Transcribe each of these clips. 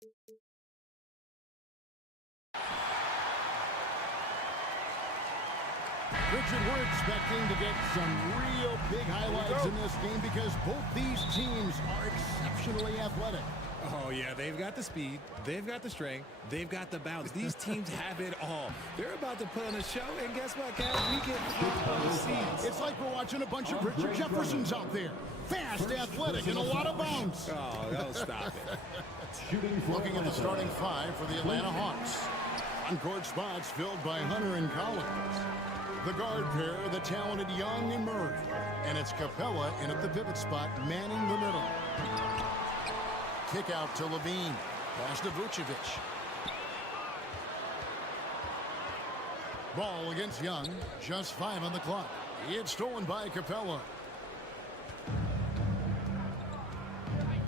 Richard, we're expecting to get some real big highlights in this game because both these teams are exceptionally athletic. Oh, yeah, they've got the speed, they've got the strength, they've got the bounce. These teams have it all. They're about to put on a show, and guess what, guys? We get all the seats. It's like we're watching a bunch of Richard Jeffersons out there. Fast, athletic, and a lot of bounce. Oh, don't stop it. Looking at the starting five for the Atlanta Hawks. On-court spots filled by Hunter and Collins. The guard pair, the talented Young and Murray. And it's Capella in at the pivot spot, manning the middle. Kick out to Levine. Pass to Vucevic. Ball against Young. Just 5 on the clock. It's stolen by Capella.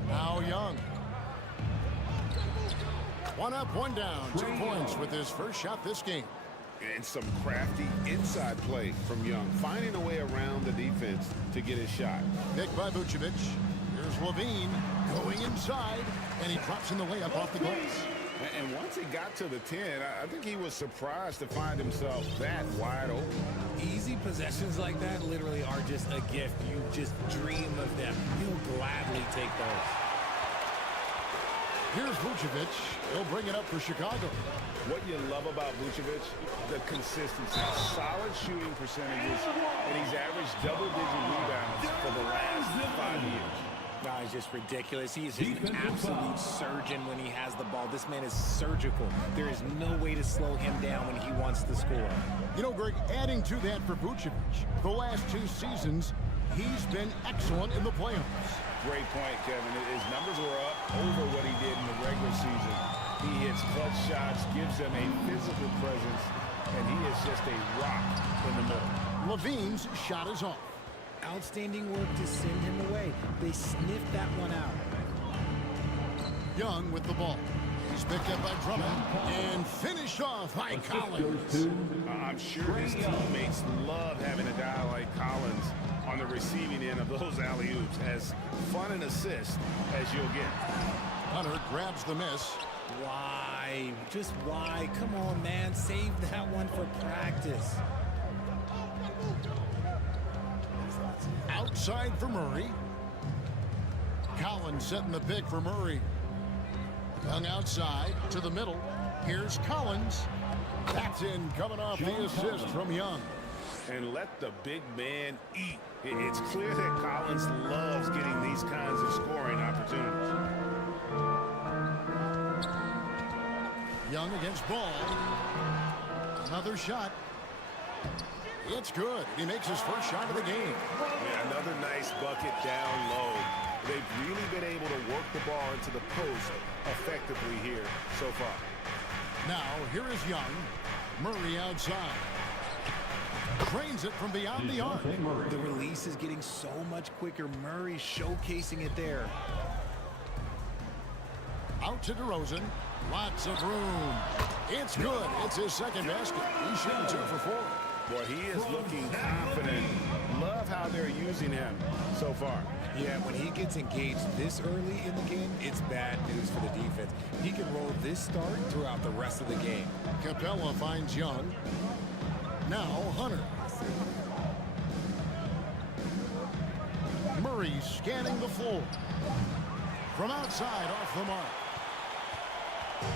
Now Young. One up, one down. 2 points with his first shot this game. And some crafty inside play from Young, finding a way around the defense to get his shot. Picked by Vucevic. Here's Levine going inside, and he drops in the layup off the glass. And once he got to the 10, I think he was surprised to find himself that wide open. Easy possessions like that literally are just a gift. You just dream of them. You'll gladly take those. Here's Vucevic. He'll bring it up for Chicago. What you love about Vucevic, the consistency, solid shooting percentages, and he's averaged double-digit rebounds for the last 5 years. No, it's just ridiculous. He is just an absolute surgeon when he has the ball. This man is surgical. There is no way to slow him down when he wants to score. You know, Greg, adding to that for Vucevic, the last 2 seasons, he's been excellent in the playoffs. Great point, Kevin. His numbers were up over what he did in the regular season. He hits clutch shots, gives them a physical presence, and he is just a rock in the middle. Levine's shot is off. Outstanding work to send him away. They sniffed that one out. Young with the ball. He's picked up by Drummond and finished off by Collins. I'm sure his teammates love having a guy like Collins on the receiving end of those alley-oops. As fun an assist as you'll get. Hunter grabs the miss. Why? Just why? Come on, man. Save that one for practice. Outside for Murray. Collins setting the pick for Murray. Young outside to the middle. Here's Collins. That's in, coming off the assist from Young. And let the big man eat. It's clear that Collins loves getting these kinds of scoring opportunities. Young against Ball. Another shot. It's good. He makes his first shot of the game. Yeah, another nice bucket down low. They've really been able to work the ball into the post effectively here so far. Now, here is Young. Murray outside. Trains it from beyond the arc. The release is getting so much quicker. Murray showcasing it there. Out to DeRozan. Lots of room. It's good. It's his second basket. He's shooting 2 for 4. Boy, he is looking confident. Love how they're using him so far. Yeah, when he gets engaged this early in the game, it's bad news for the defense. He can roll this start throughout the rest of the game. Capella finds Young. Now Hunter. Murray scanning the floor. From outside, off the mark.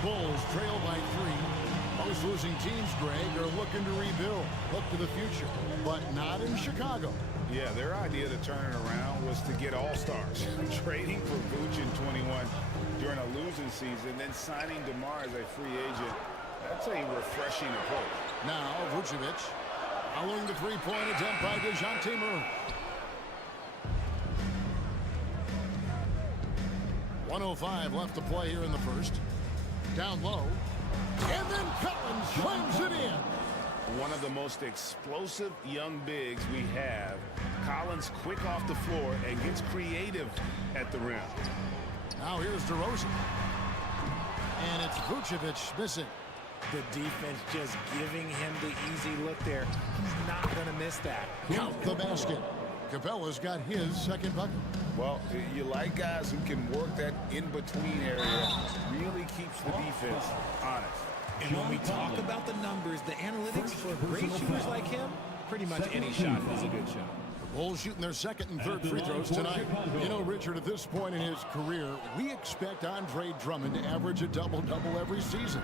Bulls trail by 3. Most losing teams, Greg, are looking to rebuild. Look to the future, but not in Chicago. Yeah, their idea to turn it around was to get all-stars. Trading for Vooch in 21 during a losing season, then signing DeMar as a free agent. That's a refreshing approach. Now Vucevic following the three-point attempt by DeJounte Murray. 1:05 left to play here in the first. Down low. And then Collins slams it in. One of the most explosive young bigs we have. Collins quick off the floor and gets creative at the rim. Now here's DeRozan. And it's Vucevic missing. The defense just giving him the easy look there. He's not going to miss that. Count the basket. Capella's got his second bucket. Well, you like guys who can work that in-between area, really keeps the defense honest. And when we talk about the numbers, the analytics for great shooters like him, pretty much any shot is a good shot. Bulls shooting their second and third free throws tonight. You know, Richard, at this point in his career, we expect Andre Drummond to average a double-double every season.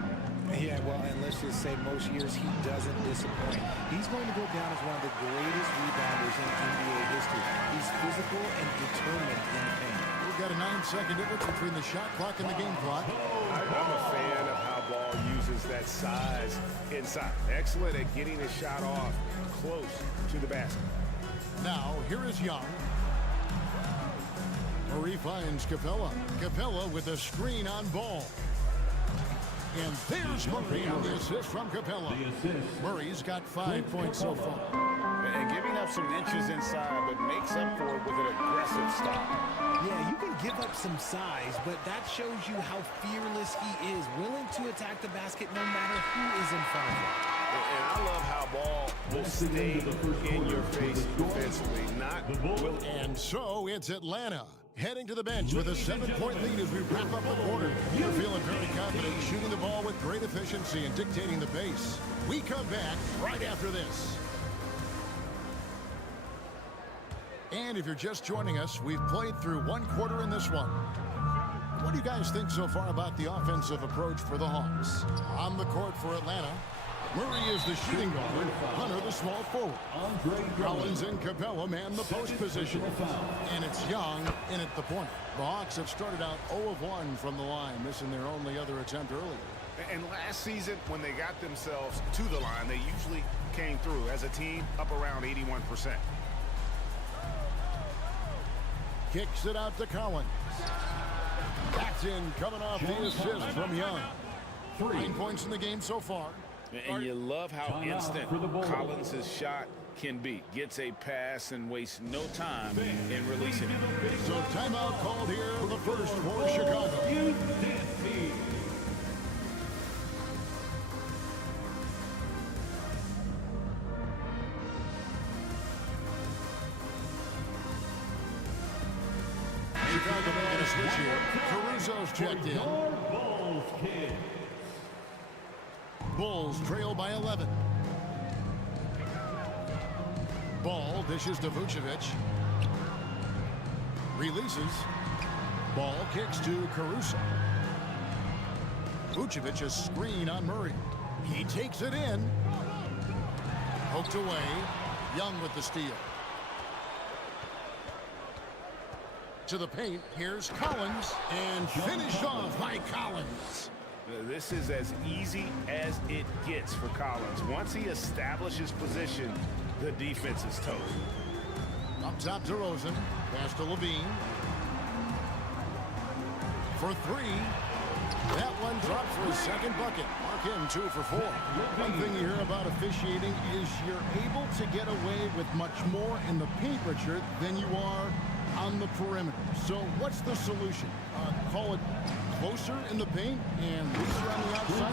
Yeah, well, and let's just say most years he doesn't disappoint. He's going to go down as one of the greatest rebounders in NBA history. He's physical and determined in the paint. We've got a 9-second difference between the shot clock and the game clock. I'm a fan of how Ball uses that size inside. Excellent at getting his shot off close to the basket. Now, here is Young. Murray finds Capella. Capella with a screen on Ball. And there's Murray on the assist from Capella. Murray's got 5 points so far. And giving up some inches inside, but makes up for it with an aggressive stop. Yeah, you can give up some size, but that shows you how fearless he is, willing to attack the basket no matter who is in front of him. And I love how Ball will stay in your face defensively, not will. And so it's Atlanta heading to the bench with a 7-point lead as we wrap up the quarter. You're feeling very confident, shooting the ball with great efficiency and dictating the pace. We come back right after this. And if you're just joining us, we've played through one quarter in this one. What do you guys think so far about the offensive approach for the Hawks? On the court for Atlanta, Murray is the shooting guard, Hunter the small forward. Collins and Capella man the post position. And it's Young in at the point. The Hawks have started out 0 of 1 from the line, missing their only other attempt earlier. And last season, when they got themselves to the line, they usually came through as a team up around 81%. Kicks it out to Collins. That's in, coming off the assist from Young. 9 points in the game so far. And you love how instant Collins' shot can be. Gets a pass and wastes no time in releasing it. So timeout called here, the first for Chicago. Chicago making a switch here. Caruso's checked in. Bulls trail by 11. Ball dishes to Vucevic. Releases. Ball kicks to Caruso. Vucevic a screen on Murray. He takes it in. Poked away. Young with the steal. To the paint. Here's Collins. And finished off by Collins. This is as easy as it gets for Collins. Once he establishes position, the defense is toast. Up top to Rosen. Pass to Levine. For 3. That one dropped for his second bucket. Mark him 2 for 4. One thing you hear about officiating is you're able to get away with much more in the paint, Richard, than you are on the perimeter. So what's the solution? Call it closer in the paint and looser on the outside?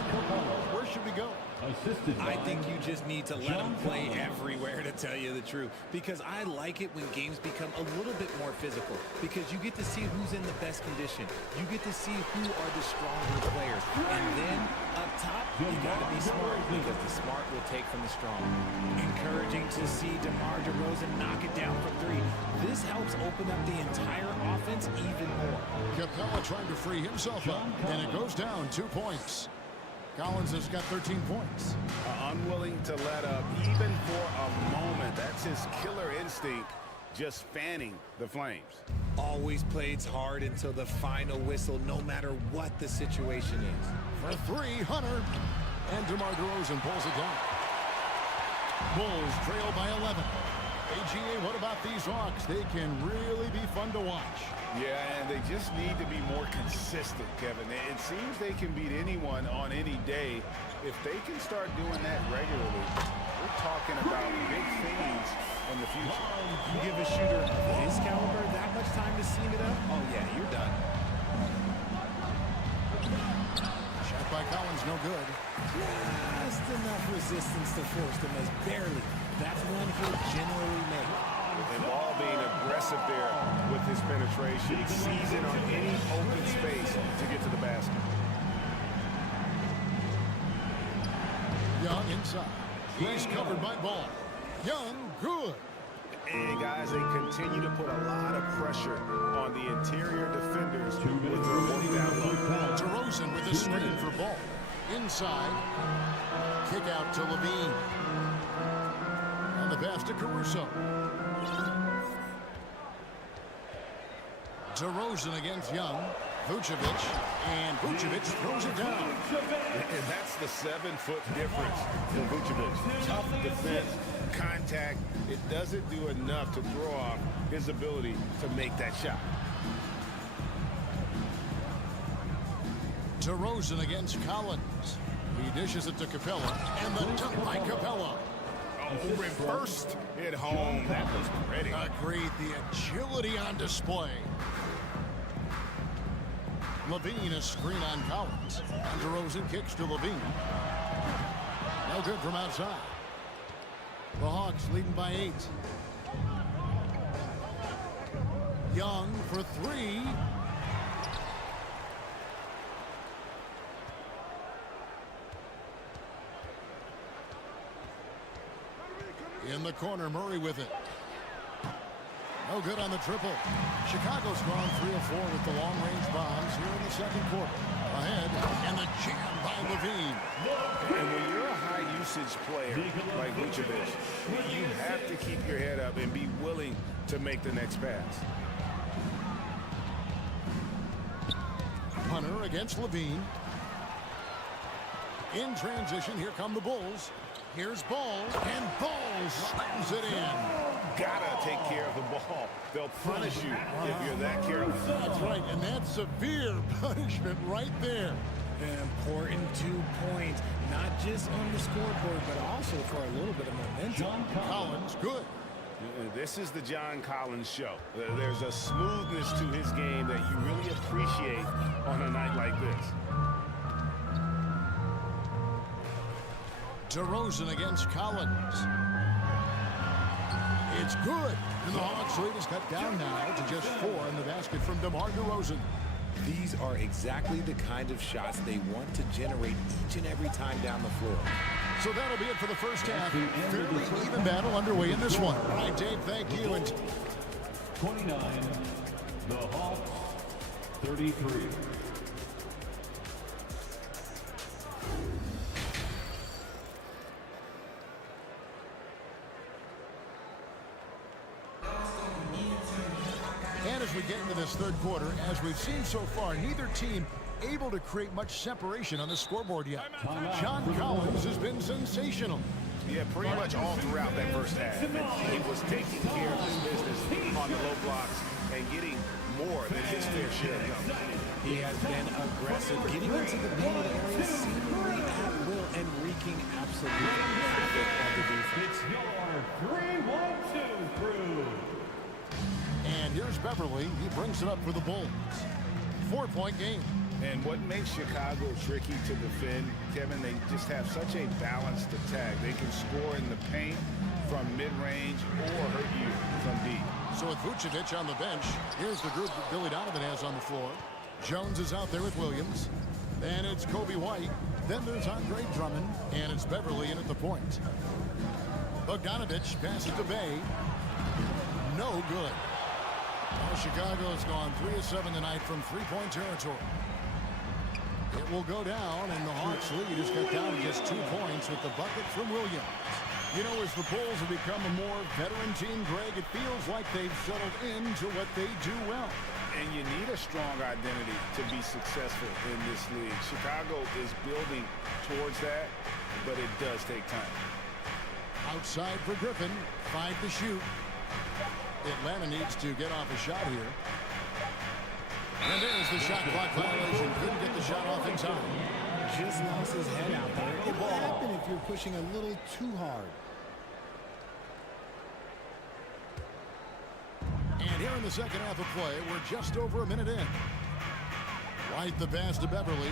Where should we go? I think you just need to let them play everywhere, to tell you the truth. Because I like it when games become a little bit more physical. Because you get to see who's in the best condition. You get to see who are the stronger players. And then up top, you got to be smart, because the smart will take from the strong. Encouraging to see DeMar DeRozan knock it down from 3. This helps open up the entire offense even more. Capella trying to free himself up, and it goes down 2 points. Collins has got 13 points. Unwilling to let up even for a moment. That's his killer instinct, just fanning the flames. Always plays hard until the final whistle, no matter what the situation is. For 3, Hunter. And DeMar DeRozan pulls it down. Bulls trail by 11. AGA, what about these Hawks? They can really be fun to watch. Yeah, and they just need to be more consistent, Kevin. It seems they can beat anyone on any day. If they can start doing that regularly, we're talking about big things in the future. You give a shooter of his caliber that much time to seam it up? Oh, yeah, you're done. Shot by Collins, no good. Just enough resistance to force them as barely. That's one he'll generally make. And Ball being aggressive there with his penetration, seizing on any open space to get to the basket. Young inside. He's covered by Ball. Young, good. And guys, they continue to put a lot of pressure on the interior defenders with their work down low. DeRozan with the screen for Ball. Inside. Kick out to Levine. And the pass to Caruso. DeRozan against Young. Vucevic. And Vucevic throws it down. And that's the 7-foot difference for Vucevic. Tough defense, contact. It doesn't do enough to throw off his ability to make that shot. DeRozan against Collins. He dishes it to Capella. And the dunk by Capella. Oh, reversed it home. That was pretty. Agreed. The agility on display. Levine, a screen on Collins. And DeRozan kicks to Levine. No good from outside. The Hawks leading by 8. Young for 3. In the corner, Murray with it. No good on the triple. Chicago's gone 3 of 4 with the long-range bombs here in the second quarter. Ahead, and the jam by Levine. And when you're a high-usage player like Vucevic, you have to keep your head up and be willing to make the next pass. Hunter against Levine. In transition, here come the Bulls. Here's Ball, and Ball slams it in. Gotta take care of the ball. They'll punish you if you're that careless. That's right, and that's severe punishment right there. Important 2 points, not just on the scoreboard, but also for a little bit of momentum. Collins, good. This is the John Collins show. There's a smoothness to his game that you really appreciate on a night like this. DeRozan against Collins. It's good. And the Hawks lead is cut down now to just 4 in the basket from DeMar DeRozan. These are exactly the kind of shots they want to generate each and every time down the floor. So that'll be it for the first half. Fairly even battle underway in this one. All right, Dave, thank you. And 29, the Hawks, 33. And as we get into this third quarter, as we've seen so far, neither team able to create much separation on the scoreboard yet. John Collins has been sensational. Yeah, pretty much all throughout that first half. He was taking care of his business on the low blocks and getting more than his fair share. He has been aggressive, getting into the paint area seemingly at will and wreaking absolute havoc on the defense. It's your 3-1-2 crew. And here's Beverly. He brings it up for the Bulls. 4-point game. And what makes Chicago tricky to defend, Kevin, they just have such a balanced attack. They can score in the paint from mid-range or hurt you from deep. So with Vucevic on the bench, here's the group that Billy Donovan has on the floor. Jones is out there with Williams. And it's Kobe White. Then there's Andre Drummond. And it's Beverly in at the point. Bogdanovich passes to Bay. No good. Well, Chicago has gone 3 of 7 tonight from three-point territory. It will go down, and the Hawks lead is cut down to just 2 points with the bucket from Williams. You know, as the Bulls have become a more veteran team, Greg, it feels like they've settled into what they do well. And you need a strong identity to be successful in this league. Chicago is building towards that, but it does take time. Outside for Griffin, 5 to shoot. Atlanta needs to get off a shot here. And there's the shot clock violation. Couldn't get the shot off in time. Just lost his head out there. It will happen if you're pushing a little too hard. And here in the second half of play, we're just over a minute in. White the pass to Beverly.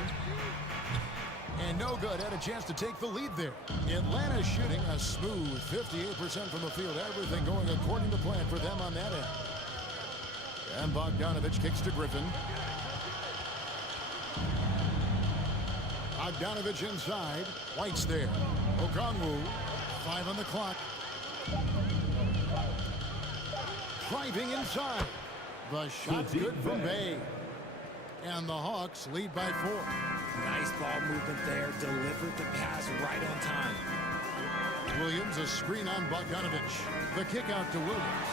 And no good. Had a chance to take the lead there. Atlanta shooting a smooth 58% from the field. Everything going according to plan for them on that end. And Bogdanovich kicks to Griffin. Bogdanovich inside. White's there. Okongwu. 5 on the clock. Driving inside. The shot's good from Bay. And the Hawks lead by 4. Nice ball movement there. Delivered the pass right on time. Williams, a screen on Bogdanovich. The kick out to Williams.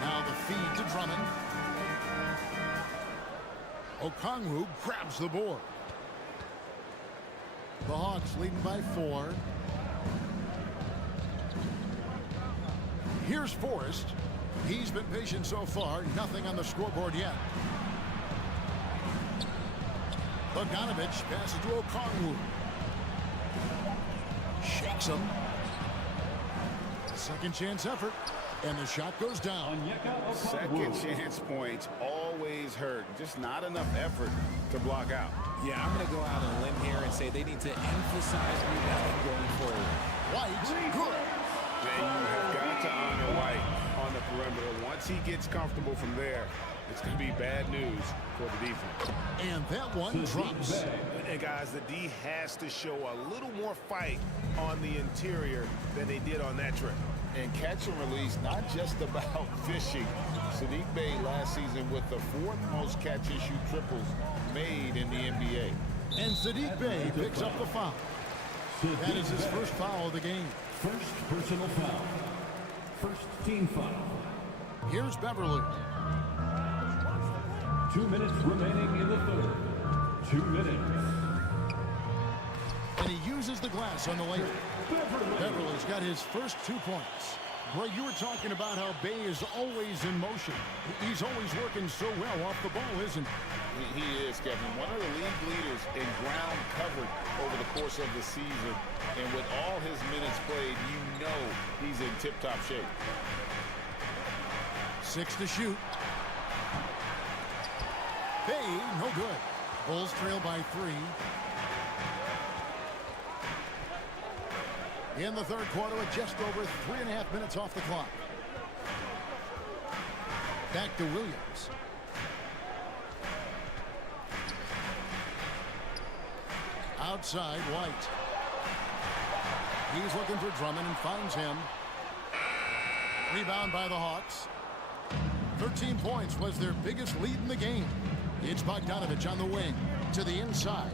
Now the feed to Drummond. Okongwu grabs the board. The Hawks leading by 4. Here's Forrest. He's been patient so far. Nothing on the scoreboard yet. Bogdanovich passes to Okongwu. Shakes him. Second chance effort. And the shot goes down. Second chance points always hurt. Just not enough effort to block out. Yeah, I'm going to go out on a limb here and say they need to emphasize rebounding going forward. White, good. Then you have got to honor White on the perimeter. Once he gets comfortable from there, it's going to be bad news for the defense. And that one drops. And guys, the D has to show a little more fight on the interior than they did on that trip. And catch and release, not just about fishing. Saddiq Bey last season with the 4th most catch and shoot triples made in the NBA. And Saddiq Bey picks up the foul. That is his first foul of the game. First personal foul. First team foul. Here's Beverly. 2 minutes remaining in the third. 2 minutes. And he uses the glass on the layup. Beverly's got his first 2 points. Bro, you were talking about how Bey is always in motion. He's always working so well off the ball, isn't he? He is, Kevin. One of the league leaders in ground covered over the course of the season. And with all his minutes played, you know he's in tip-top shape. 6 to shoot. Bey, no good. Bulls trail by 3. In the third quarter with just over 3.5 minutes off the clock. Back to Williams. Outside, White. He's looking for Drummond and finds him. Rebound by the Hawks. 13 points was their biggest lead in the game. It's Bogdanovich on the wing to the inside.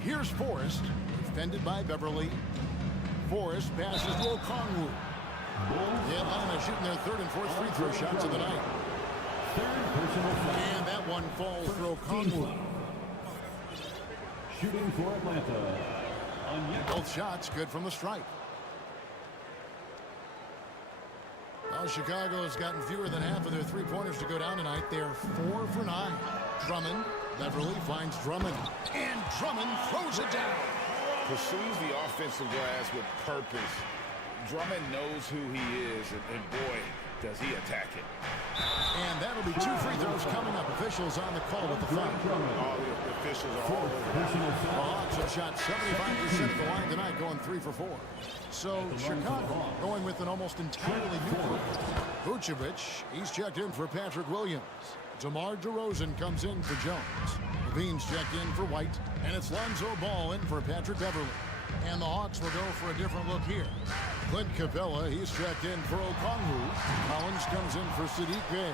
Here's Forrest, defended by Beverly. Forrest passes to Okongwu. Atlanta shooting their 3rd and 4th free throw shots of the night. And that one falls for Okongwu. Shooting for Atlanta. Both shots good from the stripe. Well, Chicago has gotten fewer than half of their three-pointers to go down tonight. They're 4 for 9. Drummond. Beverly finds Drummond. And Drummond throws it down. Pursues the offensive glass with purpose. Drummond knows who he is, and boy, does he attack it. And that'll be 2 free throws coming up. Officials on the call with the foul. All the officials are all over. The Hawks have shot 75% at the line tonight, going 3 for 4. So Chicago going with an almost entirely new group. Vucevic, he's checked in for Patrick Williams. DeMar DeRozan comes in for Jones. Levine's checked in for White. And it's Lonzo Ball in for Patrick Beverly. And the Hawks will go for a different look here. Clint Capella, he's checked in for Okongwu. Collins comes in for Saddiq Bey.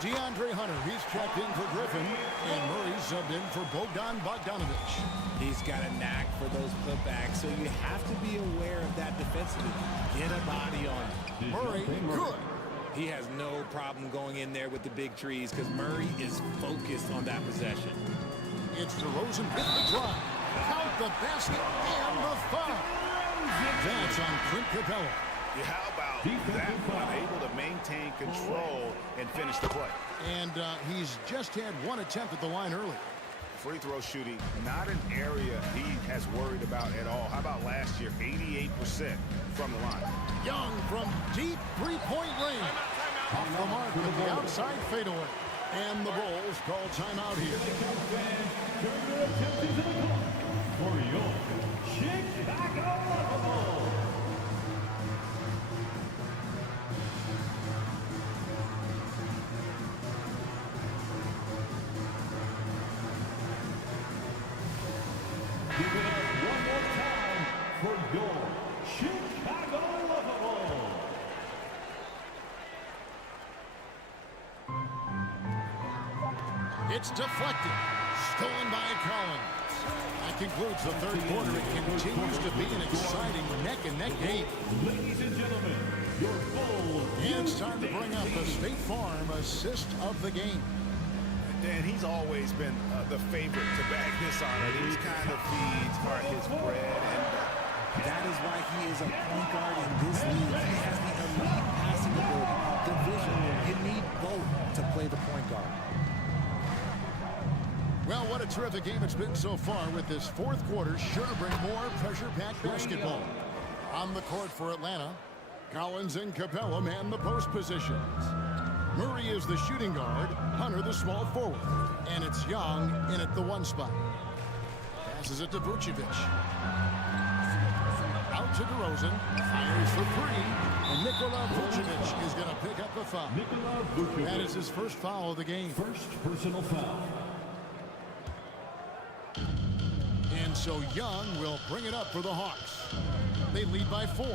DeAndre Hunter, he's checked in for Griffin. And Murray's subbed in for Bogdanovich. He's got a knack for those putbacks, so you have to be aware of that defensively. Get a body on him. Murray, good. He has no problem going in there with the big trees because Murray is focused on that possession. It's DeRozan with the drive. Count the basket and the foul. That's on Clint Capella. Yeah, how about that one? Able to maintain control and finish the play. And he's just had 1 attempt at the line early. Free throw shooting, not an area he has worried about at all. How about last year, 88% from the line. Young from deep three-point range. Off the mark with the outside fadeaway. And the Bulls call timeout here. For your Chicago Bulls. Give it up one more time for your Chicago Bulls. It's deflected. Stolen by Collins. That concludes the third quarter. It continues to be an exciting neck-and-neck game. Ladies and gentlemen, your Bulls. And it's time to bring up the State Farm assist of the game. Dan, he's always been the favorite to bag this on. These kind of feeds are his bread and butter. That is why he is a point guard in this league. He has the elite passing ability, the vision. You need both to play the point guard. Well, what a terrific game it's been so far, with this fourth quarter sure to bring more pressure-packed basketball. On the court for Atlanta, Collins and Capella man the post positions. Murray is the shooting guard, Hunter the small forward, and it's Young in at the one spot. Passes it to Vucevic. Out to DeRozan, fires for three, and Nikola Vucevic is going to pick up the foul. Nikola Vucevic. That is his first foul of the game. First personal foul. And so Young will bring it up for the Hawks. They lead by 4.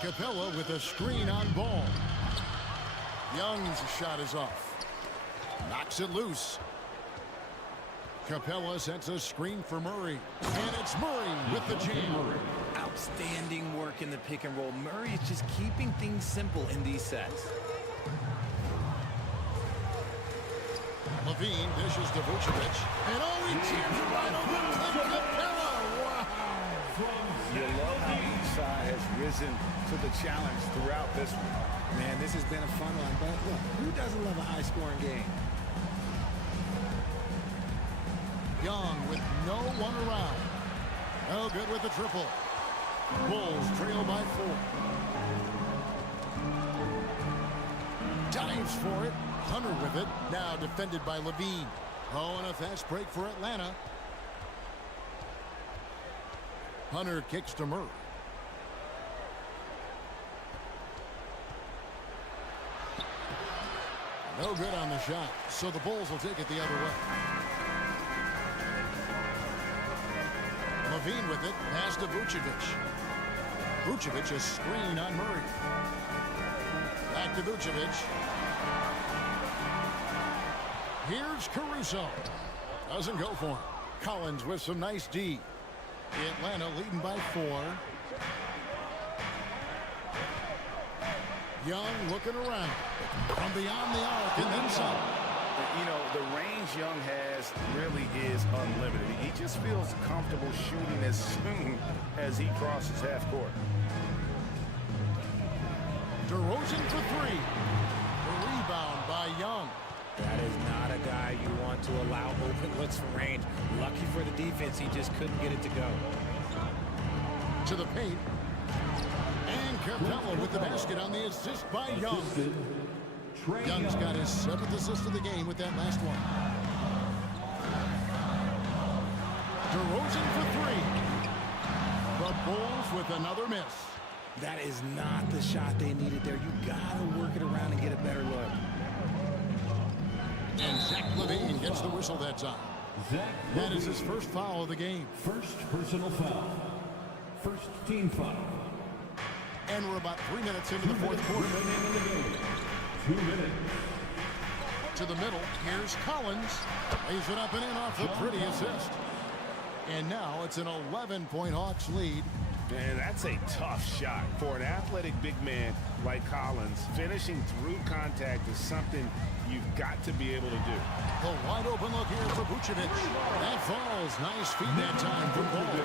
Capella with a screen on ball. Young's shot is off. Knocks it loose. Capella sets a screen for Murray. And it's Murray with the jam. Outstanding work in the pick and roll. Murray is just keeping things simple in these sets. Levine dishes to Vucevic. And oh, he jams it right over to Capella. Wow. You love how each side has risen to the challenge throughout this one. Man, this has been a fun one, but look, who doesn't love a high-scoring game? Young with no one around. No good with the triple. Bulls trail by 4. Dives for it. Hunter with it. Now defended by Levine. Oh, and a fast break for Atlanta. Hunter kicks to Murray. No good on the shot, so the Bulls will take it the other way. Levine with it, pass to Vucevic. Vucevic a screen on Murray. Back to Vucevic. Here's Caruso. Doesn't go for him. Collins with some nice D. Atlanta leading by 4. Young looking around. From beyond the arc and then some. You know, the range Young has really is unlimited. He just feels comfortable shooting as soon as he crosses half court. DeRozan for 3. The rebound by Young. That is not a guy you want to allow open looks from range. Lucky for the defense, he just couldn't get it to go. To the paint. And Capella with the basket on the assist by Young. Young's got his 7th assist of the game with that last one. DeRozan for 3. The Bulls with another miss. That is not the shot they needed there. You got to work it around and get a better look. And Zach Levine gets the whistle that time. That is his first foul of the game. First personal foul. First team foul. And we're about 3 minutes into the fourth quarter. 2 minutes. To the middle, here's Collins. Lays it up and in off the pretty assist. And now it's an 11-point Hawks lead. Man, that's a tough shot for an athletic big man like Collins. Finishing through contact is something you've got to be able to do. The wide open look here for Vucevic. That falls. Nice feed that time from Ball.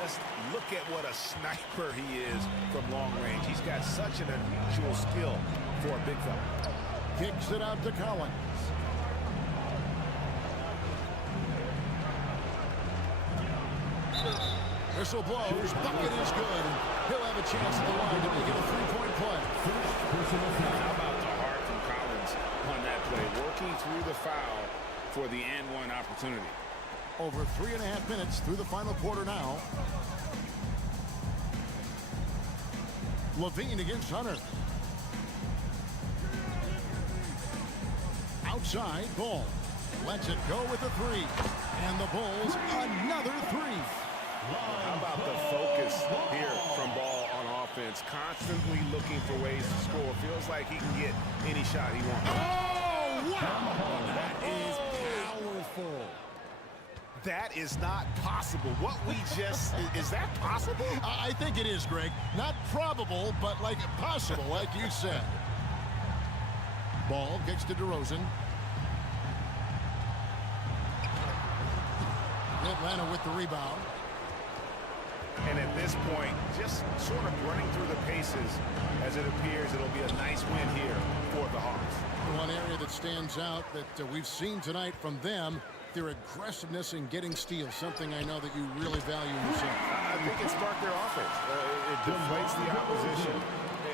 Just look at what a sniper he is from long range. He's got such an unusual skill for a big fella. Kicks it out to Collins. Whistle blows. Bucket is good. He'll have a chance at the line to make it a 3-point play. First personal foul. How about the heart from Collins on that play? Working pushing through the foul for the and one opportunity. Over 3.5 minutes through the final quarter now. Levine against Hunter. Outside, Ball lets it go with a three. And the Bulls, another three. How about the focus here from Ball on offense? Constantly looking for ways to score. Feels like he can get any shot he wants. Oh, wow! That is powerful. That is not possible. What we just, is that possible? I think it is, Greg. Not probable, but like possible, like you said. Ball kicks to DeRozan. Atlanta with the rebound. And at this point, just sort of running through the paces as it appears it'll be a nice win here for the Hawks. One area that stands out that we've seen tonight from them, their aggressiveness in getting steals, something I know that you really value yourself. I think it sparked their offense. It deflates the opposition.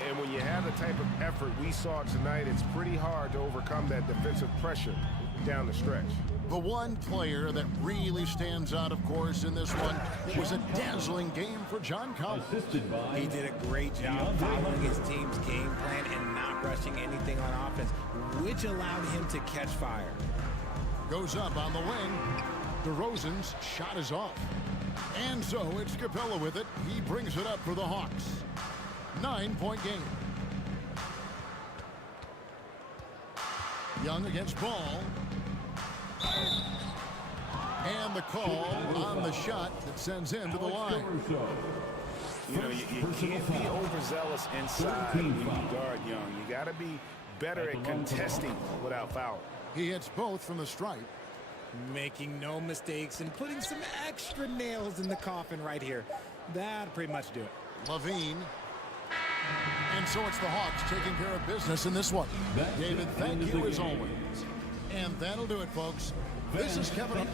And when you have the type of effort we saw tonight, it's pretty hard to overcome that defensive pressure down the stretch. The one player that really stands out, of course, in this one was a dazzling game for John Collins. He did a great job following his team's game plan and not rushing anything on offense, which allowed him to catch fire. Goes up on the wing. DeRozan's shot is off. And so it's Capella with it. He brings it up for the Hawks. 9-point game. Young against Ball. And the call on the shot that sends him to the line. You know, you can't be overzealous inside when you guard Young. You got to be better at contesting without fouling. He hits both from the stripe. Making no mistakes and putting some extra nails in the coffin right here. That'll pretty much do it. Levine. And so it's the Hawks taking care of business in this one. David, thank you as always. And that'll do it, folks. This is Kevin.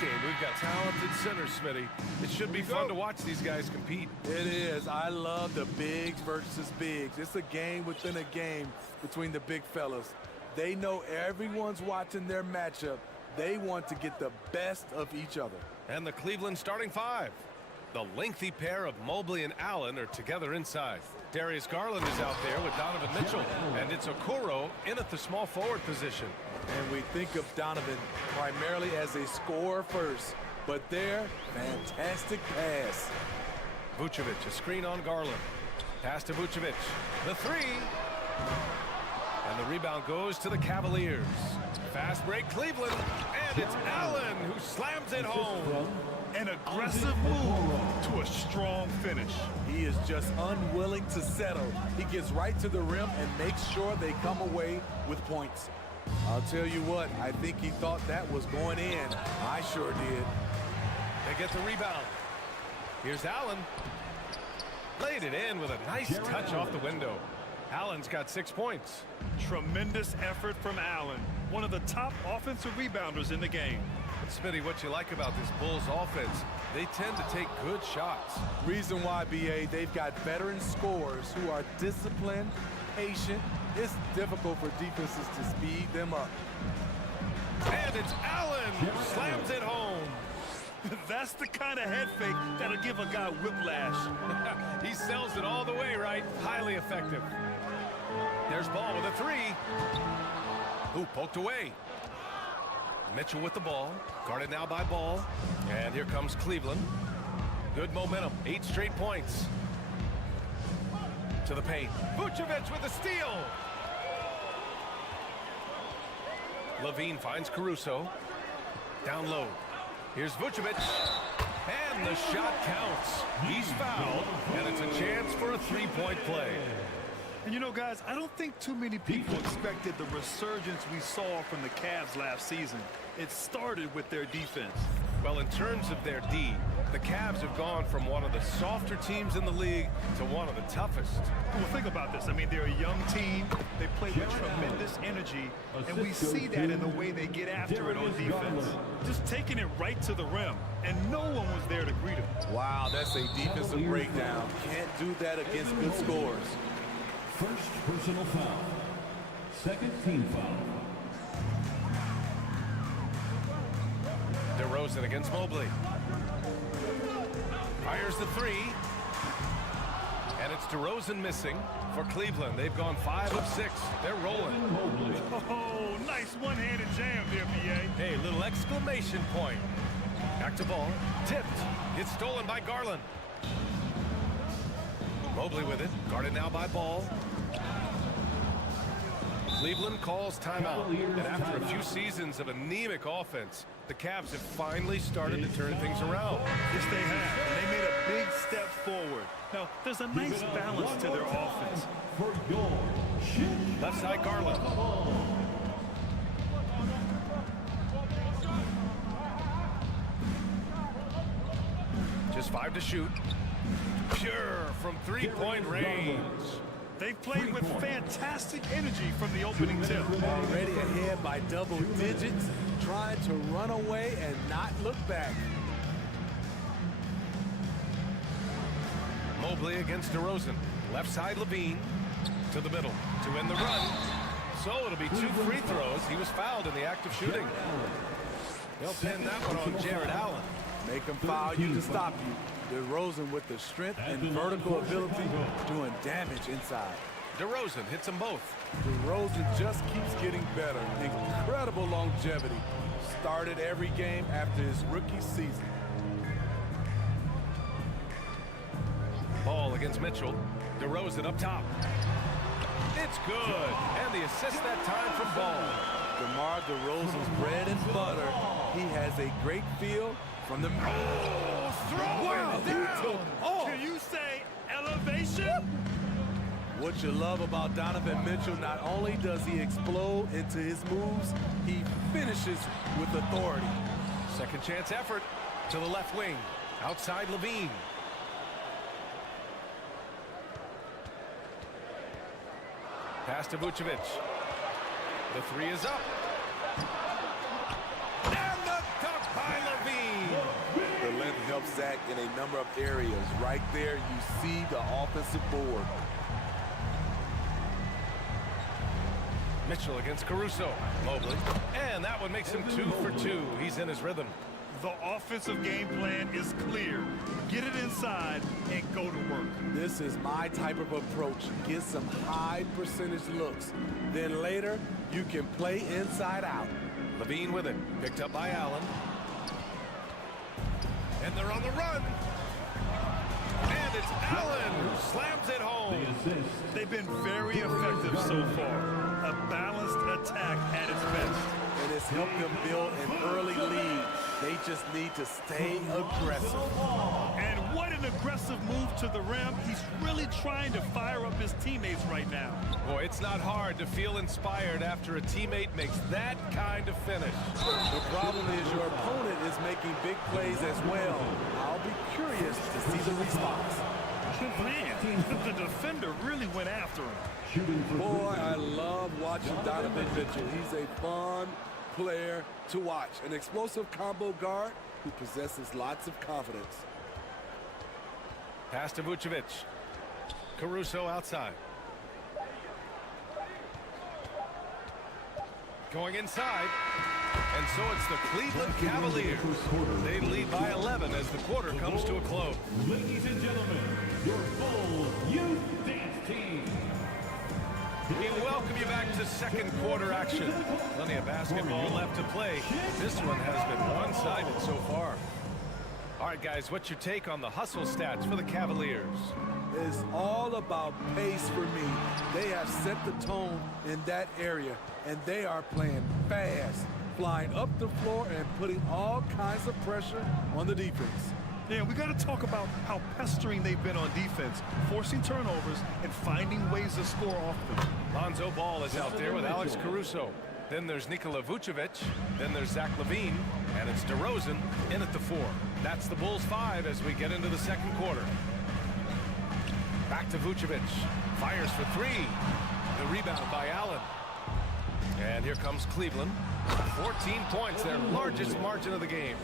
game. We've got talented centers, Smitty. It should be fun to watch these guys compete. It is. I love the bigs versus bigs. It's a game within a game between the big fellas. They know everyone's watching their matchup. They want to get the best of each other. And the Cleveland starting five. The lengthy pair of Mobley and Allen are together inside. Darius Garland is out there with Donovan Mitchell. And it's Okoro in at the small forward position. And we think of Donovan primarily as a scorer first. But there, fantastic pass. Vucevic, a screen on Garland. Pass to Vucevic. The three. And the rebound goes to the Cavaliers. Fast break, Cleveland. And it's Allen who slams it home. An aggressive move to a strong finish. He is just unwilling to settle. He gets right to the rim and makes sure they come away with points. I'll tell you what, I think he thought that was going in. I sure did. They get the rebound. Here's Allen. Laid it in with a nice touch off the window. Allen's got 6 points. Tremendous effort from Allen, one of the top offensive rebounders in the game. Smitty, what you like about this Bulls offense, they tend to take good shots. Reason why, BA, they've got veteran scorers who are disciplined, patient. It's difficult for defenses to speed them up. And it's Allen who slams it home. That's the kind of head fake that'll give a guy whiplash. He sells it all the way, right? Highly effective. There's Ball with a three. Ooh, poked away. Mitchell with the ball. Guarded now by Ball. And here comes Cleveland. Good momentum. 8 straight points. To the paint. Vucevic with a steal. Levine finds Caruso. Down low. Here's Vucevic. And the shot counts. He's fouled. And it's a chance for a three-point play. And you know, guys, I don't think too many people expected the resurgence we saw from the Cavs last season. It started with their defense. Well, in terms of their D, the Cavs have gone from one of the softer teams in the league to one of the toughest. Well, think about this. I mean, they're a young team. They play with tremendous energy, and we see that in the way they get after it on defense. Just taking it right to the rim, and no one was there to greet him. Wow, that's a defensive breakdown. Can't do that against good scores. First personal foul. Second team foul. DeRozan against Mobley. Fires the three. And it's DeRozan missing for Cleveland. They've gone 5 of 6. They're rolling. Oh, nice one-handed jam there, BA. Hey, little exclamation point. Back to Ball. Tipped. It's stolen by Garland. Mobley with it. Guarded now by Ball. Cleveland calls timeout. And after a few seasons of anemic offense, the Cavs have finally started to turn things around. Yes, they have. And they made a big step forward. Now, there's a nice balance to their offense. Left side, Garland. Just 5 to shoot. Pure from three-point range. They've played with fantastic energy from the opening tip. Already ahead by double digits, trying to run away and not look back. Mobley against DeRozan. Left side, Levine. To the middle to win the run. So it'll be 2 free throws. He was fouled in the act of shooting. They'll pin that one on Jared Allen. Make them foul you to stop you. DeRozan with the strength and vertical ability doing damage inside. DeRozan hits them both. DeRozan just keeps getting better. Incredible longevity. Started every game after his rookie season. Ball against Mitchell. DeRozan up top. It's good. And the assist that time from Ball. DeMar DeRozan's bread and butter. He has a great feel from the... Oh, throw it down. Can you say elevation? What you love about Donovan Mitchell, not only does he explode into his moves, he finishes with authority. Second chance effort to the left wing. Outside Levine. Pass to Vucevic. The three is up. And the dunk by Levine. zigzag in a number of areas. Right there, you see the offensive board. Mitchell against Caruso. Mobley. And that one makes him 2 for 2. He's in his rhythm. The offensive game plan is clear. Get it inside and go to work. This is my type of approach. Get some high percentage looks. Then later, you can play inside out. Levine with it. Picked up by Allen. And they're on the run. And it's Allen who slams it home. They've been very effective so far. A balanced attack at its best. And it's helped them build an early lead. They just need to stay aggressive. And what an aggressive move to the rim. He's really trying to fire up his teammates right now. Boy, it's not hard to feel inspired after a teammate makes that kind of finish. The problem is your opponent is making big plays as well. I'll be curious to see the response. Man, the defender really went after him. Boy, I love watching Donovan Mitchell. He's a fun player to watch. An explosive combo guard who possesses lots of confidence. Pass to Vucevic. Caruso outside. Going inside. And so it's the Cleveland Cavaliers. They lead by 11 as the quarter comes to a close. Ladies and gentlemen, your Bulls Youth Dance Team. We welcome you back to second quarter action. Plenty of basketball left to play. This one has been one-sided so far. All right, guys, what's your take on the hustle stats for the Cavaliers? It's all about pace for me. They have set the tone in that area, and they are playing fast, flying up the floor and putting all kinds of pressure on the defense. Yeah, we got to talk about how pestering they've been on defense, forcing turnovers and finding ways to score off them. Lonzo Ball is out there with Alex Caruso. Then there's Nikola Vucevic. Then there's Zach LaVine. And it's DeRozan in at the 4. That's the Bulls 5 as we get into the second quarter. Back to Vucevic. Fires for 3. The rebound by Allen. And here comes Cleveland. 14 points, their largest margin of the game.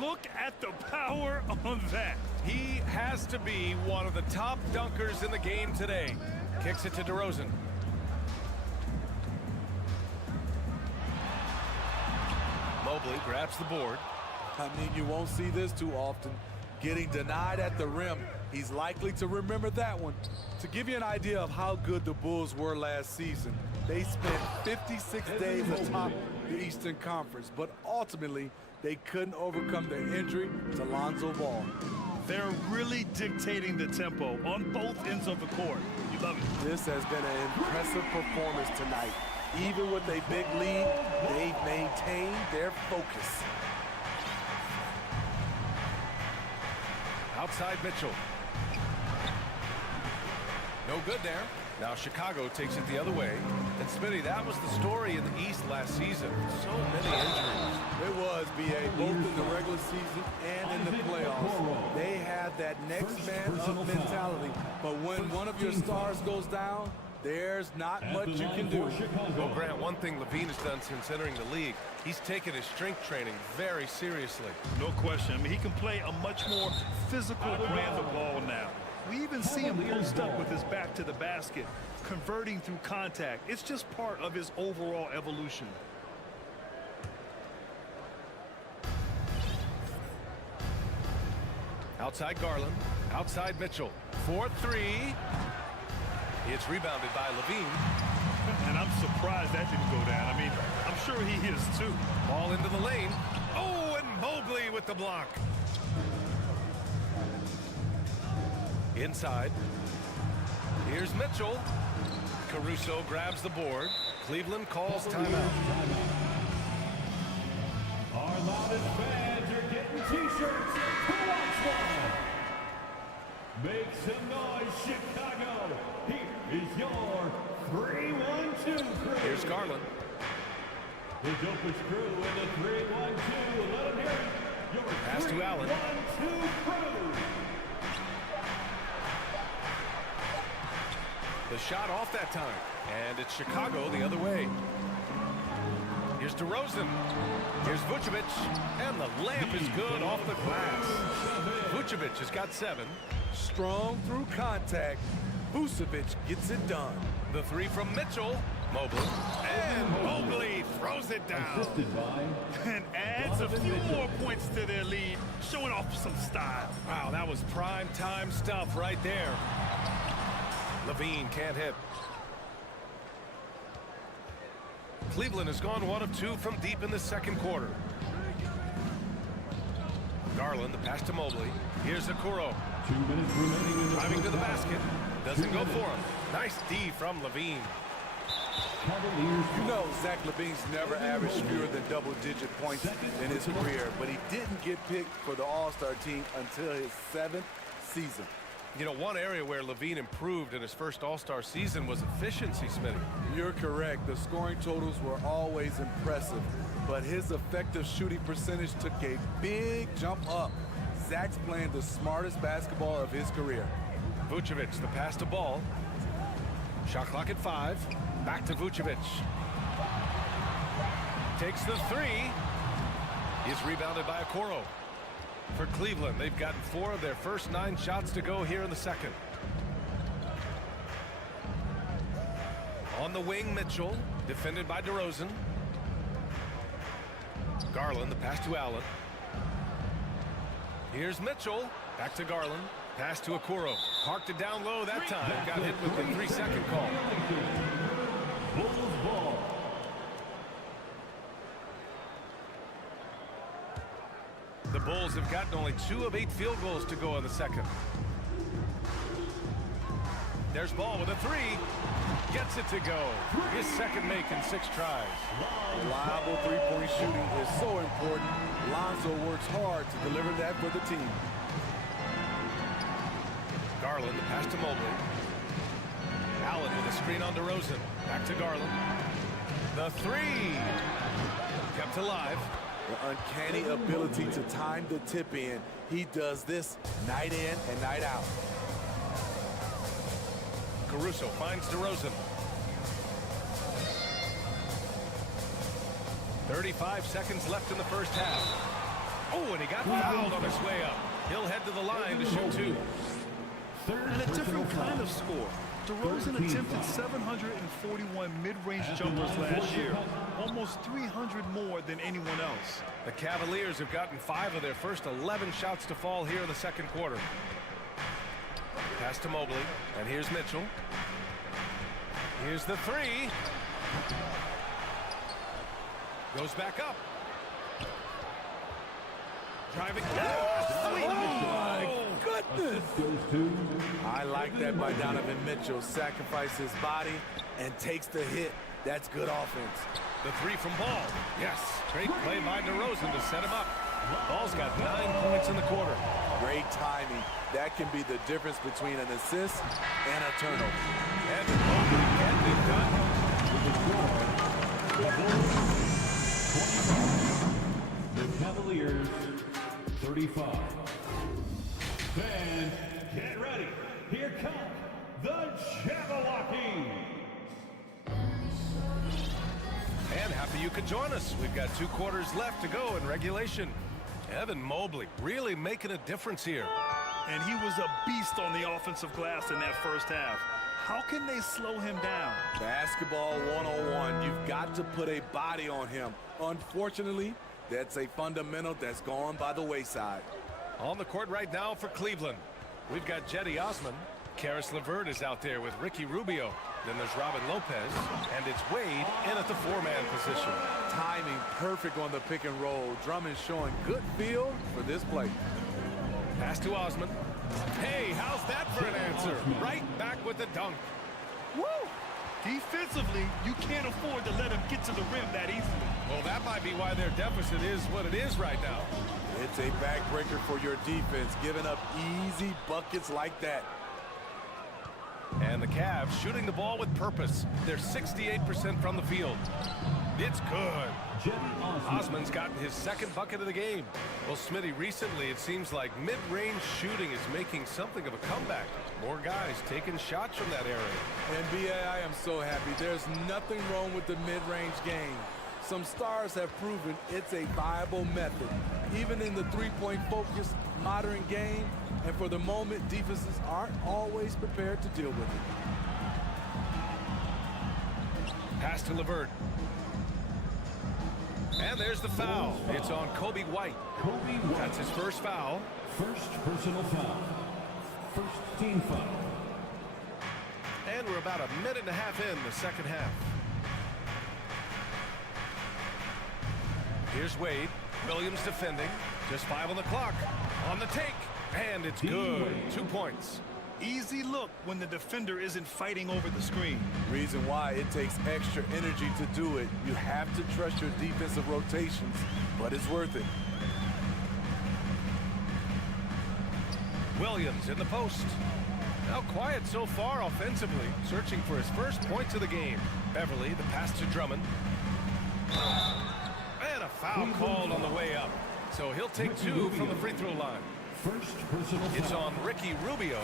Look at the power on that. He has to be one of the top dunkers in the game today. Kicks it to DeRozan. Mobley grabs the board. I mean, you won't see this too often. Getting denied at the rim. He's likely to remember that one. To give you an idea of how good the Bulls were last season, they spent 56 days atop the Eastern Conference, but ultimately, they couldn't overcome the injury to Lonzo Ball. They're really dictating the tempo on both ends of the court. You love it. This has been an impressive performance tonight. Even with a big lead, they've maintained their focus. Outside Mitchell. No good there. Now Chicago takes it the other way. And Smitty, that was the story in the East last season. So many injuries. It was, B.A., both in the regular season and in the playoffs. They had that next man up mentality. But when one of your stars goes down, there's not much you can do. Well, Grant, one thing Levine has done since entering the league, he's taken his strength training very seriously. No question. I mean, he can play a much more physical brand of ball now. We even see him post up with his back to the basket, converting through contact. It's just part of his overall evolution. Outside Garland, outside Mitchell. 4-3. It's rebounded by Levine. And I'm surprised that didn't go down. I mean, I'm sure he is too. Ball into the lane. Oh, and Mobley with the block. Inside. Here's Mitchell. Caruso grabs the board. Cleveland calls timeout. Our loudest fans are getting T-shirts. Who wants one? Make some noise, Chicago. Here is your 3-1-2 crew. Here's Garland. The dopest crew in the 3-1-2. Let them hear it. Your Pass to Allen. 3-1-2 crew. The shot off that time. And it's Chicago the other way. Here's DeRozan. Here's Vucevic. And the layup is good off the glass. Vucevic has got 7. Strong through contact. Vucevic gets it done. The 3 from Mitchell. Mobley. And Mobley throws it down. Assisted by And adds a few more points to their lead, showing off some style. Wow, that was prime time stuff right there. Levine can't hit. Cleveland has gone 1 of 2 from deep in the second quarter. Garland, the pass to Mobley. Here's Okoro. 2 minutes remaining in the Driving to the first half. basket. Doesn't go for him. Nice D from Levine. Cavaliers. You know, Zach LaVine's never averaged fewer than double-digit points in his career, but he didn't get picked for the All-Star team until his 7th season. You know, one area where Levine improved in his first All-Star season was efficiency, Smitty. You're correct. The scoring totals were always impressive, but his effective shooting percentage took a big jump up. Zach's playing the smartest basketball of his career. Vucevic, the pass to Ball. Shot clock at 5. Back to Vucevic. Takes the 3. He's rebounded by Okoro. For Cleveland, they've gotten 4 of their first 9 shots to go here in the second. On the wing, Mitchell, defended by DeRozan. Garland, the pass to Allen. Here's Mitchell. Back to Garland. Pass to Okoro. Parked it down low that time. Got hit with the 3-second call. Bulls ball. The Bulls have gotten only 2 of 8 field goals to go in the second. There's Ball with a 3. Gets it to go. His second make in 6 tries. Reliable three-point shooting is so important. Lonzo works hard to deliver that for the team. Garland, the pass to Mobley. Allen with a screen on DeRozan. Back to Garland. The 3. Kept alive. The uncanny ability to time the tip in. He does this night in and night out. Caruso finds DeRozan. 35 seconds left in the first half. Oh, and he got fouled on his way up. He'll head to the line to shoot 2. And a different kind of score. DeRozan attempted 741 mid-range jumpers last year, almost 300 more than anyone else. The Cavaliers have gotten 5 of their first 11 shots to fall here in the second quarter. Pass to Mobley, and here's Mitchell. Here's the 3. Goes back up. Driving. Goodness! Goes to I like that by Donovan Mitchell. Sacrifices his body and takes the hit. That's good offense. The 3 from Ball. Yes. Great play by DeRozan to set him up. Ball's got 9 points in the quarter. Great timing. That can be the difference between an assist and a turnover. And Mobley getting it done. the Cavaliers 35. Fans, get ready. Here come the Jabberwockies. And happy you could join us. We've got 2 quarters left to go in regulation. Evan Mobley really making a difference here. And he was a beast on the offensive glass in that first half. How can they slow him down? Basketball 101. You've got to put a body on him. Unfortunately, that's a fundamental that's gone by the wayside. On the court right now for Cleveland, we've got Jetty Osman. Karis LeVert is out there with Ricky Rubio. Then there's Robin Lopez, and it's Wade in at the 4-man position. Timing perfect on the pick and roll. Drummond showing good feel for this play. Pass to Osman. Hey, how's that for an answer? Right back with the dunk. Woo! Defensively, you can't afford to let him get to the rim that easily. Well, that might be why their deficit is what it is right now. It's a backbreaker for your defense, giving up easy buckets like that. And the Cavs shooting the ball with purpose. They're 68% from the field. It's good. Osman's gotten his second bucket of the game. Well, Smitty, recently it seems like mid-range shooting is making something of a comeback. More guys taking shots from that area. NBA, I am so happy. There's nothing wrong with the mid-range game. Some stars have proven it's a viable method, even in the three-point focused modern game, and for the moment, defenses aren't always prepared to deal with it. Pass to LeVert. And there's the foul. It's on Kobe White. That's his first foul. First personal foul. First team foul. And we're about a minute and a half in the second half. Here's Wade. Williams defending. Just 5 on the clock. On the take. And it's good. 2 points. Easy look when the defender isn't fighting over the screen. Reason why it takes extra energy to do it. You have to trust your defensive rotations, but it's worth it. Williams in the post. Now quiet so far offensively, searching for his first points of the game. Beverly, the pass to Drummond. And a foul called on the way up. So he'll take 2 from the free throw line. First personal foul. It's on Ricky Rubio.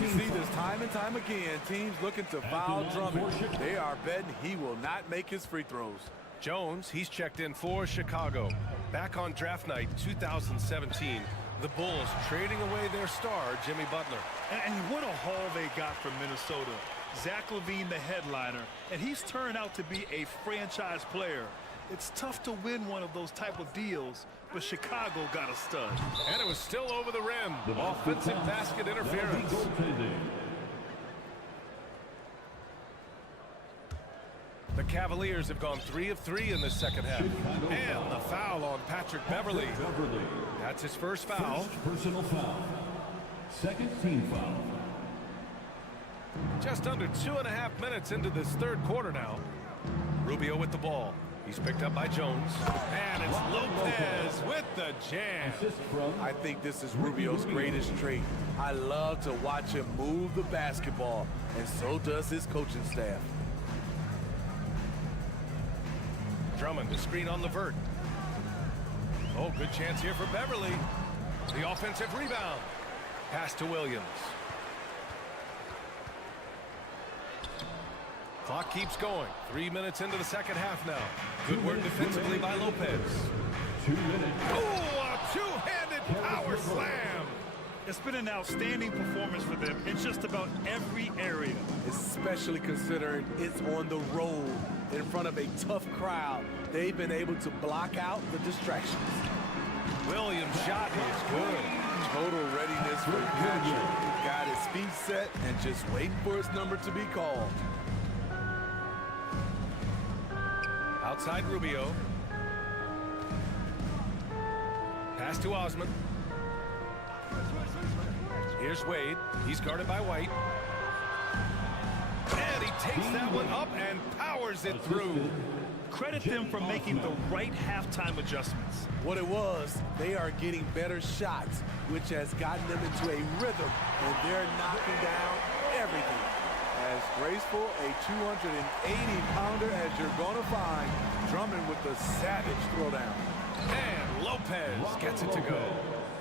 You see this time and time again, teams looking to foul Drummond. They are betting he will not make his free throws. Jones, he's checked in for Chicago. Back on draft night 2017, the Bulls trading away their star, Jimmy Butler. And what a haul they got from Minnesota. Zach LaVine, the headliner, and he's turned out to be a franchise player. It's tough to win one of those type of deals, but Chicago got a stud. And it was still over the rim. Offensive basket interference. The Cavaliers have gone 3 of 3 in the second half. And the foul on Patrick Beverly. That's his first foul. First personal foul. Second team foul. Just under 2.5 minutes into this third quarter now. Rubio with the ball. He's picked up by Jones. And it's Lopez with the jam. I think this is Rubio's greatest trait. I love to watch him move the basketball, and so does his coaching staff. Drummond to screen on LeVert. Oh, good chance here for Beverly. The offensive rebound. Pass to Williams. Clock keeps going. 3 minutes into the second half now. Good work defensively by Lopez. 2 minutes. Oh, a two-handed power slam. It's been an outstanding performance for them in just about every area. Especially considering it's on the road in front of a tough crowd. They've been able to block out the distractions. Williams' shot is good. Total readiness for Patrick. Got his feet set and just waiting for his number to be called. Outside Rubio. Pass to Osman. Here's Wade. He's guarded by White. And he takes that one up and powers it through. Credit them for making the right halftime adjustments. What it was, they are getting better shots, which has gotten them into a rhythm, and they're knocking down everything. As graceful a 280-pounder as you're going to find, Drummond with the savage throwdown. And Lopez gets it to go.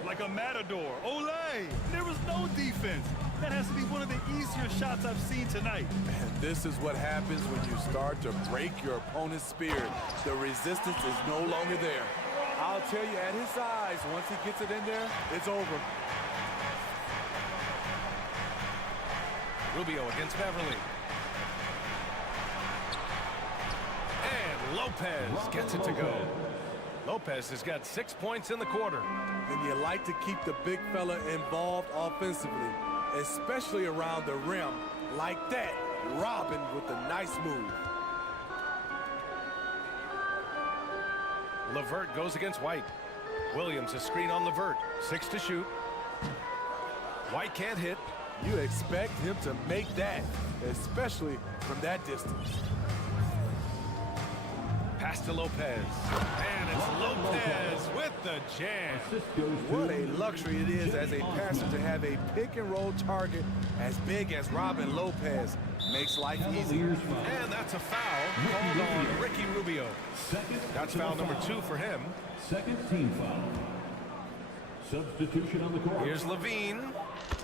Like a matador. Olay! There was no defense. That has to be one of the easier shots I've seen tonight. And this is what happens when you start to break your opponent's spirit. The resistance is no longer there. I'll tell you, at his size, once he gets it in there, it's over. Rubio against Beverly. And Lopez gets it to go. Lopez has got 6 points in the quarter. And you like to keep the big fella involved offensively, especially around the rim. Like that, Robin with a nice move. LeVert goes against White. Williams a screen on LeVert. 6 to shoot. White can't hit. You expect him to make that, especially from that distance. Pass to Lopez. And it's Lopez with the jam. What a luxury it is as a passer to have a pick-and-roll target as big as Robin Lopez. Makes life easier. And that's a foul called on Ricky Rubio. That's foul number 2 for him. Second team foul. Substitution on the court. Here's Levine.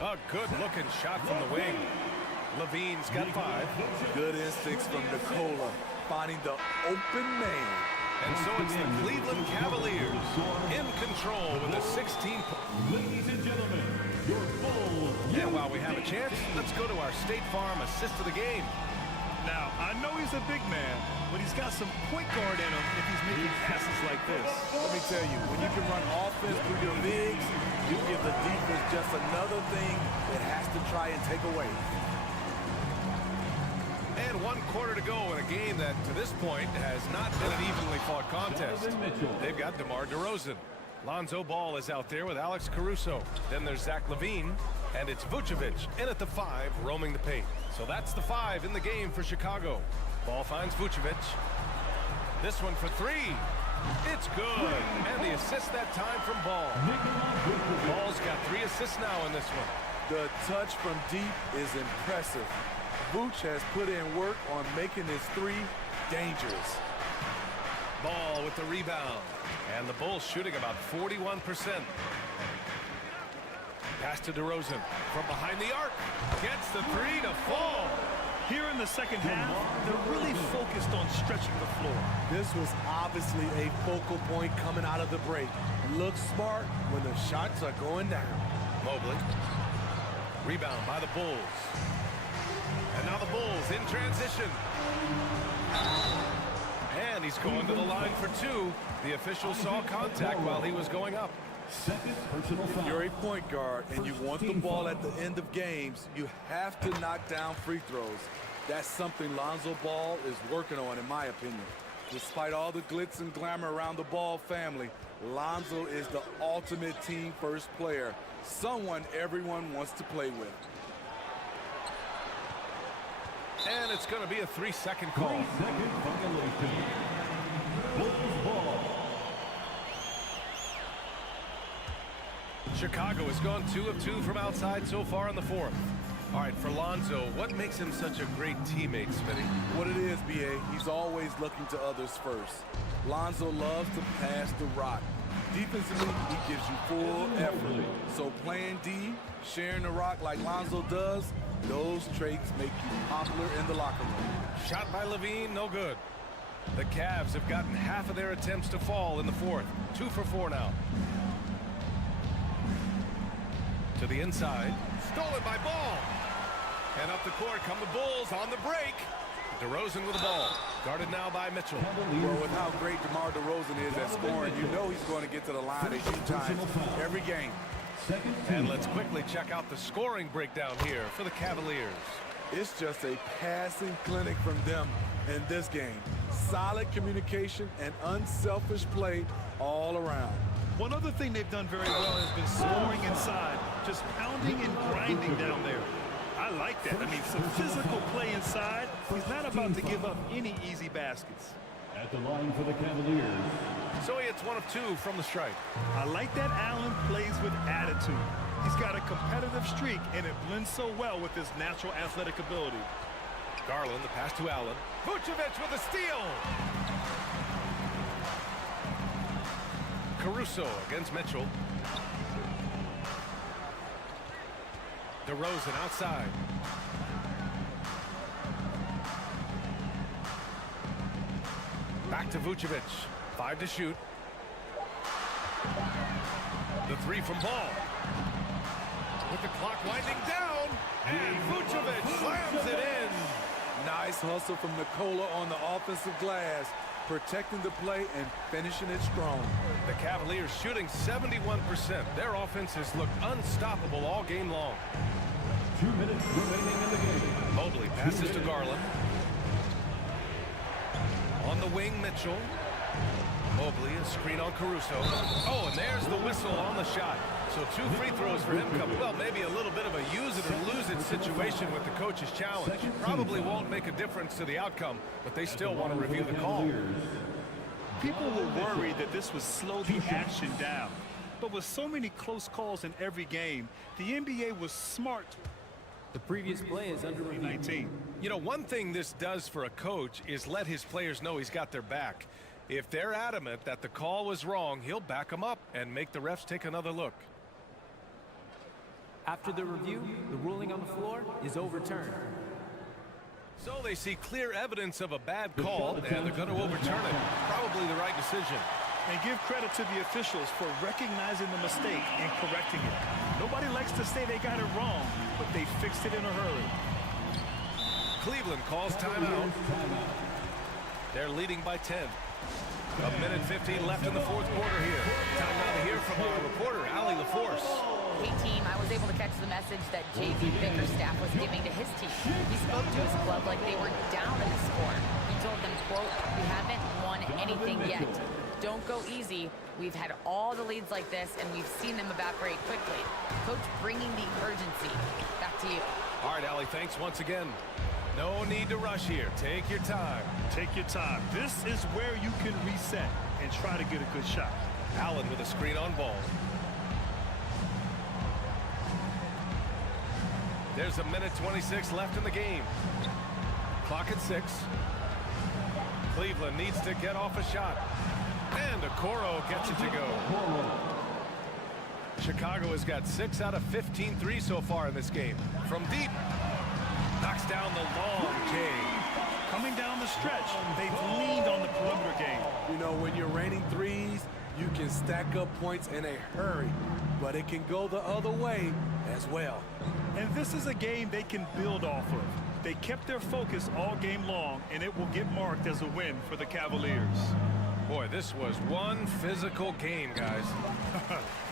A good-looking shot from the wing. Levine's got 5. Good instincts from Nikola, finding the open man. And so it's the Cleveland Cavaliers in control with a 16. Ladies and gentlemen, your Bulls. And while we have a chance, let's go to our State Farm assist of the game. Now, I know he's a big man, but he's got some point guard in him if he's making passes like this. Let me tell you, when you can run offense through your bigs, you give the defense just another thing it has to try and take away. And 1 quarter to go in a game that, to this point, has not been an evenly fought contest. They've got DeMar DeRozan. Lonzo Ball is out there with Alex Caruso. Then there's Zach LaVine, and it's Vucevic in at the 5, roaming the paint. So that's the 5 in the game for Chicago. Ball finds Vucevic. This one for 3. It's good. And the assist that time from Ball. Ball's got 3 assists now in this one. The touch from deep is impressive. Vooch has put in work on making his 3 dangerous. Ball with the rebound. And the Bulls shooting about 41%. Pass to DeRozan from behind the arc. Gets the 3 to fall. Here in the second half, they're really focused on stretching the floor. This was obviously a focal point coming out of the break. Look smart when the shots are going down. Mobley. Rebound by the Bulls. And now the Bulls in transition. And he's going to the line for 2. The official saw contact while he was going up. Second personal foul. If you're a point guard and you want the ball at the end of games, you have to knock down free throws. That's something Lonzo Ball is working on, in my opinion. Despite all the glitz and glamour around the Ball family, Lonzo is the ultimate team first player, someone everyone wants to play with. And it's going to be a 3-second call. 3-second violation. Bulls ball. Chicago has gone 2 of 2 from outside so far in the 4th. All right, for Lonzo, what makes him such a great teammate, Smitty? What it is, B.A., he's always looking to others first. Lonzo loves to pass the rock. Defensively, he gives you full effort. So playing D, sharing the rock like Lonzo does, those traits make you popular in the locker room. Shot by LaVine, no good. The Cavs have gotten half of their attempts to fall in the 4th. 2 for 4 now. To the inside. Stolen by Ball. And up the court come the Bulls on the break. DeRozan with the ball. Guarded now by Mitchell. Well, with how great DeMar DeRozan is at scoring, you know he's going to get to the line a few times every game. And let's quickly check out the scoring breakdown here for the Cavaliers. It's just a passing clinic from them in this game. Solid communication and unselfish play all around. One other thing they've done very well has been scoring inside, just pounding and grinding down there. I like that. I mean, some physical play inside. He's not about to give up any easy baskets. At the line for the Cavaliers. So he hits 1 of 2 from the strike. I like that Allen plays with attitude. He's got a competitive streak, and it blends so well with his natural athletic ability. Garland, the pass to Allen. Vucevic with a steal. Caruso against Mitchell. DeRozan outside. Back to Vucevic. 5 to shoot. The 3 from Ball. With the clock winding down. And Vucevic slams it in. Nice hustle from Nikola on the offensive glass, protecting the play and finishing it strong. The Cavaliers shooting 71%. Their offense has looked unstoppable all game long. 2 minutes remaining in the game. Mobley passes to Garland. On the wing, Mitchell. Mobley, a screen on Caruso. Oh, and there's the whistle on the shot. So 2 free throws for him coming. Well, maybe a little bit of a use it or lose it situation with the coach's challenge. Probably won't make a difference to the outcome, but they still want to review the call. People were worried that this would slow the action down. But with so many close calls in every game, the NBA was smart. The previous play is under review. 19. You know, one thing this does for a coach is let his players know he's got their back. If they're adamant that the call was wrong, he'll back them up and make the refs take another look. After the review, the ruling on the floor is overturned. So they see clear evidence of a bad call, and they're going to overturn it. Probably probably the right decision. And give credit to the officials for recognizing the mistake and correcting it. Nobody likes to say they got it wrong, but they fixed it in a hurry. Cleveland calls timeout. They're leading by 10. A minute 15 left in the fourth quarter here. Time now to hear from our reporter, Allie LaForce. Hey team, I was able to catch the message that J.V. Bickerstaff was giving to his team. He spoke to his club like they were down in the score. He told them, quote, "We haven't won anything yet. Don't go easy. We've had all the leads like this, and we've seen them evaporate quickly." Coach bringing the urgency. Back to you. All right, Allie, thanks once again. No need to rush here. Take your time. Take your time. This is where you can reset and try to get a good shot. Allen with a screen on ball. There's a minute 26 left in the game. Clock at 6. Cleveland needs to get off a shot. And Okoro gets it to go. Chicago has got 6 out of 15 threes so far in this game. From deep. Knocks down the long J. Coming down the stretch, they've leaned on the perimeter game. You know, when you're raining threes, you can stack up points in a hurry, but it can go the other way as well. And this is a game they can build off of. They kept their focus all game long, and it will get marked as a win for the Cavaliers. Boy, this was one physical game, guys.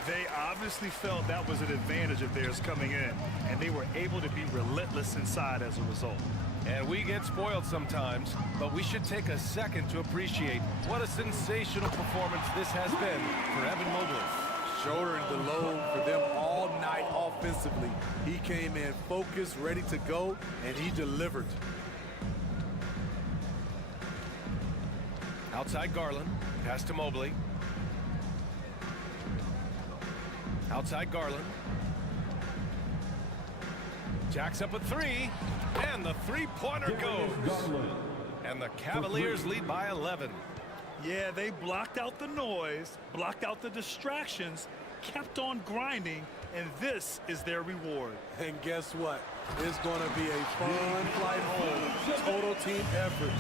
They obviously felt that was an advantage of theirs coming in, and they were able to be relentless inside as a result. And we get spoiled sometimes, but we should take a second to appreciate what a sensational performance this has been for Evan Mobley. Shouldering the load for them all night offensively. He came in focused, ready to go, and he delivered. Outside Garland, pass to Mobley. Outside Garland. Jacks up a 3, and the three-pointer goes. And the Cavaliers lead by 11. Yeah, they blocked out the noise, blocked out the distractions, kept on grinding, and this is their reward. And guess what? It's going to be a fun flight home. Total team effort.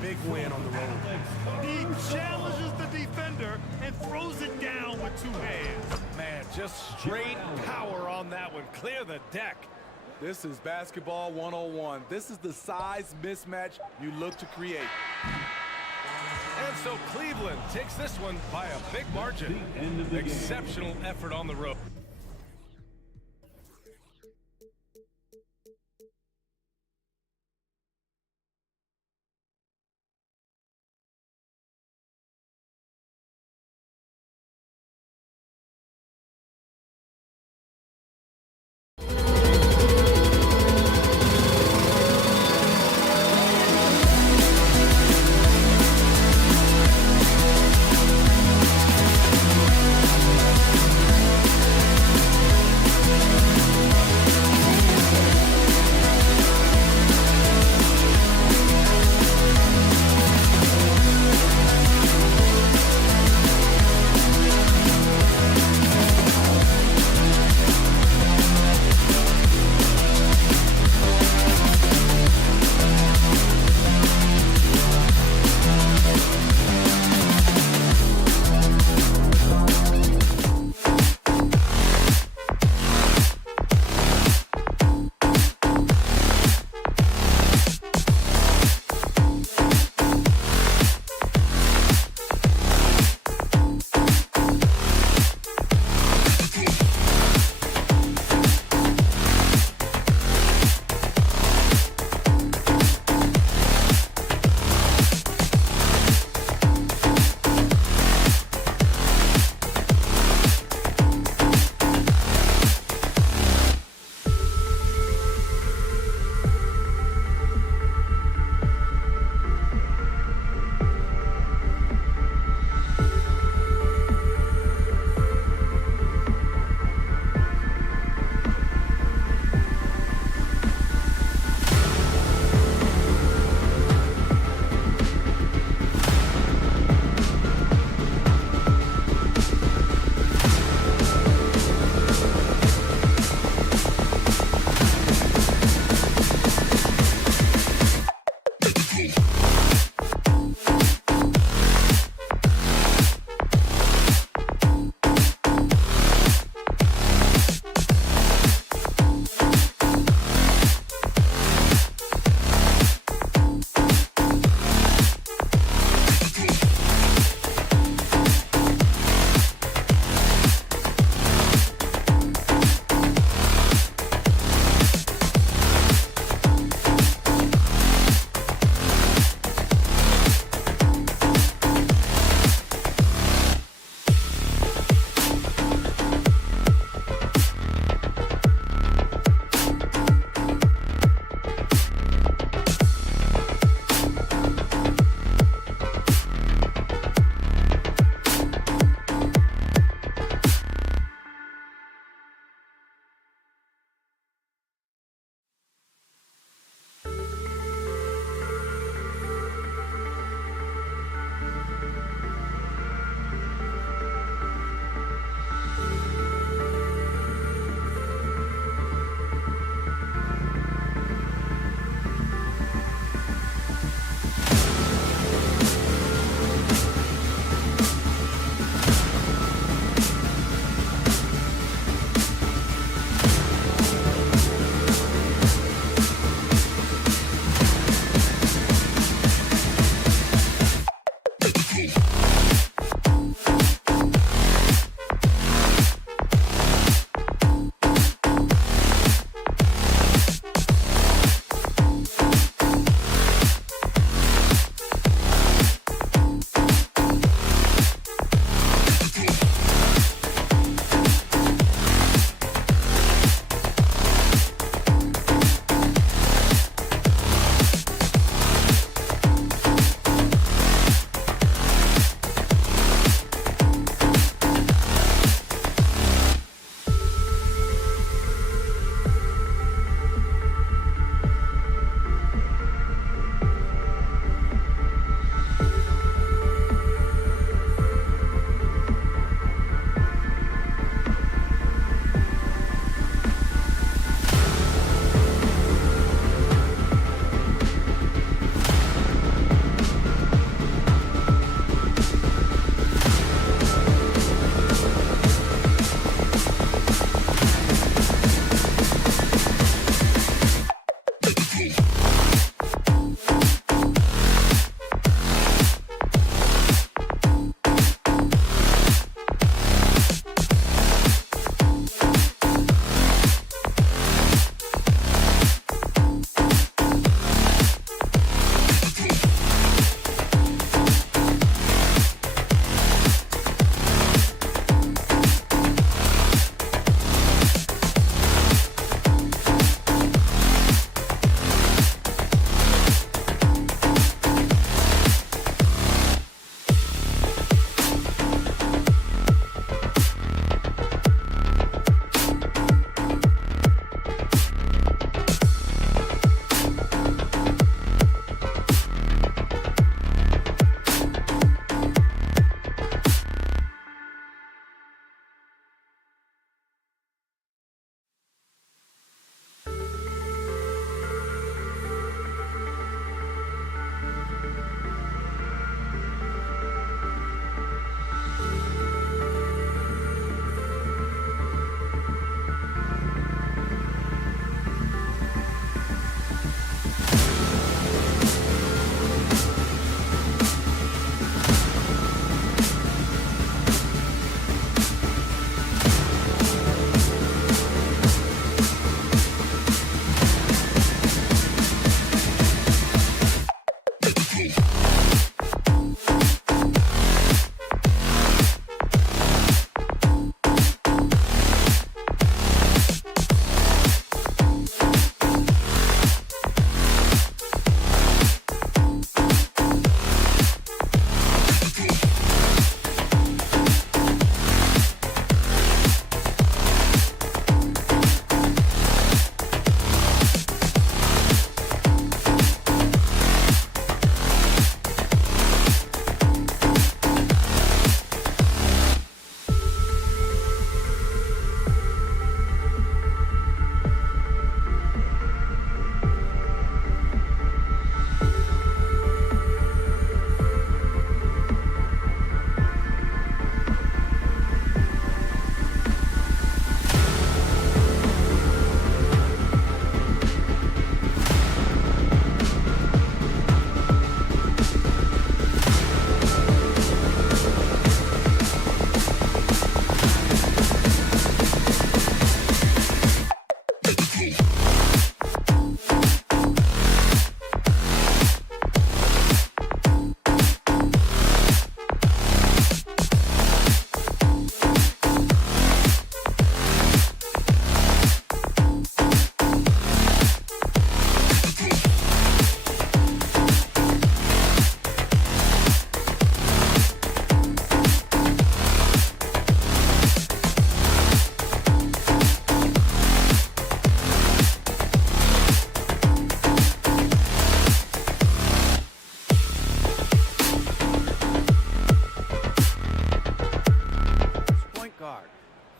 Big win on the road. He challenges the defender and throws it down with 2 hands. Man, just straight power on that one. Clear the deck. This is basketball 101. This is the size mismatch you look to create. And so Cleveland takes this one by a big margin. Exceptional effort on the road.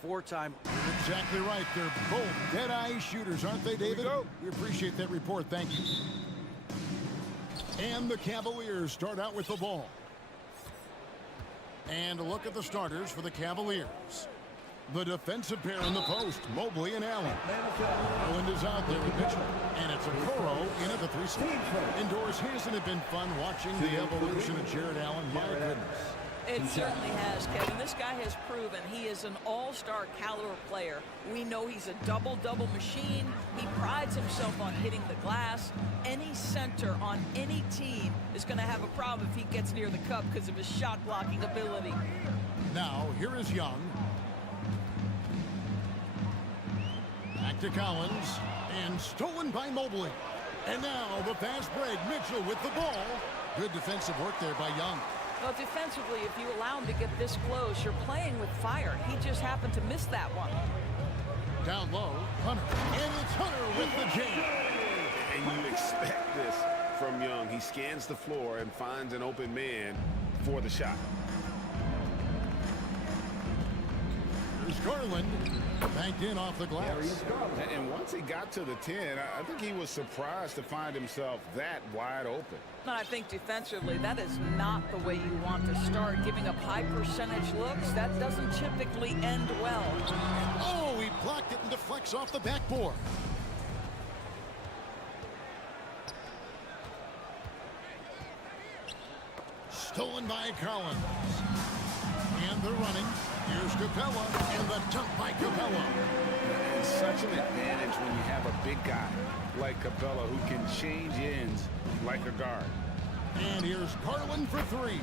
four-time. You're exactly right. They're both dead-eye shooters, aren't they, David? We appreciate that report. Thank you. And the Cavaliers start out with the ball. And a look at the starters for the Cavaliers. The defensive pair in the post, Mobley and Allen. Garland is out there with Mitchell. And it's Okoro in at the 3 slot. Indoors, hasn't it been fun watching the evolution of Jared Allen? My goodness. It certainly has, Kevin. This guy has proven he is an all-star caliber player. We know he's a double-double machine. He prides himself on hitting the glass. Any center on any team is going to have a problem if he gets near the cup because of his shot-blocking ability. Now, here is Young. Back to Collins. And stolen by Mobley. And now the fast break. Mitchell with the ball. Good defensive work there by Young. Well, defensively, if you allow him to get this close, you're playing with fire. He just happened to miss that one. Down low, Hunter. And it's Hunter with the jam. And you expect this from Young. He scans the floor and finds an open man for the shot. Here's Garland. Banked in off the glass. And once he got to the 10, I think he was surprised to find himself that wide open. I think defensively, that is not the way you want to start. Giving up high percentage looks, that doesn't typically end well. Oh, he blocked it and deflects off the backboard. Stolen by Collins. And they're running. Here's Capella, and the dunk by Capella. It's such an advantage when you have a big guy like Capella who can change ends like a guard. And here's Garland for 3.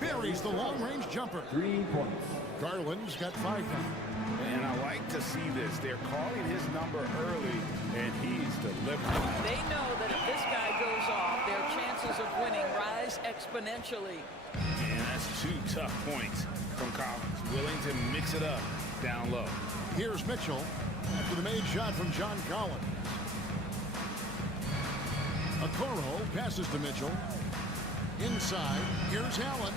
Buries the long-range jumper. 3 points. Garland's got 5 now. And I like to see this. They're calling his number early, and he's delivering. They know that if this guy goes off, their chances of winning rise exponentially. And that's 2 tough points from Collins, willing to mix it up down low. Here's Mitchell after the made shot from John Collins. Okoro passes to Mitchell. Inside, here's Allen.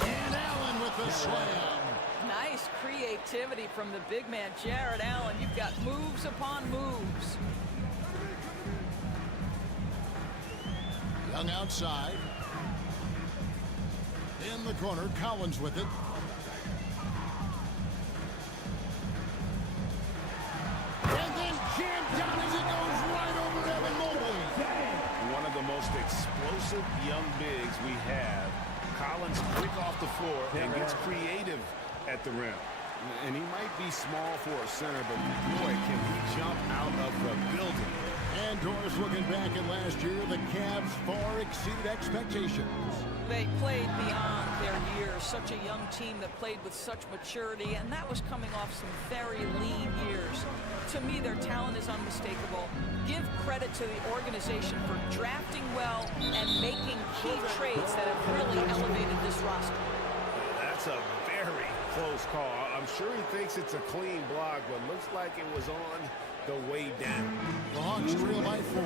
And Allen with the slam. Nice creativity from the big man, Jared Allen. You've got moves upon moves. Young outside. In the corner, Collins with it. And then jammed down as it goes right over Evan Mobley. One of the most explosive young bigs we have. Collins quick off the floor and gets creative at the rim. And he might be small for a center, but boy, can he jump out of the building. And Doris, looking back at last year, the Cavs far exceeded expectations. They played beyond their years. Such a young team that played with such maturity, and that was coming off some very lean years. To me, their talent is unmistakable. Give credit to the organization for drafting well and making key trades that have really elevated this roster. That's a very close call. I'm sure he thinks it's a clean block, but looks like it was on the way down. The Hawks trail by 4.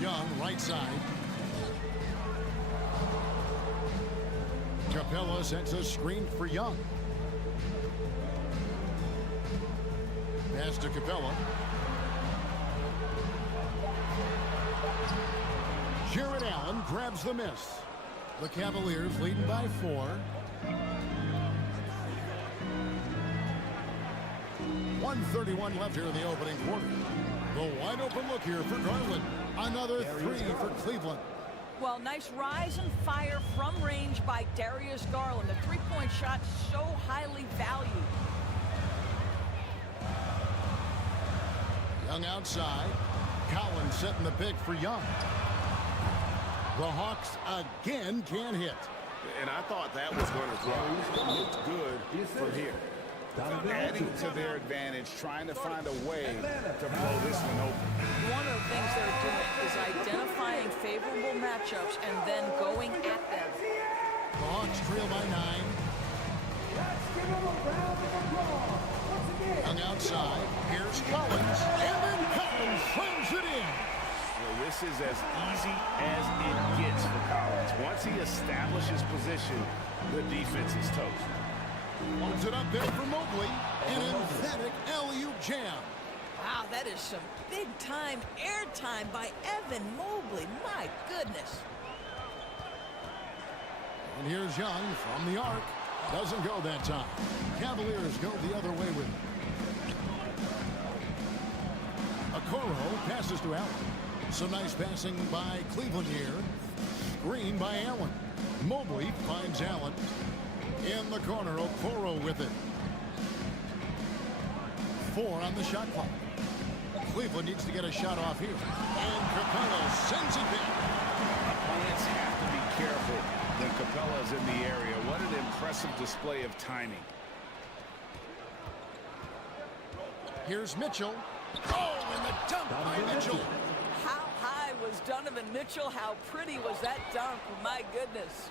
Young, right side. Capella sets a screen for Young. Pass to Capella. Jared Allen grabs the miss. The Cavaliers leading by 4. 1:31 left here in the opening quarter. The wide open look here for Garland. Another 3 for Cleveland. Well, nice rise and fire from range by Darius Garland. The three-point shot so highly valued. Young outside. Collins setting the pick for Young. The Hawks again can't hit. And I thought that was going to drop. It looked good from here. Adding to their advantage, trying to find a way to blow this one open. One of the things they're doing is identifying favorable matchups and then going at them. The Hawks trail by 9. Young outside. Here's Collins. And then Collins slams it in. Well, this is as easy as it gets for Collins. Once once he establishes position, the defense is toast. Holds it up there for Mobley. An emphatic alley-oop jam. Wow, that is some big-time airtime by Evan Mobley. My goodness. And here's Young from the arc. Doesn't go that time. Cavaliers go the other way with it. Okoro passes to Allen. Some nice passing by Cleveland here. Screen by Allen. Mobley finds Allen. In the corner, Okoro with it. 4 on the shot clock. Cleveland needs to get a shot off here. And Capella sends it back. Opponents have to be careful when Capella's in the area. What an impressive display of timing. Here's Mitchell. Oh, and the dunk by Mitchell. How high was Donovan Mitchell? How pretty was that dunk? My goodness.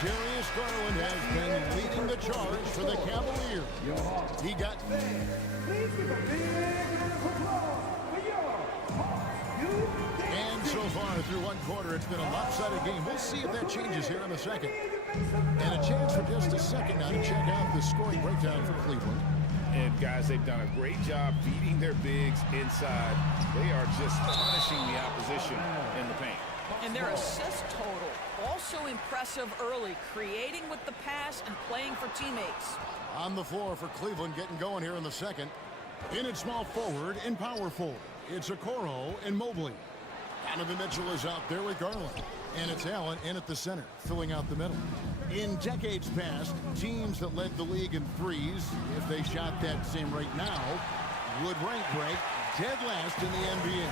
Darius Garland has been leading the charge for the Cavaliers. He got... And so far through one quarter, it's been a lopsided game. We'll see if that changes here in the second. And a chance for just a second now to check out the scoring breakdown for Cleveland. And guys, they've done a great job beating their bigs inside. They are just punishing the opposition in the paint. And their assist total, also impressive early, creating with the pass and playing for teammates. On the floor for Cleveland, getting going here in the second. In at small forward, in power forward, it's Okoro and Mobley. Donovan Mitchell is out there with Garland. And it's Allen in at the center, filling out the middle. In decades past, teams that led the league in threes, if they shot that same rate now, would rank break dead last in the NBA.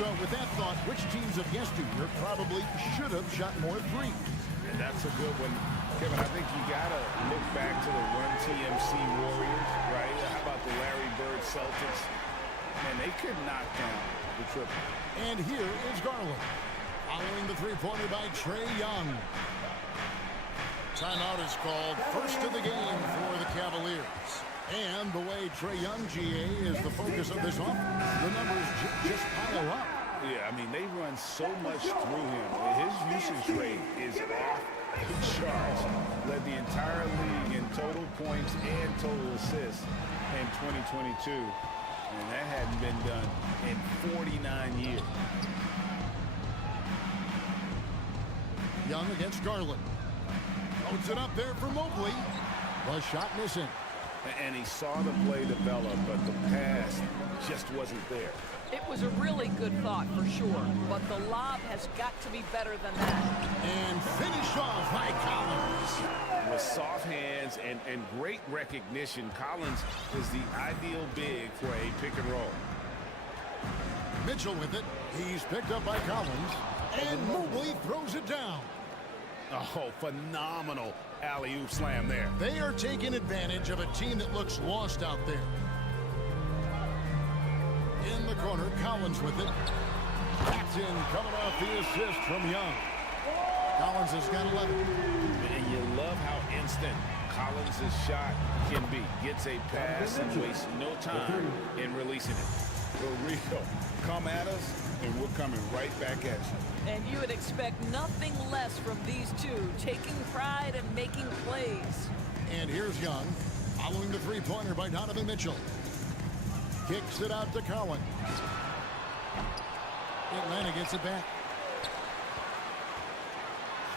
So with that thought, which teams of yesteryear probably should have shot more threes? And that's a good one. Kevin, I think you got to look back to the Run TMC Warriors, right? How about the Larry Bird Celtics? Man, they could knock down the triple. And here is Garland. Following the three-pointer by Trae Young. Timeout is called, first of the game for the Cavaliers. And the way Trae Young, GA, is the focus of this offense. The numbers just pile up. Yeah, I mean, they run so much through him. His usage rate is off the charts. Led the entire league in total points and total assists in 2022. And that hadn't been done in 49 years. Young against Garland. Loads it up there for Mobley. The shot missing. And he saw the play develop, but the pass just wasn't there. It was a really good thought for sure, but the lob has got to be better than that. And finished off by Collins. With soft hands and great recognition, Collins is the ideal big for a pick and roll. Mitchell with it. He's picked up by Collins. And Mobley throws it down. Oh, phenomenal alley-oop slam there. They are taking advantage of a team that looks lost out there. In the corner, Collins with it. That's in, coming off the assist from Young. Collins has got 11. And you love how instant Collins' shot can be. Gets a pass and wastes no time in releasing it. For real, come at us, and we're coming right back at you. And you would expect nothing less from these two, taking pride and making plays. And here's Young, following the three-pointer by Donovan Mitchell. Kicks it out to Collins. Atlanta gets it back.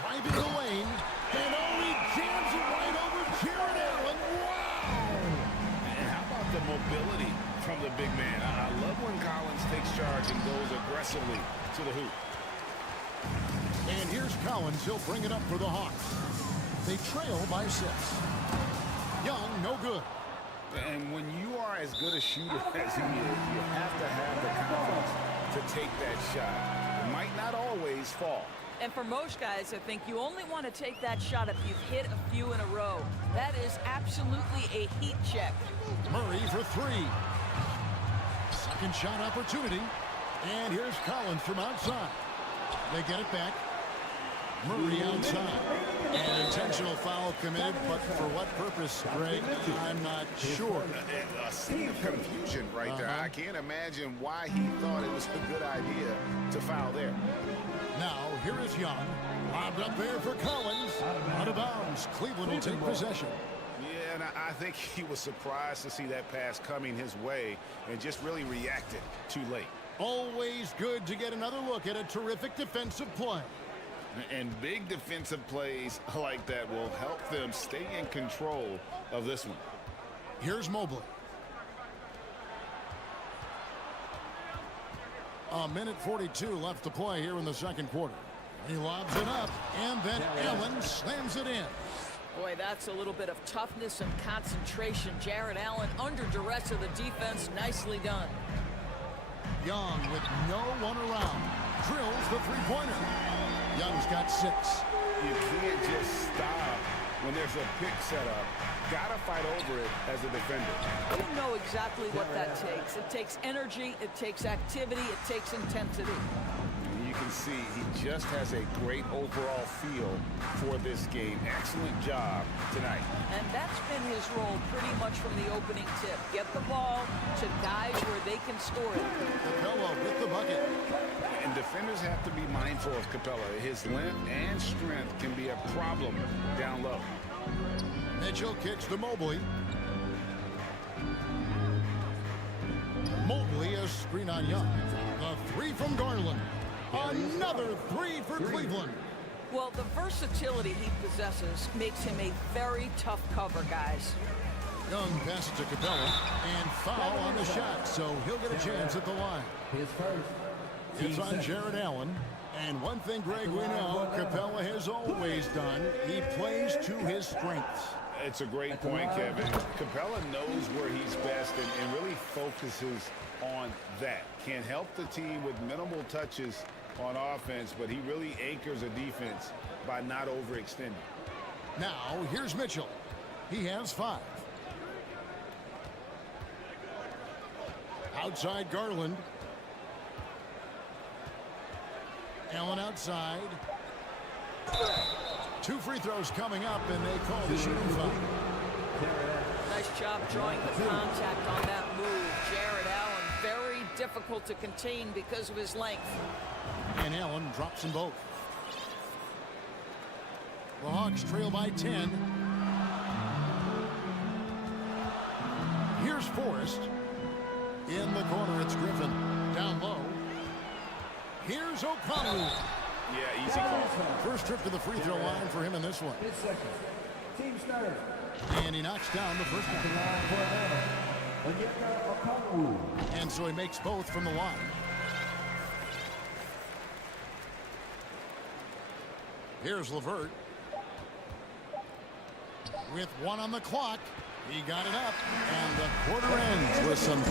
Driving the lane, and only jams it right over Jared Allen. Wow! And how about the mobility from the big man? I love when Collins takes charge and goes aggressively to the hoop. And here's Collins. He'll bring it up for the Hawks. They trail by 6. Young, no good. And when you are as good a shooter as he is, you have to have the confidence to take that shot. It might not always fall. And for most guys, I think you only want to take that shot if you've hit a few in a row. That is absolutely a heat check. Murray for 3. Second shot opportunity. And here's Collins from outside. They get it back. Murray outside. An intentional foul committed, but for what purpose, Greg? I'm not sure. A scene of confusion right there. I can't imagine why he thought it was a good idea to foul there. Now, here is Here's Young. Lobbed up there for Collins. Out of bounds. Cleveland will take possession. Yeah, and I think he was surprised to see that pass coming his way and just really reacted too late. Always good to get another look at a terrific defensive play. And big defensive plays like that will help them stay in control of this one. Here's Mobley. A minute 42 left to play here in the second quarter. He lobs it up, and then Allen slams it in. Boy, that's a little bit of toughness and concentration. Jared Allen under duress of the defense. Nicely done. Young with no one around. Drills the three-pointer. Young's got 6. You can't just stop when there's a pick set up. Gotta fight over it as a defender. You know exactly what that takes. It takes energy, it takes activity, it takes intensity. And you can see he just has a great overall feel for this game. Excellent job tonight. And that's been his role pretty much from the opening tip. Get the ball to guys where they can store it. Capella with the bucket. And defenders have to be mindful of Capella. His length and strength can be a problem down low. Mitchell kicks to Mobley. Mobley a screen on Young. The 3 from Garland. Another 3 for Cleveland. Well, the versatility he possesses makes him a very tough cover, guys. Young passes to Capella and foul on the shot, so he'll get a chance at the line. It's on Jared Allen. And one thing, Greg, we know Capella has always done, he plays to his strengths. It's a great point, Kevin. Capella knows where he's best and really focuses on that. Can help the team with minimal touches on offense, but he really anchors a defense by not overextending. Now, here's Mitchell. He has 5. Outside Garland. Allen outside. 2 free throws coming up, and they call the shooting foul. Nice job drawing the contact on that move. Jared Allen, very difficult to contain because of his length. And Allen drops them both. The Hawks trail by 10. Here's Forrest. In the corner, it's Griffin. Down low. Here's O'Connell. Yeah, easy call. First trip to the free throw line for him in this one. Team starter. And he knocks down the first one. And so he makes both from the line. Here's LeVert. With 1 on the clock. He got it up. And the quarter ends with some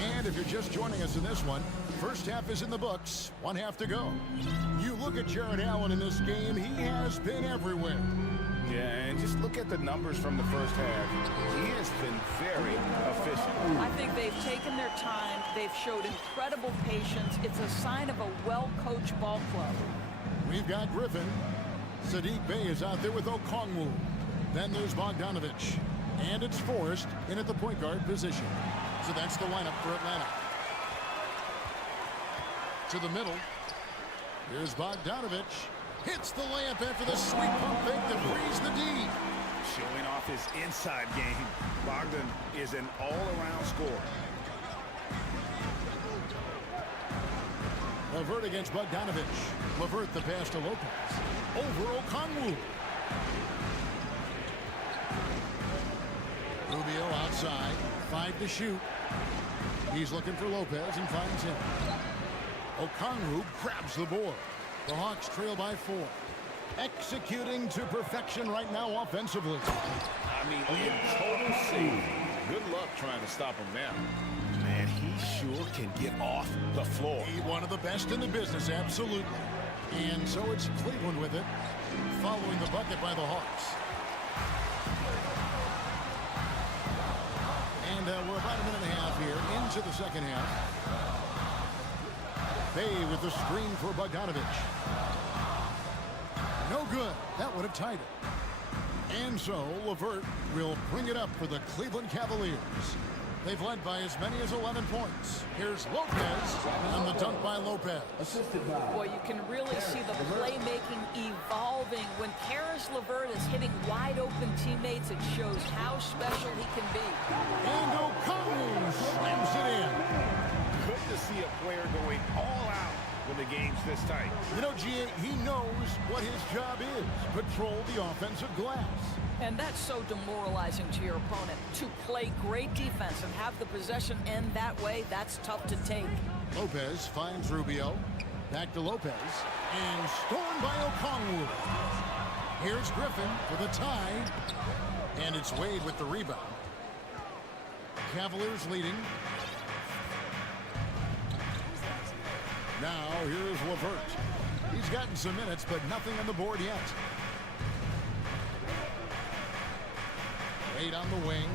And if you're just joining us in this one, first half is in the books, 1 half to go. You look at Jared Allen in this game, he has been everywhere. Yeah, and just look at the numbers from the first half. He has been very efficient. I think they've taken their time. They've showed incredible patience. It's a sign of a well-coached ball club. We've got Griffin. Sadiq Bey is out there with Okongwu. Then there's Bogdanovich. And it's Forrest in at the point guard position. So that's the lineup for Atlanta. To the middle. Here's Bogdanovich. Hits the layup after the sweet pump fake to freeze the D. Showing off his inside game. Bogdan is an all-around scorer. LeVert against Bogdanovich. LeVert the pass to Lopez. Over Okongwu. Rubio outside. 5 to shoot. He's looking for Lopez and finds him. Okongwu grabs the board. The Hawks trail by 4. Executing to perfection right now offensively. I mean, in total safety. Good luck trying to stop him now. Man, he sure can get off the floor. He's one of the best in the business, absolutely. And so it's Cleveland with it, following the bucket by the Hawks. And we're about a minute and a half here into the second half. Bay with the screen for Bogdanovich. No good. That would have tied it. And so LeVert will bring it up for the Cleveland Cavaliers. They've led by as many as 11 points. Here's Lopez, and the dunk by Lopez. Boy, you can really see the playmaking evolving. When Caris LeVert is hitting wide-open teammates, it shows how special he can be. And O'Connell slams it in. Good to see a player going all out when the game's this tight. You know, G.A., he knows what his job is. Patrol the offensive glass. And that's so demoralizing to your opponent. To play great defense and have the possession end that way, that's tough to take. Lopez finds Rubio. Back to Lopez. And stolen by O'Connell. Here's Griffin for the tie. And it's Wade with the rebound. Cavaliers leading. Now here's LeVert. He's gotten some minutes, but nothing on the board yet. Wade on the wing.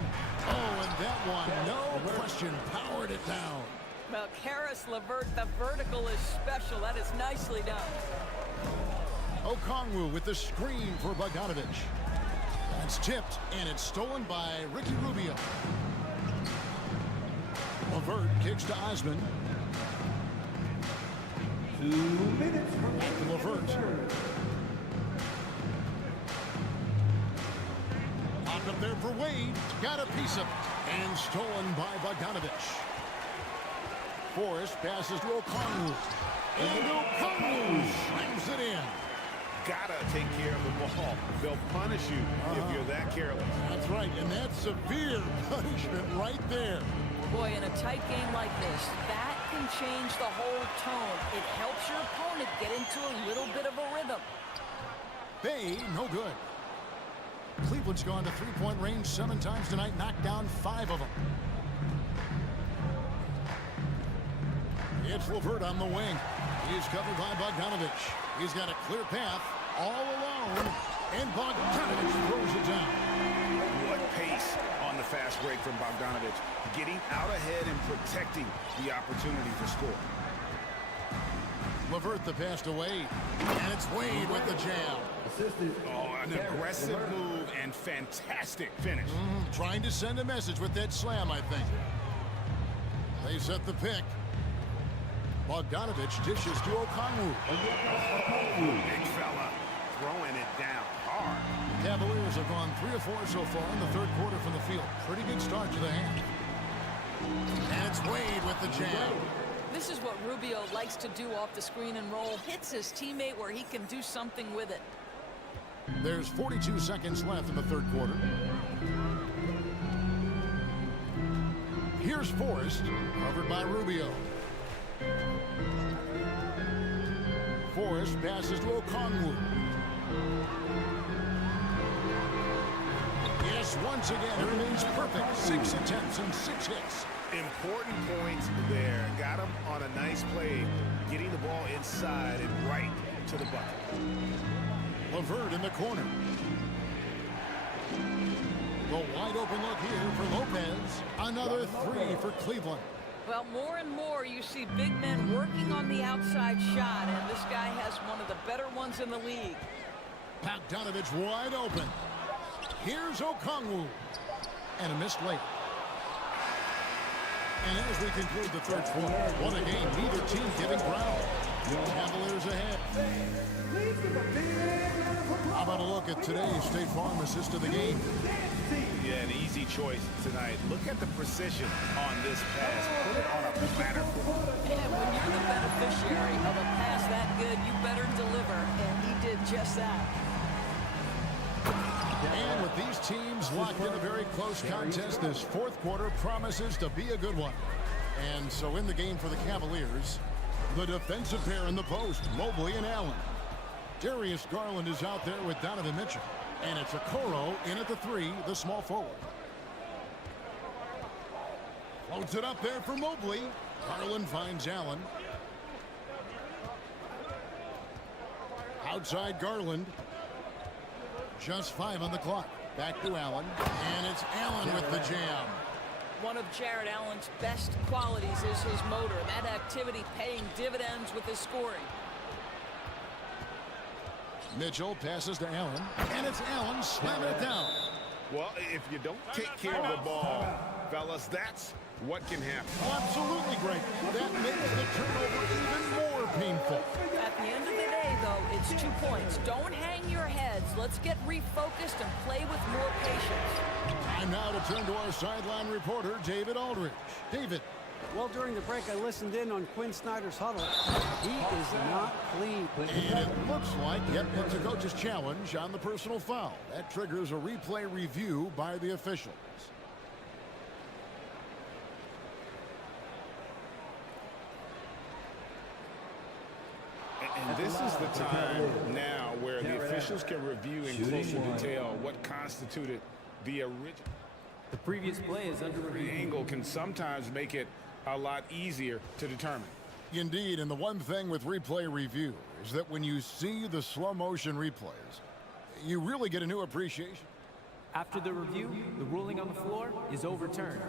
Oh, and that one, no question, powered it down. Well, Caris LeVert, the vertical is special. That is nicely done. Okongwu with the screen for Bogdanovich. That's tipped, and it's stolen by Ricky Rubio. LeVert kicks to Osman. 2 minutes from Back to LeVert. Popped up there for Wade. Got a piece of it. And stolen by Bogdanovich. Forrest passes to Okongwu. And Okongwu slams it in. Gotta take care of the ball. They'll punish you if you're that careless. That's right, and that's severe punishment right there. Boy, in a tight game like this, that can change the whole tone. It helps your opponent get into a little bit of a rhythm. Bay, no good. Cleveland's gone to three-point range 7 times tonight, knocked down 5 of them. It's LeVert on the wing. He's covered by Bogdanovich. He's got a clear path all alone, and Bogdanovich throws it down. What pace on the fast break from Bogdanovich. Getting out ahead and protecting the opportunity to score. LeVert the pass to Wade, and it's Wade with the jam. Oh, an aggressive move and fantastic finish. Trying to send a message with that slam, I think. They set the pick. Bogdanovich dishes to Okongwu. Big fella throwing it down hard. Cavaliers have gone 3 of 4 so far in the third quarter from the field. Pretty good start to the half. And it's Wade with the jam. This is what Rubio likes to do off the screen and roll. Hits his teammate where he can do something with it. There's 42 seconds left in the third quarter. Here's Forrest, covered by Rubio. Forrest passes to Okongwu. Yes, once again, it remains perfect. 6 attempts and 6 hits. Important points there. Got him on a nice play, getting the ball inside and right to the bucket. LeVert in the corner. The wide open look here for Lopez. Another 3 for Cleveland. Well, more and more you see big men working on the outside shot, and this guy has one of the better ones in the league. Bogdanovich wide open. Here's Okongwu. And a missed late. And as we conclude the third quarter, what a game, neither team giving ground. Cavaliers ahead. How about a look at today's State Farm assist of the game? Yeah, an easy choice tonight. Look at the precision on this pass. Put it on a platter. And when you're the beneficiary of a pass that good, you better deliver, and he did just that. And with these teams locked in a very close contest, this fourth quarter promises to be a good one. And so in the game for the Cavaliers, the defensive pair in the post, Mobley and Allen. Darius Garland is out there with Donovan Mitchell. And it's Okoro in at the 3, the small forward. Floats it up there for Mobley. Garland finds Allen. Outside Garland. Just 5 on the clock. Back to Allen. And it's Allen with the jam. One of Jared Allen's best qualities is his motor. That activity paying dividends with his scoring. Mitchell passes to Allen, and it's Allen slamming it down. Well, if you don't take care of the ball, fellas, that's what can happen. Absolutely great. That makes the turnover even more painful. At the end of the day, though, it's 2 points. Don't hang your heads. Let's get refocused and play with more patience. Time now to turn to our sideline reporter, David Aldridge. David. Well, during the break, I listened in on Quinn Snyder's huddle. He is not clean. And it looks like, yep, it's a coach's challenge on the personal foul. That triggers a replay review by the officials. And this is the time now where the officials can review in closer detail what constituted the original. The previous play is under The review. angle can sometimes make it a lot easier to determine. Indeed, and the one thing with replay review is that when you see the slow motion replays, you really get a new appreciation. After the review, the ruling on the floor is overturned.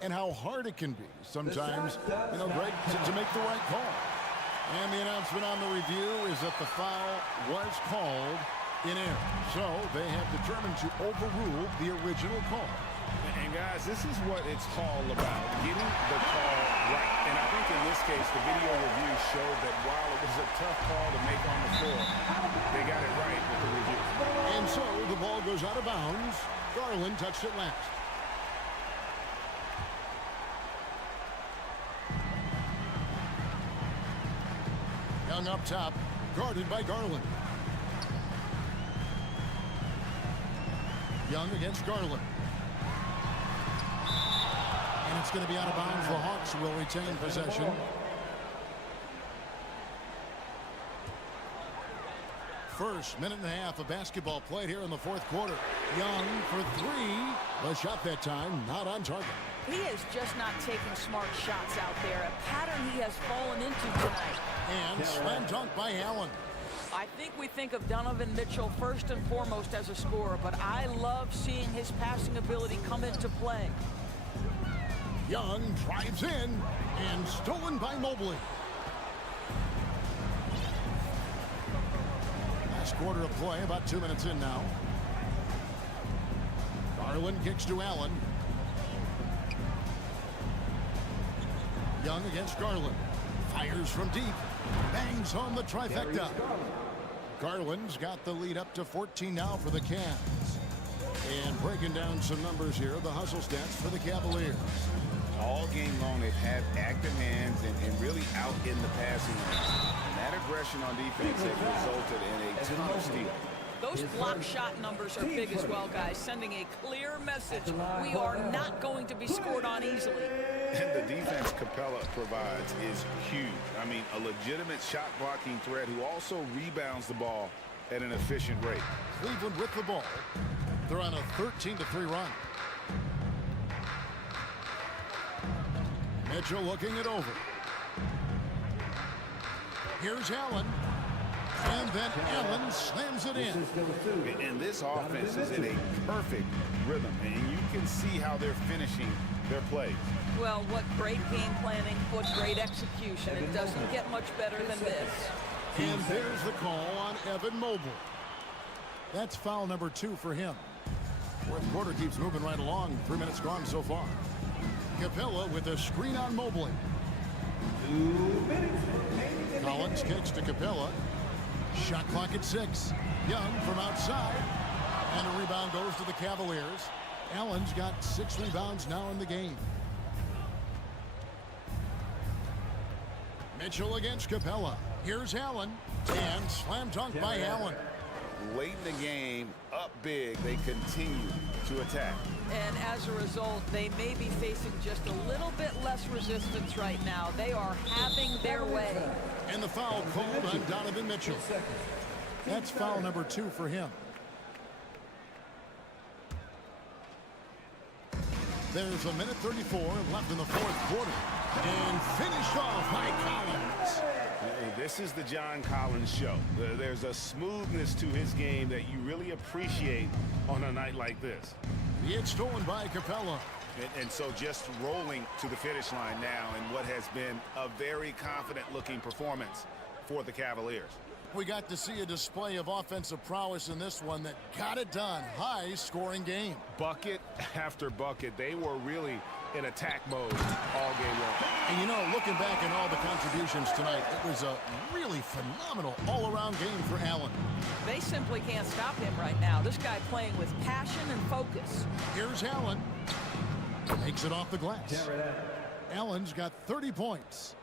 And how hard it can be sometimes, Greg, to make the right call. And the announcement on the review is that the foul was called in error. So they have determined to overrule the original call. And guys, this is what it's all about, getting the call right. And I think in this case, the video review showed that while it was a tough call to make on the floor, they got it right with the review. And so the ball goes out of bounds. Garland touched it last. Young up top, guarded by Garland. Young against Garland. And it's going to be out of bounds. The Hawks will retain possession. First minute and a half of basketball played here in the fourth quarter. Young for three. The shot that time not on target. He is just not taking smart shots out there, a pattern he has fallen into tonight. And slam dunk by Allen. I think we think of Donovan Mitchell first and foremost as a scorer, but I love seeing his passing ability come into play. Young drives in and stolen by Mobley. Last quarter of play, about 2 minutes in now. Garland kicks to Allen. Young against Garland. Fires from deep. Bangs home the trifecta. Garland's got the lead up to 14 now for the Cavs. And breaking down some numbers here, the hustle stats for the Cavaliers. All game long, they've had active hands and really out in the passing lanes. And that aggression on defense has resulted in a ton of steals. Those block shot numbers are big as well, guys, sending a clear message. We are not going to be scored on easily. And the defense Capella provides is huge. I mean, a legitimate shot blocking threat who also rebounds the ball at an efficient rate. Cleveland with the ball. They're on a 13-3 run. Mitchell looking it over. Here's Allen. And then Allen slams it in. And this offense is in a perfect rhythm. And you can see how they're finishing their plays. Well, what great game planning, what great execution. It doesn't get much better than this. And there's the call on Evan Mobley. That's foul number 2 for him. Fourth quarter keeps moving right along. 3 minutes gone so far. Capella with a screen on Mobley. Collins kicks to Capella. Shot clock at 6. Young from outside. And a rebound goes to the Cavaliers. Allen's got 6 rebounds now in the game. Mitchell against Capella. Here's Allen. And slam dunk by Allen. Late in the game, up big, they continue to attack. And as a result, they may be facing just a little bit less resistance right now. They are having their way. And the foul called on Donovan Mitchell. That's foul number 2 for him. There's a minute 34 left in the fourth quarter. And finished off by Collins. This is the John Collins show. There's a smoothness to his game that you really appreciate on a night like this. It's stolen by Capella. And so just rolling to the finish line now in what has been a very confident-looking performance for the Cavaliers. We got to see a display of offensive prowess in this one that got it done. High-scoring game. Bucket after bucket. They were really in attack mode all game long. And you know, looking back at all the contributions tonight, it was a really phenomenal all-around game for Allen. They simply can't stop him right now. This guy playing with passion and focus. Here's Allen. Makes it off the glass. Allen's got 30 points.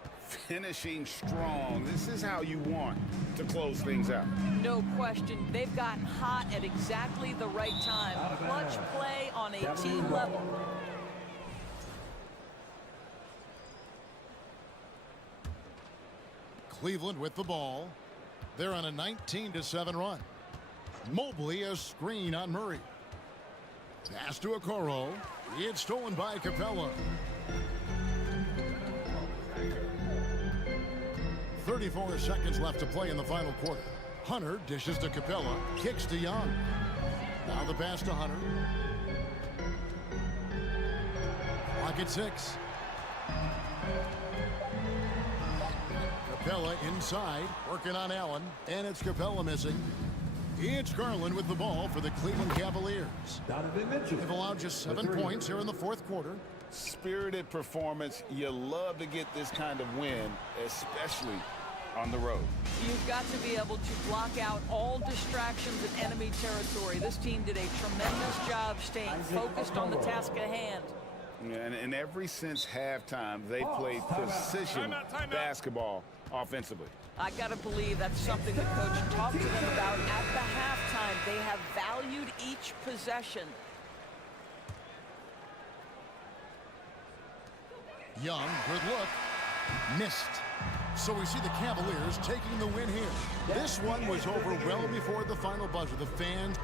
Finishing strong. This is how you want to close things out. No question. They've gotten hot at exactly the right time. Clutch play on a team level. Cleveland with the ball. They're on a 19-7 run. Mobley a screen on Murray. Pass to Okoro. It's stolen by Capella. 34 seconds left to play in the final quarter. Hunter dishes to Capella. Kicks to Young. Now the pass to Hunter. Clock at 6. Capella inside, working on Allen, and it's Capella missing. It's Garland with the ball for the Cleveland Cavaliers. They've allowed just 7 points here in the fourth quarter. Spirited performance. You love to get this kind of win, especially on the road. You've got to be able to block out all distractions in enemy territory. This team did a tremendous job staying focused on the task at hand. And ever since halftime, they played precision basketball offensively. I got to believe that's something the coach talked to them about at the halftime. They have valued each possession. Young, good look. Missed. So we see the Cavaliers taking the win here. This one was over well before the final buzzer. The fans...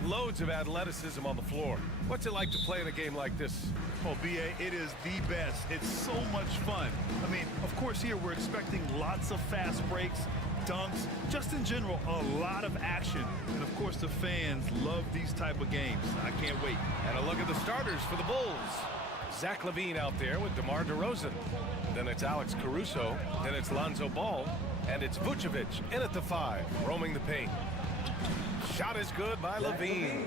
but loads of athleticism on the floor. What's it like to play in a game like this? Oh, B.A., it is the best. It's so much fun. I mean, of course, here we're expecting lots of fast breaks, dunks, just in general, a lot of action. And, of course, the fans love these type of games. I can't wait. And a look at the starters for the Bulls. Zach LaVine out there with DeMar DeRozan. Then it's Alex Caruso. Then it's Lonzo Ball. And it's Vucevic in at the 5, roaming the paint. Shot is good by LaVine.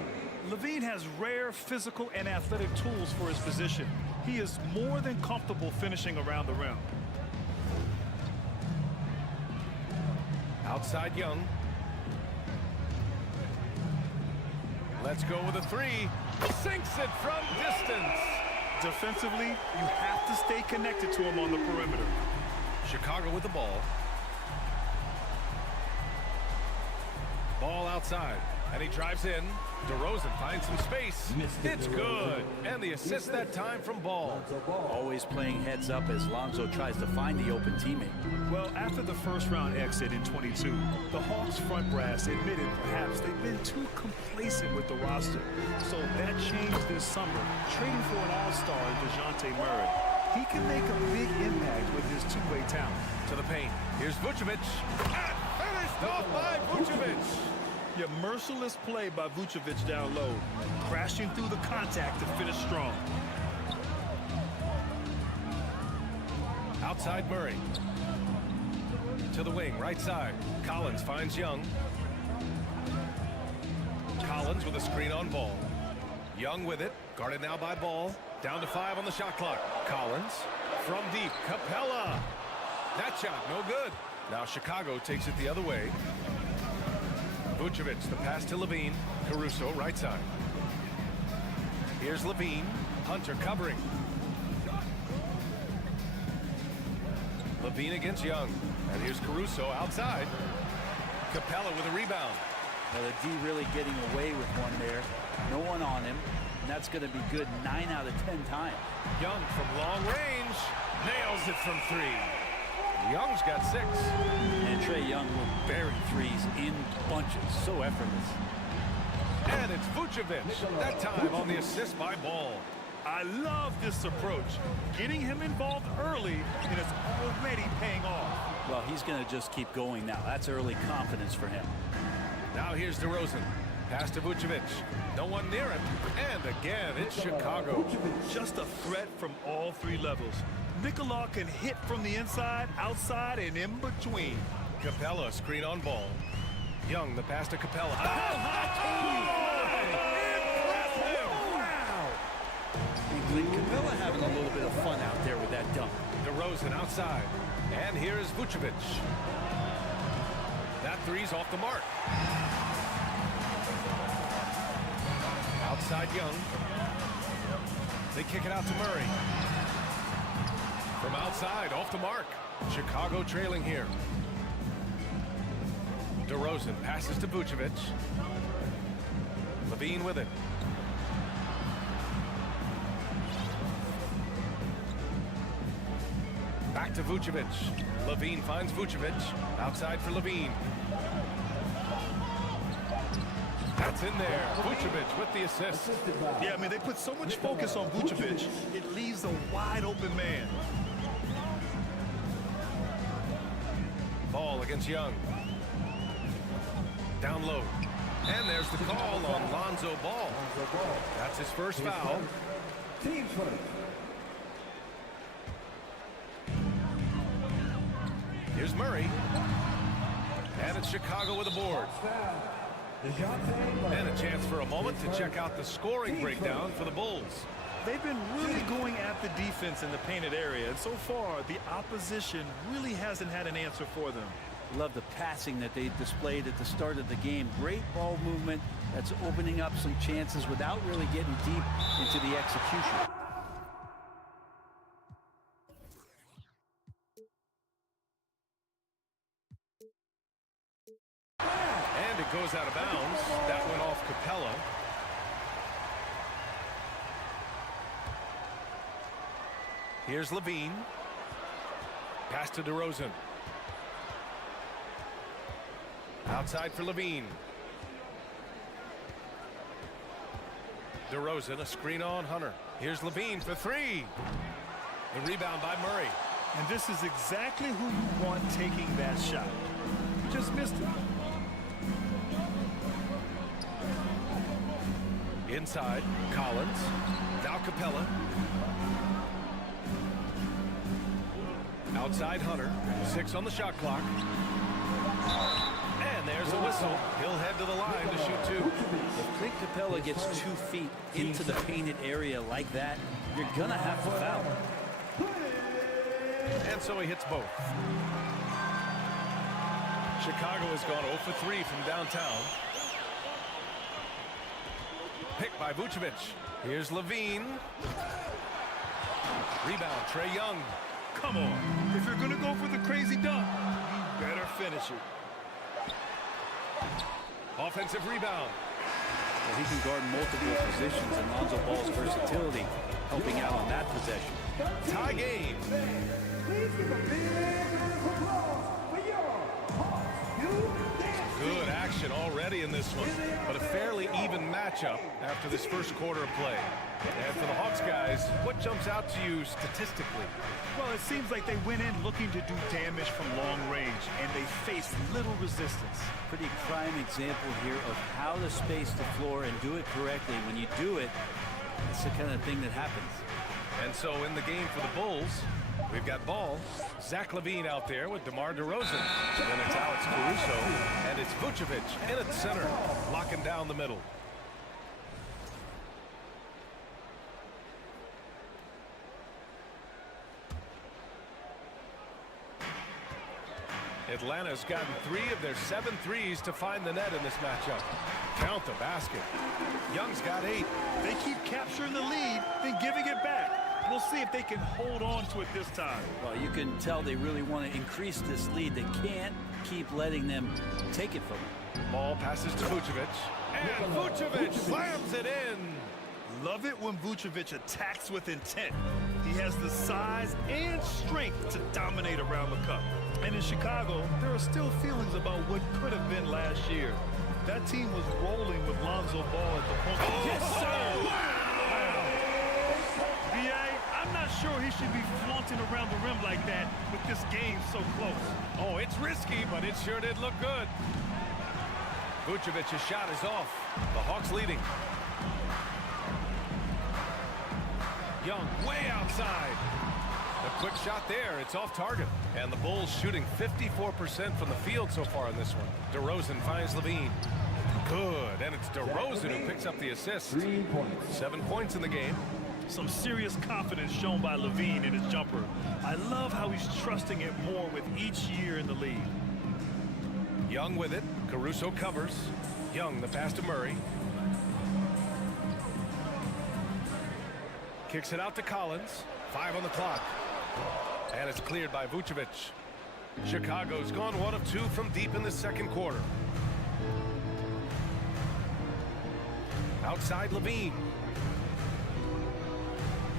LaVine has rare physical and athletic tools for his position. He is more than comfortable finishing around the rim. Outside Young. Let's go with a 3. Sinks it from distance. Defensively, you have to stay connected to him on the perimeter. Chicago with the ball. Ball outside, and he drives in. DeRozan finds some space. It's good. And the assist that time from Ball. Always playing heads up as Lonzo tries to find the open teammate. Well, after the first round exit in 22, the Hawks front brass admitted perhaps they've been too complacent with the roster. So that changed this summer, trading for an all-star in DeJounte Murray. He can make a big impact with his two-way talent. To the paint. Here's Vucevic. And finished off by Vucevic. Yeah, merciless play by Vucevic down low, crashing through the contact to finish strong. Outside Murray. To the wing, right side. Collins finds Young. Collins with a screen on Ball. Young with it, guarded now by Ball. Down to 5 on the shot clock. Collins from deep. Capella. That shot, no good. Now Chicago takes it the other way. Vucevic, the pass to LaVine. Caruso, right side. Here's LaVine. Hunter covering. LaVine against Young. And here's Caruso outside. Capella with a rebound. Now the D really getting away with one there. No one on him. And that's going to be good 9 out of 10 times. Young from long range. Nails it from 3. Young's got 6. And Trae Young will bury threes in bunches. So effortless. And it's Vucevic. That time on the assist by Ball. I love this approach. Getting him involved early, and it's already paying off. Well, he's going to just keep going now. That's early confidence for him. Now here's DeRozan. Pass to Vucevic. No one near him. And again, it's Chicago. Just a threat from all 3 levels. Nicola can hit from the inside, outside, and in between. Capella screen on Ball. Young, the pass to Capella. Capella having a little bit of fun out there with that dunk. DeRozan outside. And here's Vucevic. That 3's off the mark. Outside Young. They kick it out to Murray. From outside, off the mark. Chicago trailing here. DeRozan passes to Vucevic. LaVine with it. Back to Vucevic. LaVine finds Vucevic. Outside for LaVine. That's in there. Vucevic with the assist. Yeah, I mean, they put so much focus on Vucevic, it leaves a wide open man. Ball against Young. Down low. And there's the call on Lonzo Ball. That's his first foul. Team first. Here's Murray. And it's Chicago with a board. And a chance for a moment to check out the scoring breakdown for the Bulls. They've been really going at the defense in the painted area, and so far, the opposition really hasn't had an answer for them. Love the passing that they displayed at the start of the game. Great ball movement that's opening up some chances without really getting deep into the execution. And it goes out of bounds. That went off Capella. Here's LaVine. Pass to DeRozan. Outside for LaVine. DeRozan, a screen on Hunter. Here's Levine for three. The rebound by Murray. And this is exactly who you want taking that shot. You just missed it. Inside, Collins. Now Capella. Outside Hunter. 6 on the shot clock. And there's a whistle. He'll head to the line to shoot 2. If Clint Capella gets 2 feet into the painted area like that, you're going to have to foul. And so he hits both. Chicago has gone 0 for 3 from downtown. Picked by Vucevic. Here's Levine. Rebound, Trae Young. Come on. If you're going to go for the crazy dunk, you better finish it. Offensive rebound. Well, he can guard multiple positions, and Lonzo Ball's versatility helping out on that possession. Tie game. Good action already in this one, but a fairly even matchup after this first quarter of play. And for the Hawks guys, what jumps out to you statistically? Well, it seems like they went in looking to do damage from long range, and they faced little resistance. Pretty prime example here of how to space the floor and do it correctly. When you do it, it's the kind of thing that happens. And so in the game for the Bulls, we've got Ball, Zach LaVine out there with DeMar DeRozan. Then it's Alex Caruso, and it's Vucevic in at center, locking down the middle. Atlanta's gotten 3 of their 7 threes to find the net in this matchup. Count the basket. Young's got 8. They keep capturing the lead, then giving it back. We'll see if they can hold on to it this time. Well, you can tell they really want to increase this lead. They can't keep letting them take it from them. Ball passes to Vucevic. And Vucevic slams it in. Love it when Vucevic attacks with intent. He has the size and strength to dominate around the cup. And in Chicago, there are still feelings about what could have been last year. That team was rolling with Lonzo Ball at the point. Yes, sir! Wow. B.A., I'm not sure he should be flaunting around the rim like that with this game so close. Oh, it's risky, but it sure did look good. Vucevic's shot is off. The Hawks leading. Young way outside. A quick shot there. It's off target. And the Bulls shooting 54% from the field so far in this one. DeRozan finds Levine. Good. And it's DeRozan who picks up the assist. 7 points in the game. Some serious confidence shown by Levine in his jumper. I love how he's trusting it more with each year in the league. Young with it. Caruso covers. Young the pass to Murray. Kicks it out to Collins. 5 on the clock. And it's cleared by Vucevic. Chicago's gone 1 of 2 from deep in the second quarter. Outside Levine.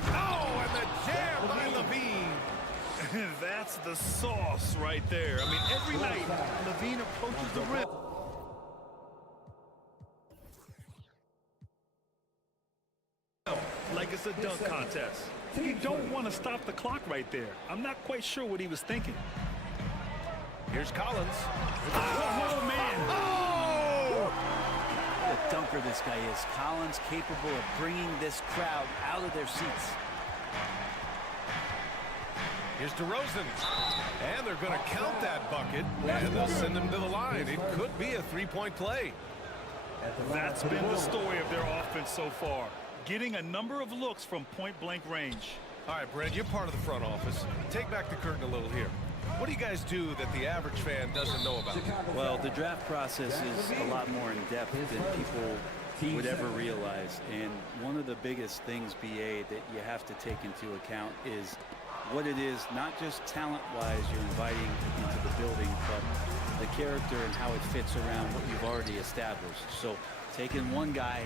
Oh, and the jam by Levine. That's the sauce right there. I mean, every night, Levine approaches the rim. Like it's a dunk contest. You don't want to stop the clock right there. I'm not quite sure what he was thinking. Here's Collins. Oh, man. Oh! What a dunker this guy is. Collins capable of bringing this crowd out of their seats. Here's DeRozan. And they're going to count that bucket. And they'll send him to the line. It could be a 3-point play. That's been the story of their offense so far. Getting a number of looks from point-blank range. All right, Brad, you're part of the front office. Take back the curtain a little here. What do you guys do that the average fan doesn't know about? Well, the draft process is a lot more in-depth than people would ever realize. And one of the biggest things, BA, that you have to take into account is what it is, not just talent-wise you're inviting into the building, but the character and how it fits around what you've already established. So taking one guy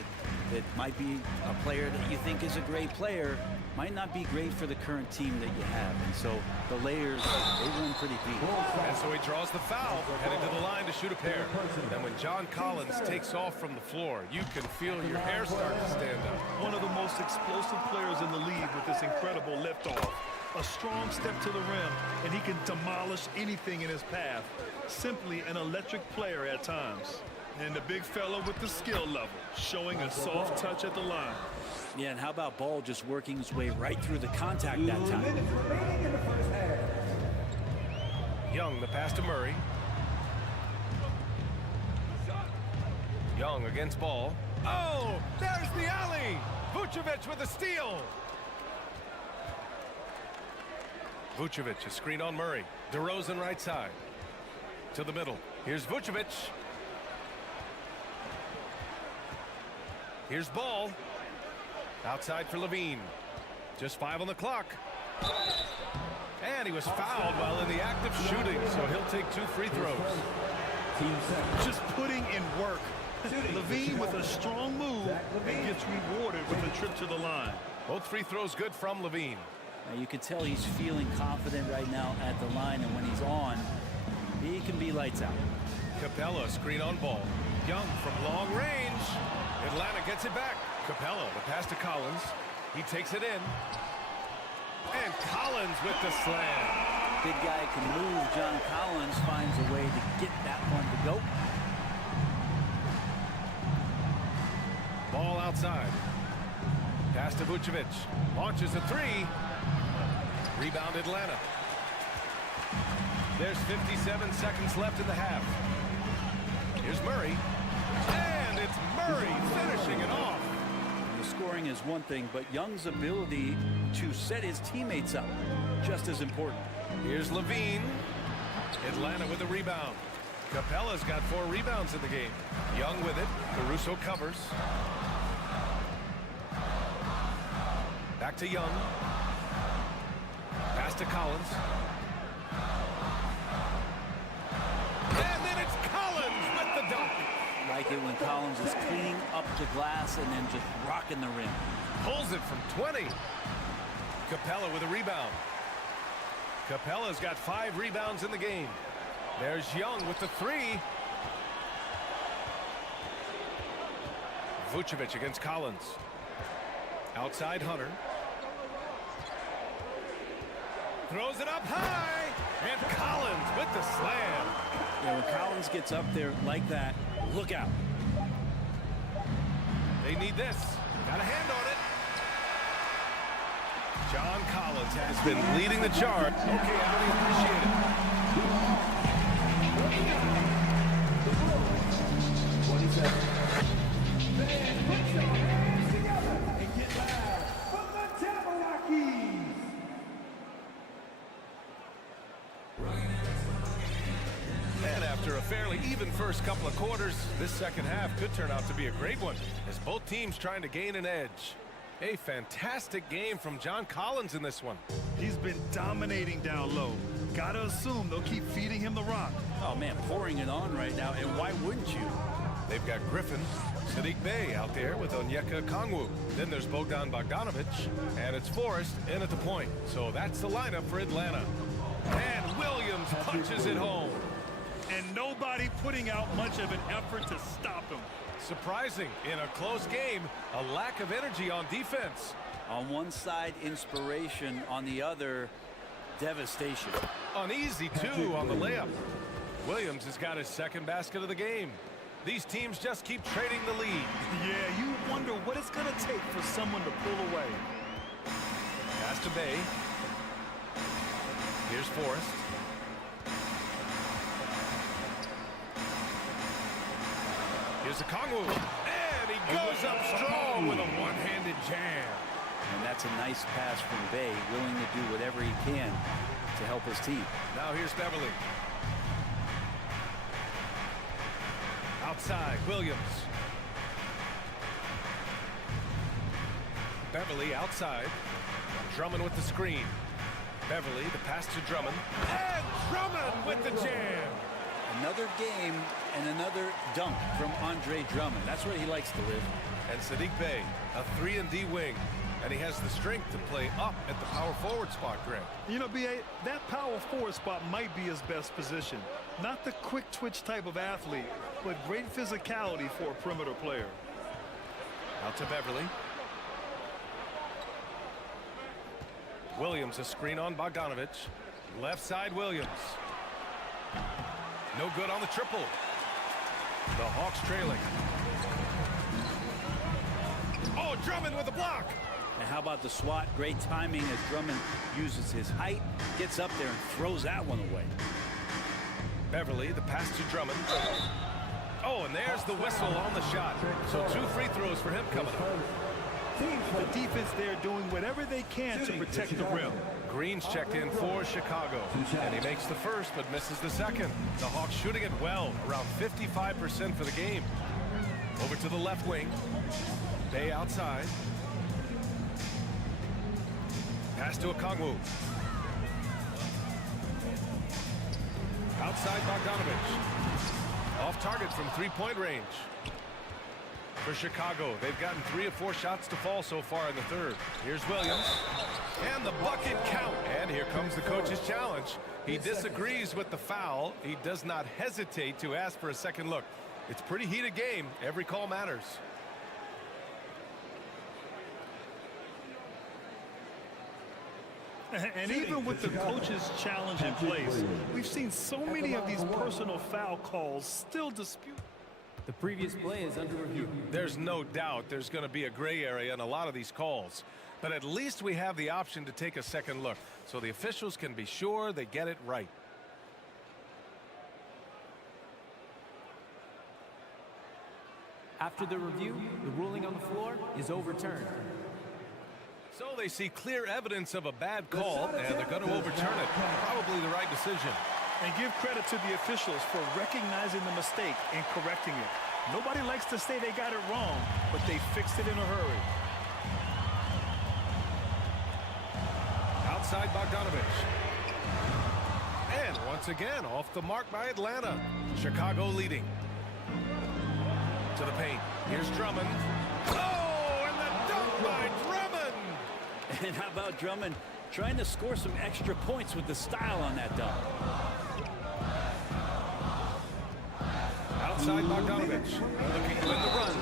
that might be a player that you think is a great player might not be great for the current team that you have. And so the layers, they run pretty deep. And so he draws the foul, heading to the line to shoot a pair. And when John Collins takes off from the floor, you can feel your hair start to stand up. One of the most explosive players in the league with this incredible liftoff. A strong step to the rim, and he can demolish anything in his path. Simply an electric player at times. And the big fella with the skill level, showing a soft touch at the line. Yeah, and how about Ball just working his way right through the contact that time? Young, the pass to Murray. Young against Ball. Oh, there's the alley. Vucevic with a steal. Vucevic, a screen on Murray. DeRozan right side. To the middle. Here's Vucevic. Here's Ball. Outside for Levine. Just 5 on the clock. And he was fouled while in the act of shooting, so he'll take 2 free throws. Just putting in work. Levine with a strong move and gets rewarded with a trip to the line. Both free throws good from Levine. Now you can tell he's feeling confident right now at the line, and when he's on, he can be lights out. Capella, screen on Ball. Young from long range. Atlanta gets it back. Capella, the pass to Collins. He takes it in. And Collins with the slam. Big guy can move. John Collins finds a way to get that one to go. Ball outside. Pass to Vucevic. Launches a 3. Rebound Atlanta. There's 57 seconds left in the half. Here's Murray. And it's Murray finishing it off. The scoring is one thing, but Young's ability to set his teammates up, just as important. Here's Levine. Atlanta with a rebound. Capella's got 4 rebounds in the game. Young with it. Caruso covers. Back to Young. Pass to Collins. And then it's Collins with the dunk. Like it when Collins is cleaning up the glass and then just rocking the rim. Pulls it from 20. Capella with a rebound. Capella's got 5 rebounds in the game. There's Young with the 3. Vucevic against Collins. Outside Hunter. Throws it up high. And Collins with the slam. Yeah, when Collins gets up there like that, look out. They need this. Got a hand on it. John Collins has been leading the charge. Okay, Allie, appreciate And after a fairly even first couple of quarters, this second half could turn out to be a great one as both teams trying to gain an edge. A fantastic game from John Collins in this one. He's been dominating down low. Gotta assume they'll keep feeding him the rock. Oh man, pouring it on right now, and why wouldn't you? They've got Griffin, Sadiq Bey out there with Onyeka Okongwu. Then there's Bogdan Bogdanovic, and it's Forrest in at the point. So that's the lineup for Atlanta. And Williams punches it home. And nobody putting out much of an effort to stop him. Surprising, in a close game, a lack of energy on defense. On one side, inspiration. On the other, devastation. Uneasy, too, on the layup. Williams has got his second basket of the game. These teams just keep trading the lead. Yeah, you wonder what it's going to take for someone to pull away. Pass to Bey. Here's Forrest. Here's Okongwu. And he goes up strong with a one-handed jam. And that's a nice pass from Bey, willing to do whatever he can to help his team. Now here's Beverly. Outside, Williams. Beverly outside. Drummond with the screen. Beverly, the pass to Drummond. And Drummond with the jam. Another game and another dunk from Andre Drummond. That's where he likes to live. And Sadiq Bey, a 3-and-D wing. And he has the strength to play up at the power forward spot, Greg. You know, B.A., that power forward spot might be his best position. Not the quick twitch type of athlete, but great physicality for a perimeter player. Out to Beverly. Williams, a screen on Bogdanovic. Left side, Williams. No good on the triple. The Hawks trailing. Oh, Drummond with a block. And how about the swat? Great timing as Drummond uses his height, gets up there and throws that one away. Beverly, the pass to Drummond. Oh, and there's the whistle on the shot. So 2 free throws for him coming up. The defense there doing whatever they can to protect the rim. Green's checked in for Chicago. And he makes the first but misses the second. The Hawks shooting it well, around 55% for the game. Over to the left wing. Bey outside. Pass to Okongwu. Outside Bogdanovic. Off target from 3-point range. For Chicago, they've gotten 3 of 4 shots to fall so far in the third. Here's Williams. And the bucket count. And here comes the coach's challenge. He disagrees with the foul. He does not hesitate to ask for a second look. It's a pretty heated game. Every call matters. And even with the coach's challenge in place, we've seen so many of these personal foul calls still disputed. The previous play is under review. There's no doubt there's going to be a gray area in a lot of these calls. But at least we have the option to take a second look, so the officials can be sure they get it right. After the review, the ruling on the floor is overturned. So they see clear evidence of a bad call, and they're going to overturn it. Probably the right decision. And give credit to the officials for recognizing the mistake and correcting it. Nobody likes to say they got it wrong, but they fixed it in a hurry. Outside Bogdanovic. And once again, off the mark by Atlanta. Chicago leading. To the paint. Here's Drummond. Oh, and the dunk by Drummond! And how about Drummond trying to score some extra points with the style on that dunk? Outside Bogdanovic. Looking to win the run.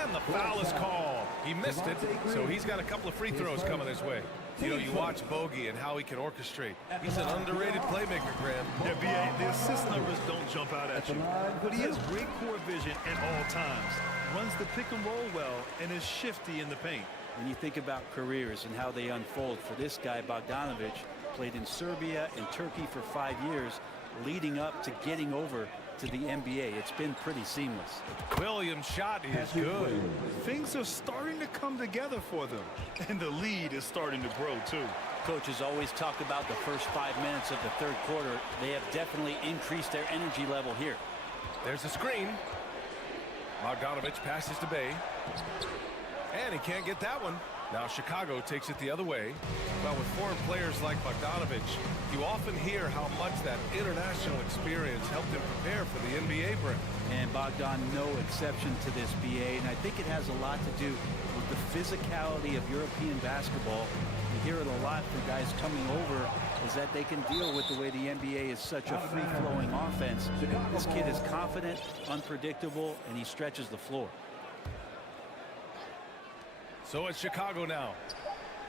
And the foul is called. He missed it, so he's got a couple of free throws coming his way. You know, you watch Bogey and how he can orchestrate. He's an underrated playmaker, Graham. Yeah, B.A., the assist numbers don't jump out at you, but he has great court vision at all times. Runs the pick and roll well and is shifty in the paint. When you think about careers and how they unfold for this guy, Bogdanovic, played in Serbia and Turkey for 5 years, leading up to getting over to the NBA. It's been pretty seamless. Williams' shot is good. Things are starting to come together for them, and the lead is starting to grow, too. Coaches always talk about the first 5 minutes of the third quarter. They have definitely increased their energy level here. There's a screen. Bogdanovic passes to Bey. And he can't get that one. Now Chicago takes it the other way. Well, with foreign players like Bogdanovic, you often hear how much that international experience helped him prepare for the NBA break. And Bogdan, no exception to this, BA. And I think it has a lot to do with the physicality of European basketball. You hear it a lot for guys coming over, is that they can deal with the way the NBA is such a free-flowing offense. This kid is confident, unpredictable, and he stretches the floor. So it's Chicago now.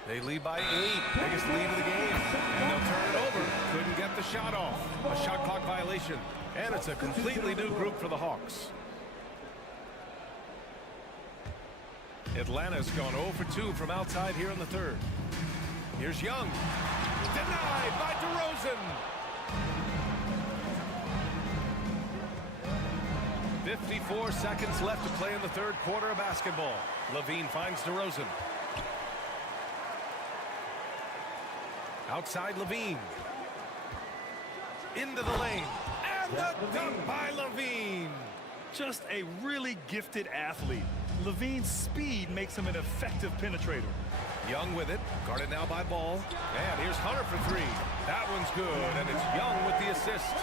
They lead by 8, biggest lead of the game. And they'll turn it over. Couldn't get the shot off. A shot clock violation. And it's a completely new group for the Hawks. Atlanta's gone 0 for 2 from outside here in the third. Here's Young. Denied by DeRozan. 54 seconds left to play in the third quarter of basketball. Levine finds DeRozan. Outside Levine. Into the lane. And the dunk by Levine. Just a really gifted athlete. Levine's speed makes him an effective penetrator. Young with it. Guarded now by Ball. And here's Hunter for 3. That one's good. And it's Young with the assist.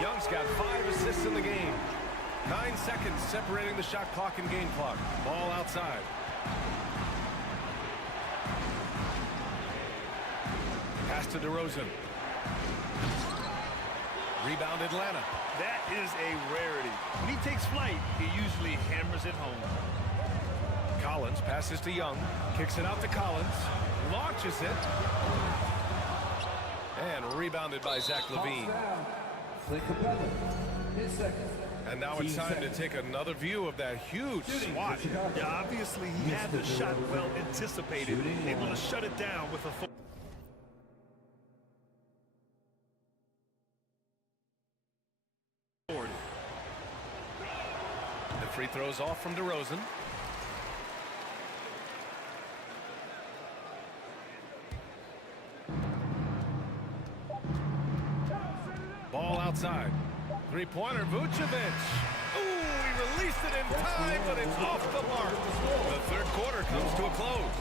Young's got 5 assists in the game. 9 seconds separating the shot clock and game clock. Ball outside. Pass to DeRozan. Rebound Atlanta. That is a rarity. When he takes flight, he usually hammers it home. Collins passes to Young. Kicks it out to Collins. Launches it. And rebounded by Zach LaVine. And now it's time to take another view of that huge swat. Yeah, obviously he had the shot well anticipated. Able to shut it down with a forward. The free throws off from DeRozan. Ball outside. Three-pointer, Vucevic. Ooh, he released it in time, but it's off the mark. The third quarter comes to a close.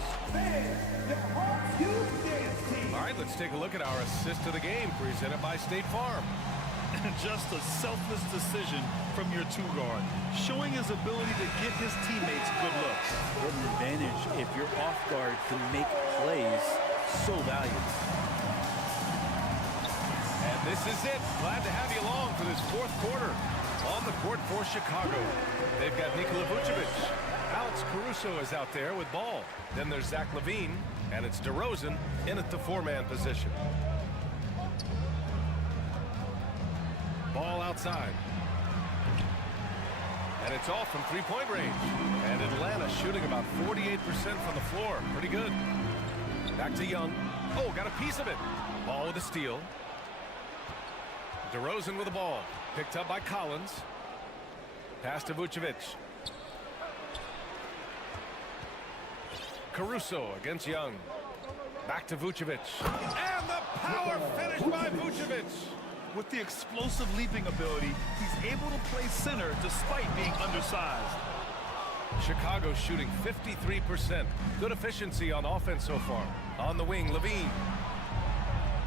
All right, let's take a look at our assist of the game presented by State Farm. Just a selfless decision from your two-guard, showing his ability to get his teammates good looks. What an advantage if your off guard can make plays so valuable. And this is it. Glad to have you along for this fourth quarter. On the court for Chicago, they've got Nikola Vucevic. Alex Caruso is out there with ball. Then there's Zach LaVine, and it's DeRozan in at the 4-man position. Ball outside. And it's off from three-point range. And Atlanta shooting about 48% from the floor. Pretty good. Back to Young. Oh, got a piece of it. Ball with a steal. DeRozan with the ball. Picked up by Collins. Pass to Vucevic. Caruso against Young. Back to Vucevic. And the power finish by Vucevic. With the explosive leaping ability, he's able to play center despite being undersized. Chicago shooting 53%. Good efficiency on offense so far. On the wing, LaVine.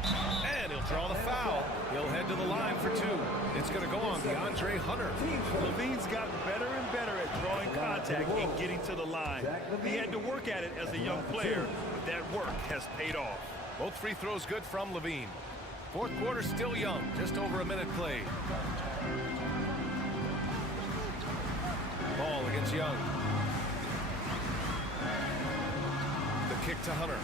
And he'll draw the foul. He'll head to the line for 2. It's going to go on DeAndre Hunter. LaVine's gotten better and better at drawing contact and getting to the line. He had to work at it as a young player, but that work has paid off. Both free throws good from LaVine. Fourth quarter still young, just over a minute played. Ball against Young. The kick to Hunter.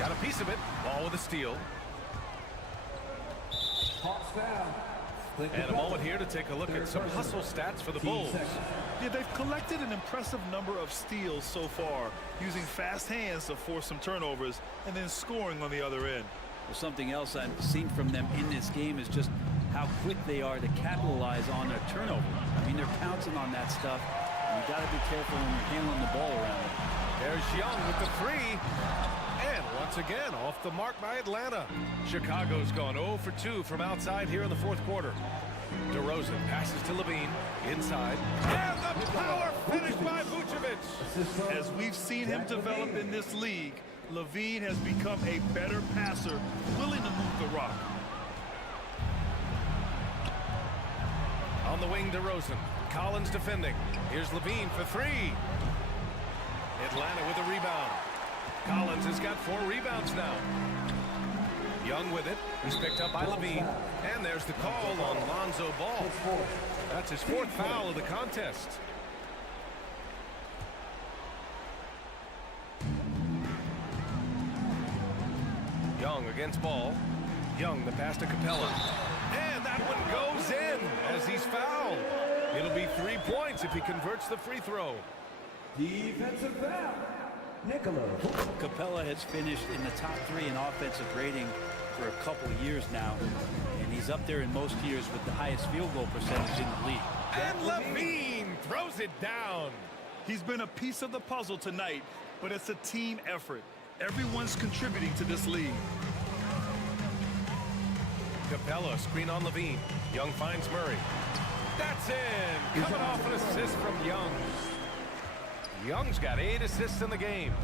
Got a piece of it. Ball with a steal. And a moment here to take a look at some hustle stats for the Bulls. Yeah, they've collected an impressive number of steals so far, using fast hands to force some turnovers and then scoring on the other end. Well, something else I've seen from them in this game is just how quick they are to capitalize on their turnover. I mean, they're pouncing on that stuff, and you got to be careful when you're handling the ball around them. There's Young with the 3. And once again, off the mark by Atlanta. Chicago's gone 0 for 2 from outside here in the fourth quarter. DeRozan passes to LaVine inside. And the power finish by Vucevic. As we've seen him develop in this league, LaVine has become a better passer, willing to move the rock. On the wing, DeRozan. Collins defending. Here's LaVine for 3. Atlanta with a rebound. Collins has got 4 rebounds now. Young with it. He's picked up by LaVine. And there's the call on Lonzo Ball. That's his 4th foul of the contest. Young against Ball. Young, the pass to Capella. And that one goes in as he's fouled. It'll be 3 points if he converts the free throw. Defensive foul. Capella has finished in the top 3 in offensive rating for a couple years now, and he's up there in most years with the highest field goal percentage in the league. And LaVine throws it down. He's been a piece of the puzzle tonight, but it's a team effort. Everyone's contributing to this lead. Capella, screen on LaVine. Young finds Murray. That's in. Coming off an assist from Young. Young's got 8 assists in the game.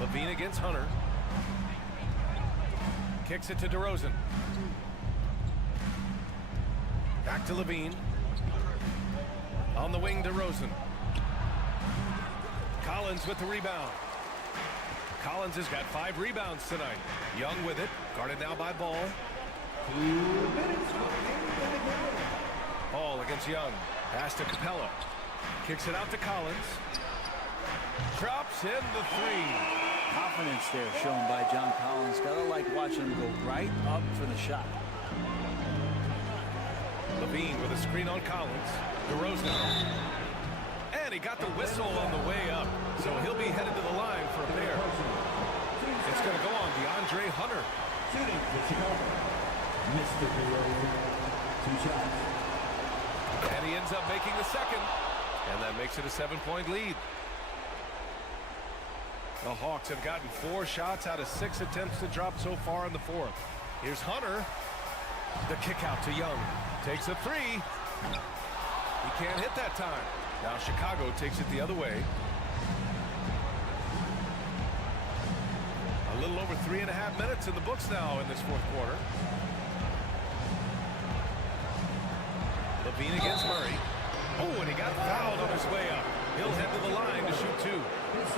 LaVine against Hunter. Kicks it to DeRozan. Back to Levine. On the wing, DeRozan. Collins with the rebound. Collins has got 5 rebounds tonight. Young with it. Guarded now by Ball. Ball against Young. Pass to Capella. Kicks it out to Collins. Drops in the 3. Confidence there shown by John Collins. Gotta like watching him go right up for the shot. Levine with a screen on Collins. DeRozan. And he got the whistle on the way up. So he'll be headed to the line for a pair. It's going to go on DeAndre Hunter. And he ends up making the second. And that makes it a 7-point lead. The Hawks have gotten 4 shots out of 6 attempts to drop so far in the 4th. Here's Hunter. The kick out to Young. Takes a 3. He can't hit that time. Now Chicago takes it the other way. A little over 3.5 minutes in the books now in this 4th quarter. Levine against Murray. Oh, and he got fouled on his way up. He'll head to the line to shoot 2.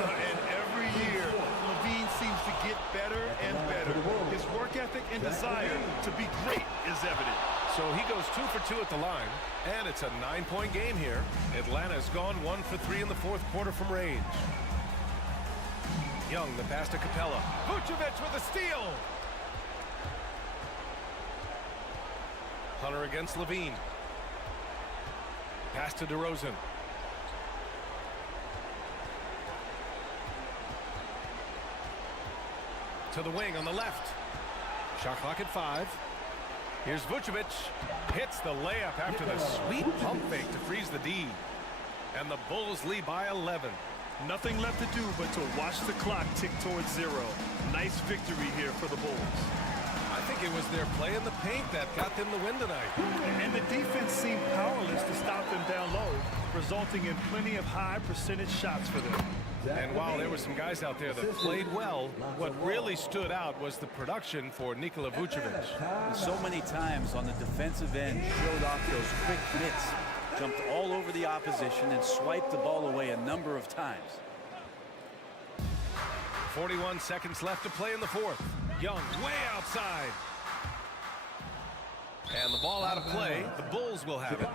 And every year, Levine seems to get better and better. His work ethic and desire to be great is evident. So he goes 2 for 2 at the line, and it's a 9-point game here. Atlanta's gone 1 for 3 in the 4th quarter from range. Young, the pass to Capella. Vucevic with a steal. Hunter against Levine. Pass to DeRozan. To the wing on the left. Shot clock at 5. Here's Vucevic. Hits the layup after the sweet pump fake to freeze the D. And the Bulls lead by 11. Nothing left to do but to watch the clock tick towards 0. Nice victory here for the Bulls. I think it was their play in the paint that got them the win tonight. And the defense seemed powerless to stop them down low, resulting in plenty of high percentage shots for them. And while there were some guys out there that played well, what really stood out was the production for Nikola Vucevic. And so many times on the defensive end, showed off those quick hits, jumped all over the opposition and swiped the ball away a number of times. 41 seconds left to play in the 4th. Young way outside. And the ball out of play. The Bulls will have it.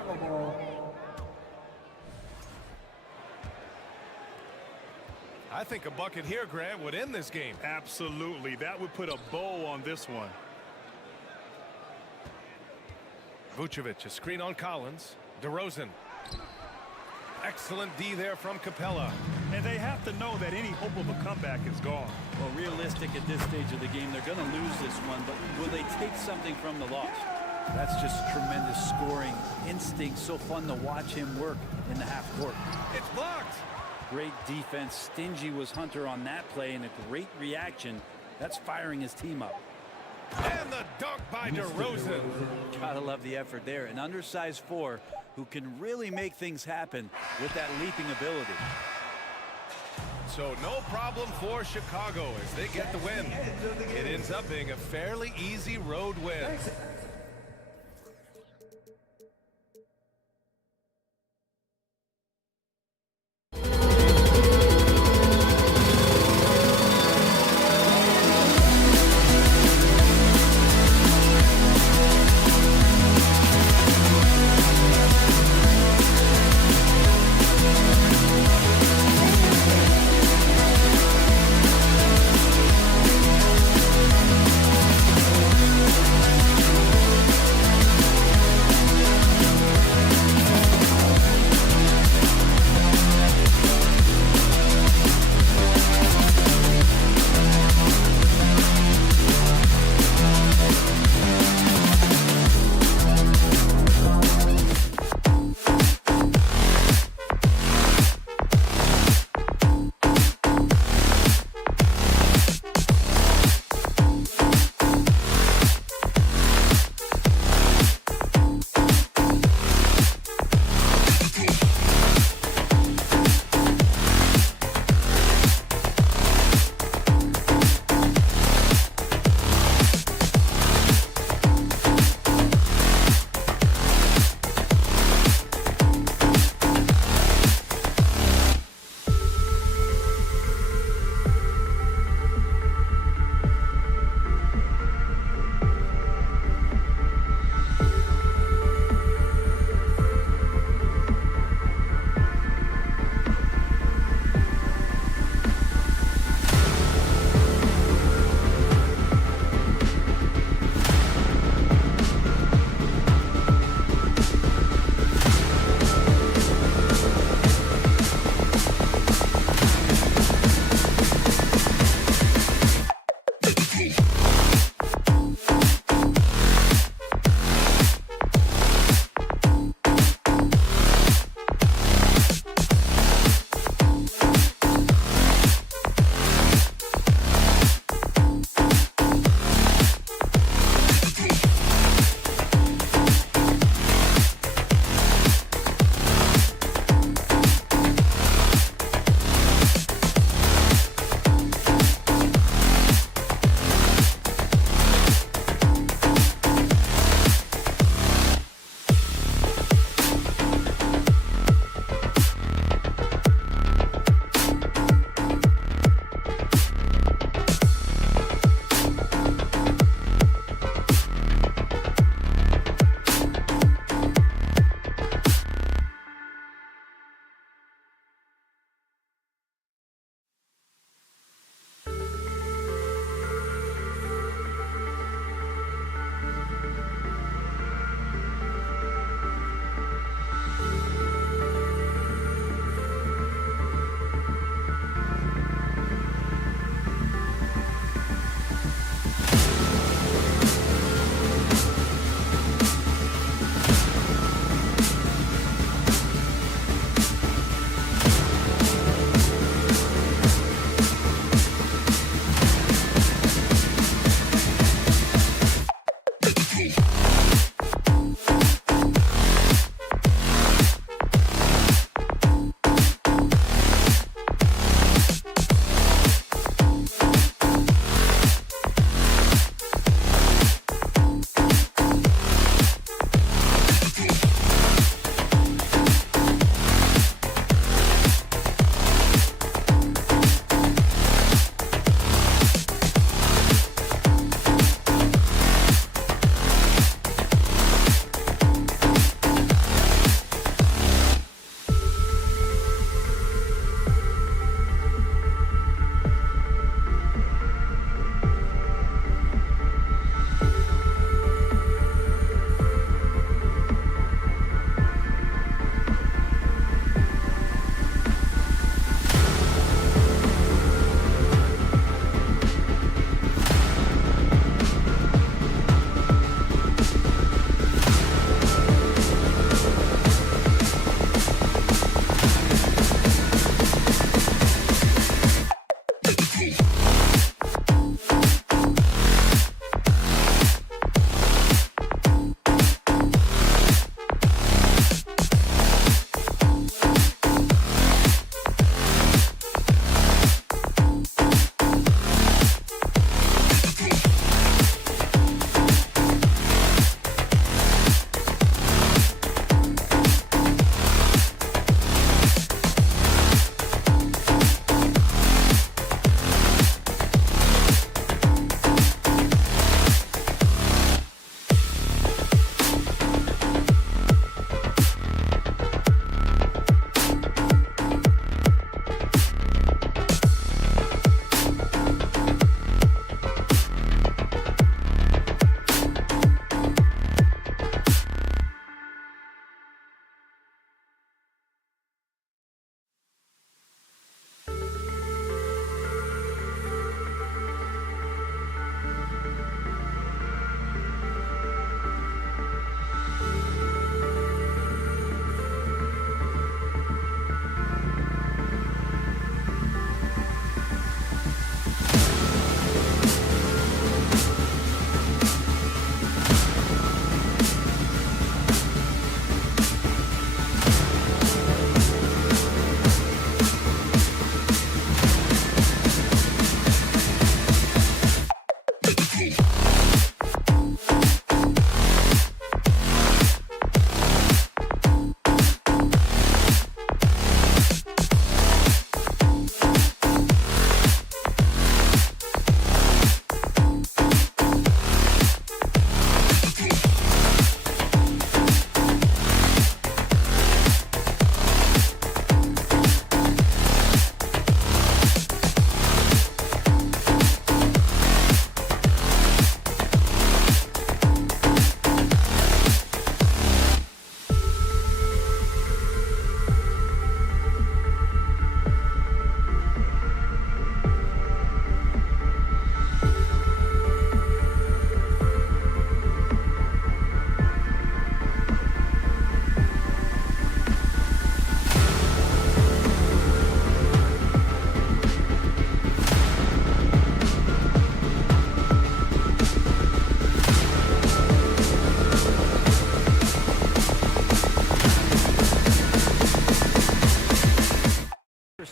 I think a bucket here, Grant, would end this game. Absolutely. That would put a bow on this one. Vucevic, a screen on Collins. DeRozan. Excellent D there from Capella. And they have to know that any hope of a comeback is gone. Well, realistic at this stage of the game, they're going to lose this one, but will they take something from the loss? That's just tremendous scoring instinct. So fun to watch him work in the half court. It's blocked. Great defense. Stingy was Hunter on that play, and a great reaction. That's firing his team up. And the dunk by DeRozan. Gotta love the effort there. An undersized 4 who can really make things happen with that leaping ability. So no problem for Chicago as they get the win. It ends up being a fairly easy road win.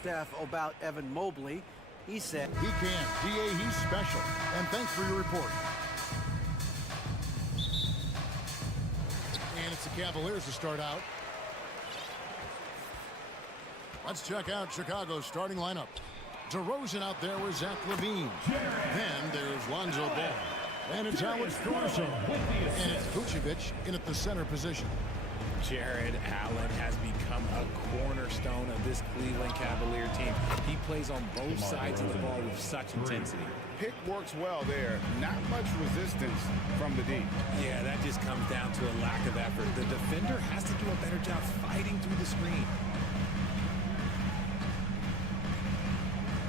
staff about Evan Mobley. He said, He can. DA, he's special. And thanks for your report. And it's the Cavaliers to start out. Let's check out Chicago's starting lineup. DeRozan out there with Zach LaVine. Then there's Lonzo Ball. And it's Alex Caruso. And it's Vucevic in at the center position. Jared Allen has become a cornerstone of this Cleveland Cavalier team. He plays on both sides of the ball with such intensity. Pick works well there. Not much resistance from the D. Yeah, that just comes down to a lack of effort. The defender has to do a better job fighting through the screen.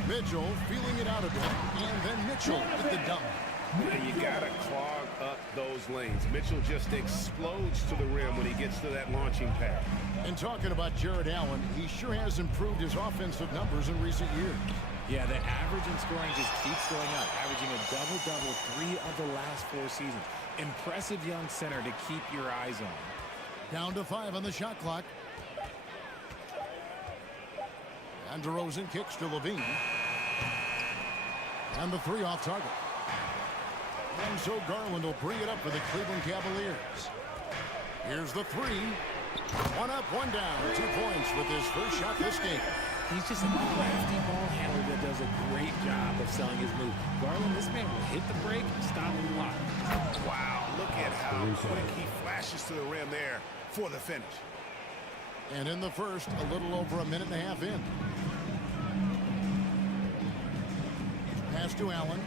Mitchell feeling it out a bit. And then Mitchell with the dunk. And you gotta clog up those lanes. Mitchell just explodes to the rim when he gets to that launching pad. And talking about Jared Allen, he sure has improved his offensive numbers in recent years. Yeah, the average in scoring just keeps going up, averaging a double-double 3 of the last 4 seasons. Impressive young center to keep your eyes on. Down to 5 on the shot clock. And DeRozan kicks to LaVine. And the 3 off target. And so Garland will bring it up for the Cleveland Cavaliers. Here's the 3. 1 up, 1 down. 2 points with his first shot this game. He's just a crafty ball handler that does a great job of selling his move. Garland, this man will hit the break, stop and block. Wow, look at how quick he flashes to the rim there for the finish. And in the first, a little over a minute and a half in. Pass to Allen.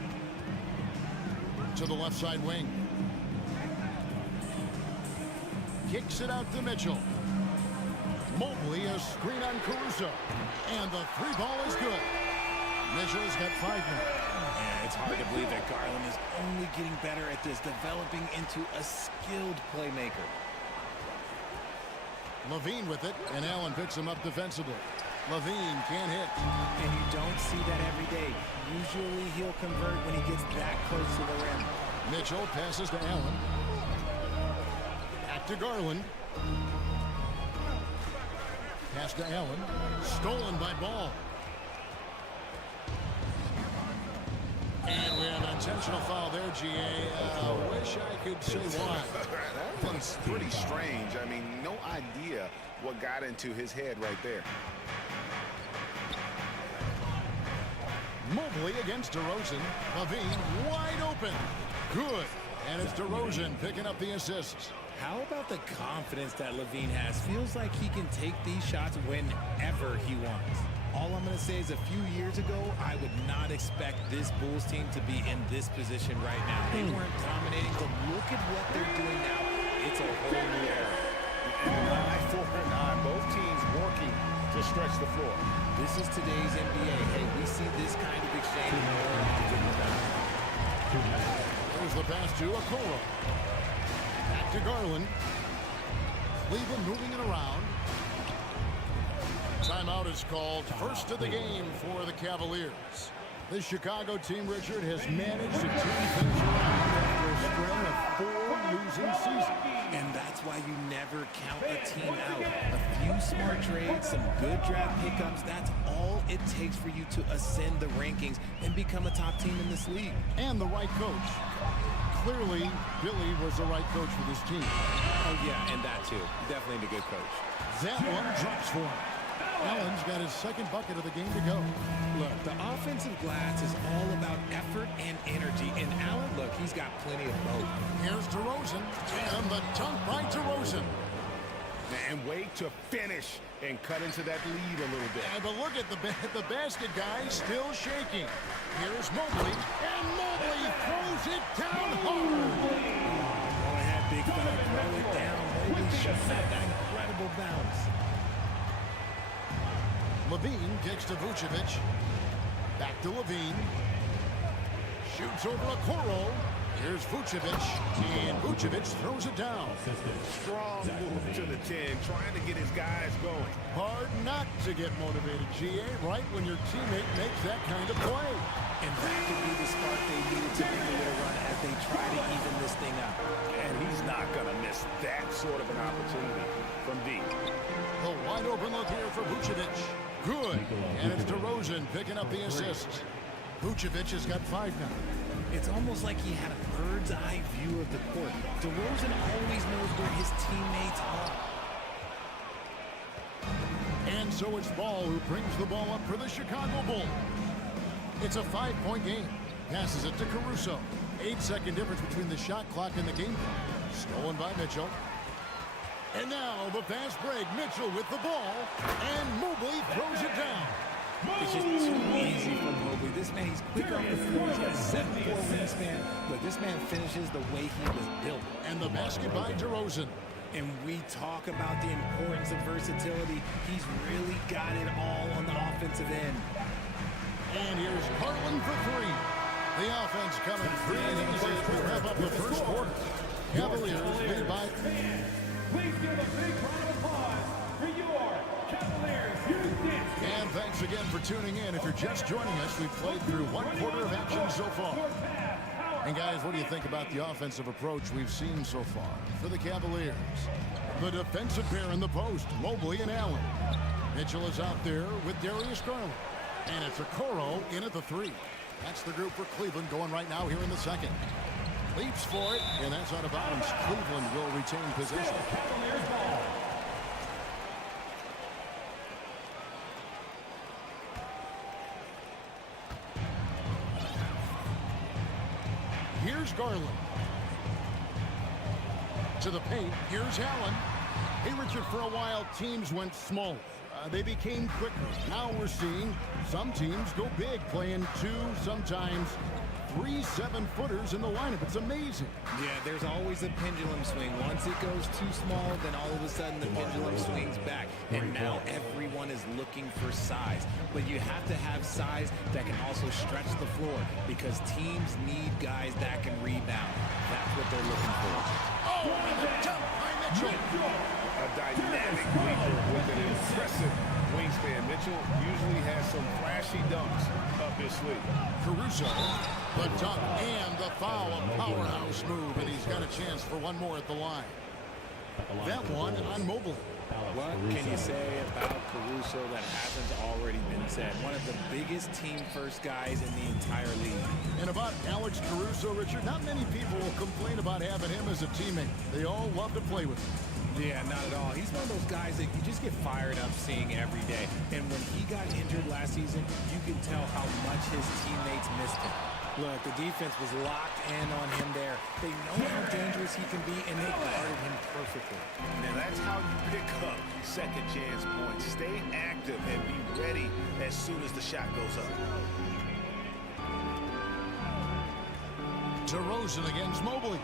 To the left side wing. Kicks it out to Mitchell. Mobley, a screen on Caruso. And the 3 ball is good. Mitchell's got 5 minutes. Yeah, it's hard to believe that Garland is only getting better at this, developing into a skilled playmaker. LaVine with it, and Allen picks him up defensively. LaVine can't hit. And you don't see that every day. Usually he'll convert when he gets that close to the rim. Mitchell passes to Allen. Back to Garland. Pass to Allen. Stolen by Ball. And we have an intentional foul there, GA. Wish I could say why. That one's pretty strange. I mean, no idea what got into his head right there. Mobley against DeRozan. LaVine wide open. Good. And it's DeRozan picking up the assists. How about the confidence that LaVine has? Feels like he can take these shots whenever he wants. All I'm going to say is a few years ago, I would not expect this Bulls team to be in this position right now. They weren't dominating, but look at what they're doing now. It's a whole new era. And 9-4-9, both teams working to stretch the floor. This is today's NBA. Hey, we see this kind of exchange more often than not. There's the pass to Okoro. Back to Garland. Cleveland moving it around. Timeout is called. First of the game for the Cavaliers. The Chicago team, Richard, has managed to turn things around after a string of 4 losing seasons. And that's why you never count a team out. A few smart trades, some good draft pickups, that's all it takes for you to ascend the rankings and become a top team in this league. And the right coach. Clearly, Billy was the right coach for this team. Oh, yeah, and that too. Definitely a good coach. That one drops for him. Allen's got his second bucket of the game to go. Look, the offensive glass is all about effort and energy. And Allen, look, he's got plenty of both. Here's DeRozan. And the dunk by DeRozan. And wait to finish and cut into that lead a little bit. But look at the basket guy still shaking. Here's Mobley. And Mobley throws it down hard. Go ahead, big fella. Throw it down. Holy shit, that incredible bounce. LaVine kicks to Vucevic. Back to LaVine. Shoots over Okoro. Here's Vucevic. And Vucevic throws it down. Strong move to the 10, trying to get his guys going. Hard not to get motivated, GA, right when your teammate makes that kind of play. And that could be the spark they needed to make a little run as they try to even this thing up. And he's not going to miss that sort of an opportunity from deep. A wide open look here for Vucevic. Good. And it's DeRozan picking up the assists. Vucevic has got 5 now. It's almost like he had a bird's eye view of the court. DeRozan always knows where his teammates are. And so it's Ball who brings the ball up for the Chicago Bulls. It's a 5-point game. Passes it to Caruso. 8-second difference between the shot clock and the game clock. Stolen by Mitchell. And now the fast break. Mitchell with the ball. And Mobley throws it down. It's just too easy for Mobley. This man, he's quick off the floor. He's got a 7'4" wingspan. But this man finishes the way he was built. And the basket by DeRozan. And we talk about the importance of versatility. He's really got it all on the offensive end. And here's Garland for 3. The offense coming free and easy as we wrap up the first quarter. Cavaliers lead by... Please give a big round of applause for your Cavaliers. And thanks again for tuning in. If you're just joining us, we've played through 1 quarter of action so far. And guys, what do you think about the offensive approach we've seen so far for the Cavaliers? The defensive pair in the post, Mobley and Allen. Mitchell is out there with Darius Garland. And it's Okoro in at the 3. That's the group for Cleveland going right now here in the second. Leaps for it, and that's out of bounds. Cleveland will retain possession. Here's Garland. To the paint, here's Allen. Hey, Richard, for a while, teams went small. They became quicker. Now we're seeing some teams go big, playing 2, sometimes 3 7-footers in the lineup. It's amazing. Yeah, there's always a pendulum swing. Once it goes too small, then all of a sudden the pendulum swings back. And now everyone is looking for size. But you have to have size that can also stretch the floor because teams need guys that can rebound. That's what they're looking for. Oh, and the jump by Mitchell. A dynamic leaper with an impressive wingspan. Mitchell usually has some flashy dunks up his sleeve. Caruso, the dunk and the foul, a powerhouse move, and he's got a chance for one more at the line. That one on Mobley. What can you say about Caruso that hasn't already been said? One of the biggest team-first guys in the entire league. And about Alex Caruso, Richard, not many people will complain about having him as a teammate. They all love to play with him. Yeah, not at all. He's one of those guys that you just get fired up seeing every day. And when he got injured last season, you can tell how much his teammates missed him. Look, the defense was locked in on him there. They know how dangerous he can be, and they guarded him perfectly. Now that's how you pick up second chance points. Stay active and be ready as soon as the shot goes up. DeRozan against Mobley.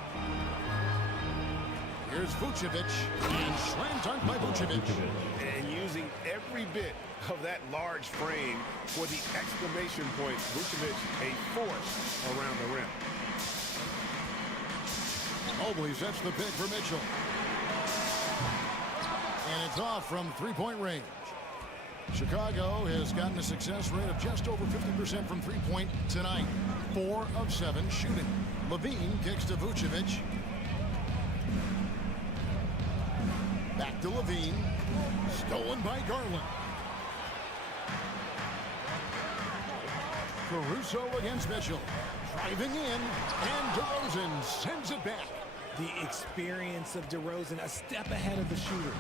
Here's Vucevic, and slam dunk by Vucevic. And using every bit of that large frame for the exclamation point, Vucevic a force around the rim. Mobley sets the pick for Mitchell. And it's off from 3-point range. Chicago has gotten a success rate of just over 50% from 3-point tonight. 4 of 7 shooting. Levine kicks to Vucevic. Back to Levine. Stolen by Garland. Caruso against Mitchell. Driving in, and DeRozan sends it back. The experience of DeRozan, a step ahead of the shooter.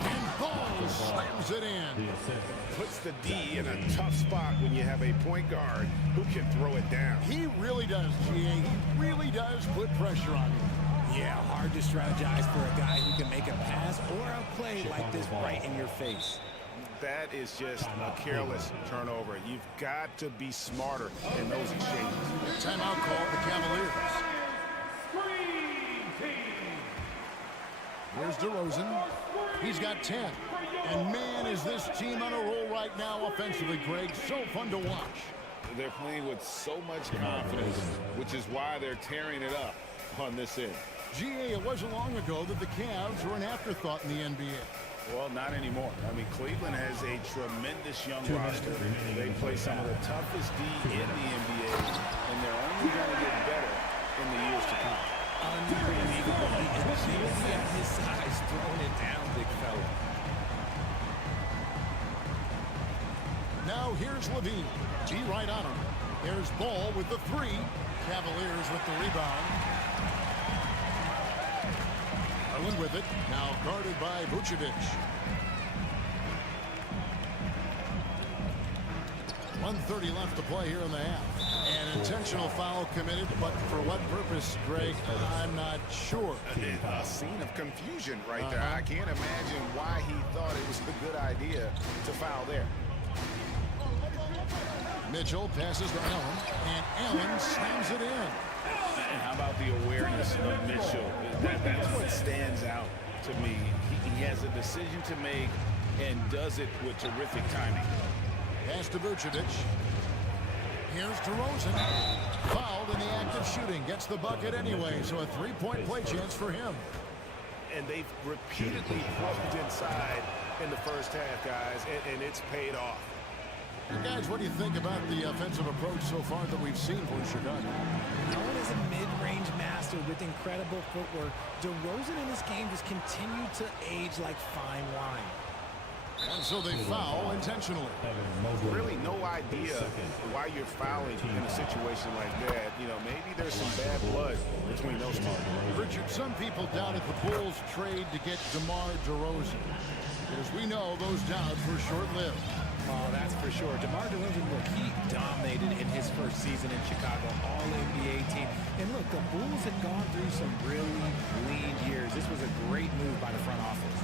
And Ball slams it in. Puts the D in a tough spot when you have a point guard who can throw it down. He really does, GA. He really does put pressure on you. Yeah, hard to strategize for a guy who can make a pass or a play like this right in your face. That is just a careless turnover. You've got to be smarter in those exchanges. Timeout call the Cavaliers. Here's DeRozan. He's got 10. And man, is this team on a roll right now offensively, Greg. So fun to watch. They're playing with so much confidence, which is why they're tearing it up on this end. GA, it wasn't long ago that the Cavs were an afterthought in the NBA. Well, not anymore. I mean, Cleveland has a tremendous young roster. They play some of the toughest D in the NBA, and they're only going to get better in the years to come. Unbelievable. He at his size throwing it down, big fella. So here's Levine. Be right on him. There's Ball with the three. Cavaliers with the rebound. Garland with it. Now guarded by Vucevic. 1:30 left to play here in the half. An intentional foul committed, but for what purpose, Greg, I'm not sure. A scene of confusion right there. I can't imagine why he thought it was a good idea to foul there. Mitchell passes to Allen, and Allen slams it in. And how about the awareness of Mitchell? That's what stands out to me. He has a decision to make and does it with terrific timing. Pass to Vucevic. Here's DeRozan. Fouled in the act of shooting. Gets the bucket anyway, so a three-point play chance for him. And they've repeatedly plugged inside in the first half, guys, and it's paid off. And guys, what do you think about the offensive approach so far that we've seen for Chicago? Allen is a mid-range master with incredible footwork. DeRozan in this game just continued to age like fine wine. And so they foul intentionally. Really no idea why you're fouling in a situation like that. You know, maybe there's some bad blood between those two. Richard, some people doubted the Bulls trade to get DeMar DeRozan. But as we know, those doubts were short-lived. Oh, that's for sure. DeMar DeRozan, look, he dominated in his first season in Chicago, all-NBA team. And look, the Bulls had gone through some really lean years. This was a great move by the front office.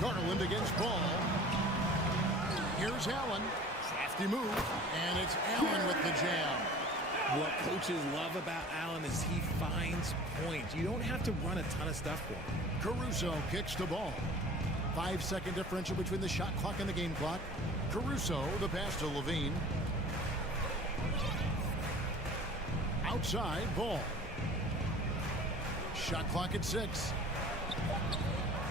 Garland against Ball. Here's Allen. Crafty move. And it's Allen with the jam. What coaches love about Allen is he finds points. You don't have to run a ton of stuff for him. Caruso kicks the ball. 5-second differential between the shot clock and the game clock. Caruso, the pass to Levine. Outside, Ball. Shot clock at 6.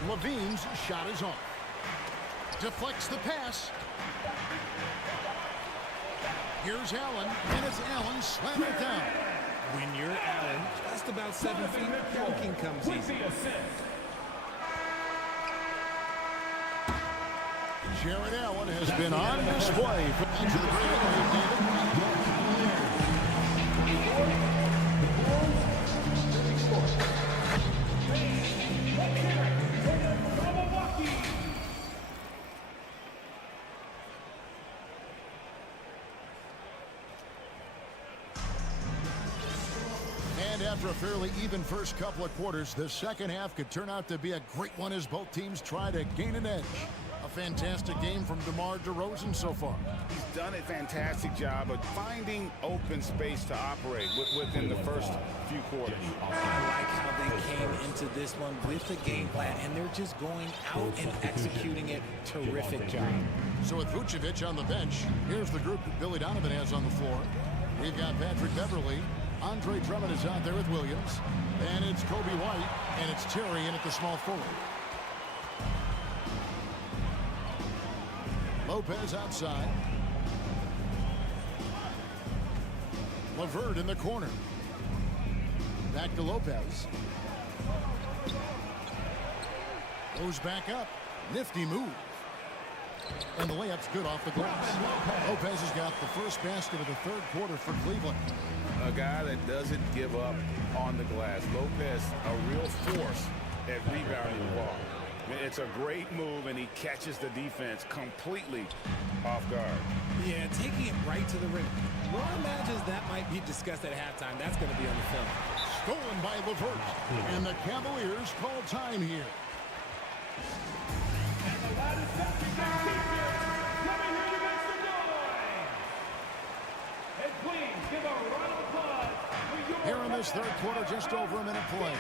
Levine's shot is off. Deflects the pass. Here's Allen, and it's Allen slamming it down. When you're Allen, just about 7 feet, dunking comes easy. Jared Allen has been on display for the great after a fairly even first couple of quarters, the second half could turn out to be a great one as both teams try to gain an edge. A fantastic game from DeMar DeRozan so far. He's done a fantastic job of finding open space to operate within the first few quarters. I like how they came into this one with a game plan, and they're just going out and executing it. Terrific job. So with Vucevic on the bench, here's the group that Billy Donovan has on the floor. We've got Patrick Beverley. Andre Drummond is out there with Williams. And it's Kobe White. And it's Terry in at the small forward. Lopez outside. LeVert in the corner. Back to Lopez. Goes back up. Nifty move. And the layup's good off the glass. Lopez has got the first basket of the third quarter for Cleveland. A guy that doesn't give up on the glass. Lopez, a real force at rebounding the ball. It's a great move, and he catches the defense completely off guard. Yeah, taking it right to the rim. One imagines that might be discussed at halftime. That's going to be on the film. Stolen by LeVert. And the Cavaliers call time here. Here in this third quarter, just over a minute play.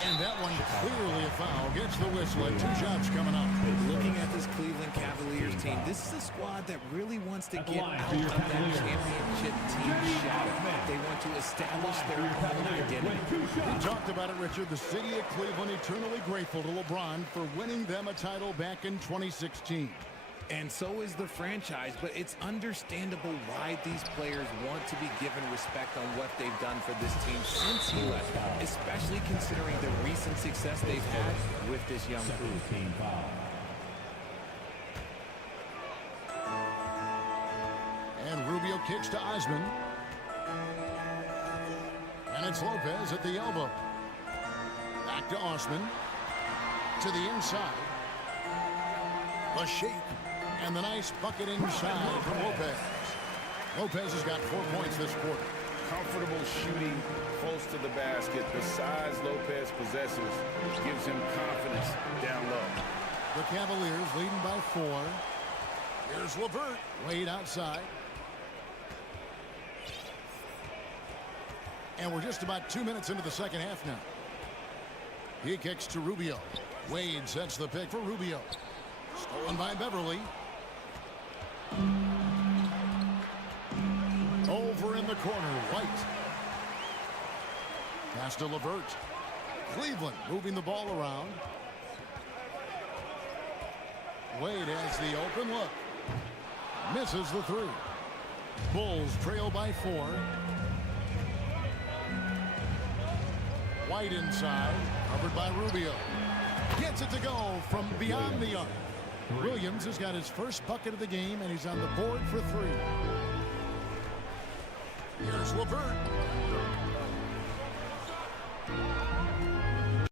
And that one clearly a foul. Gets the whistle and 2 shots coming up. Looking at this Cleveland Cavaliers team, this is a squad that really wants to get out of that championship team shadow. They want to establish their own identity. We talked about it, Richard. The city of Cleveland eternally grateful to LeBron for winning them a title back in 2016. And so is the franchise, but it's understandable why these players want to be given respect on what they've done for this team since he left, especially considering the recent success they've had with this young crew. And Rubio kicks to Osman. And it's Lopez at the elbow. Back to Osman. To the inside. The shake. And the nice bucket inside from Lopez. Lopez has got 4 points this quarter. Comfortable shooting close to the basket. The size Lopez possesses gives him confidence down low. The Cavaliers leading by 4. Here's LeVert. Wade outside. And we're just about 2 minutes into the second half now. He kicks to Rubio. Wade sets the pick for Rubio. Stolen by Beverly. Over in the corner, White. Pass to LeVert. Cleveland moving the ball around. Wade has the open look. Misses the 3. Bulls trail by 4. White inside, covered by Rubio. Gets it to go from beyond the arc. Williams has got his first bucket of the game, and he's on the board for 3. Here's LeVert.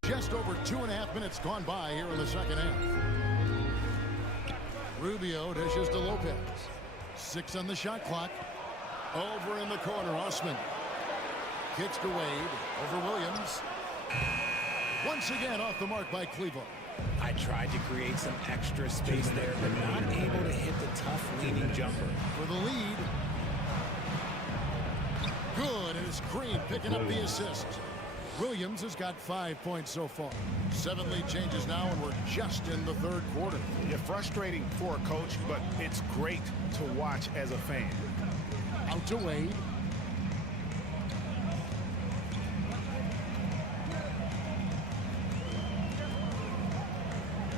Just over 2.5 minutes gone by here in the second half. Rubio dishes to Lopez. 6 on the shot clock. Over in the corner, Osman. Kicks to Wade. Over Williams. Once again off the mark by Cleveland. I tried to create some extra space there, but not able to hit the tough leaning jumper. For the lead. Good, and it's Green picking up the assist. Williams has got 5 points so far. 7 lead changes now, and we're just in the third quarter. Yeah, frustrating for a coach, but it's great to watch as a fan. Out to Wade.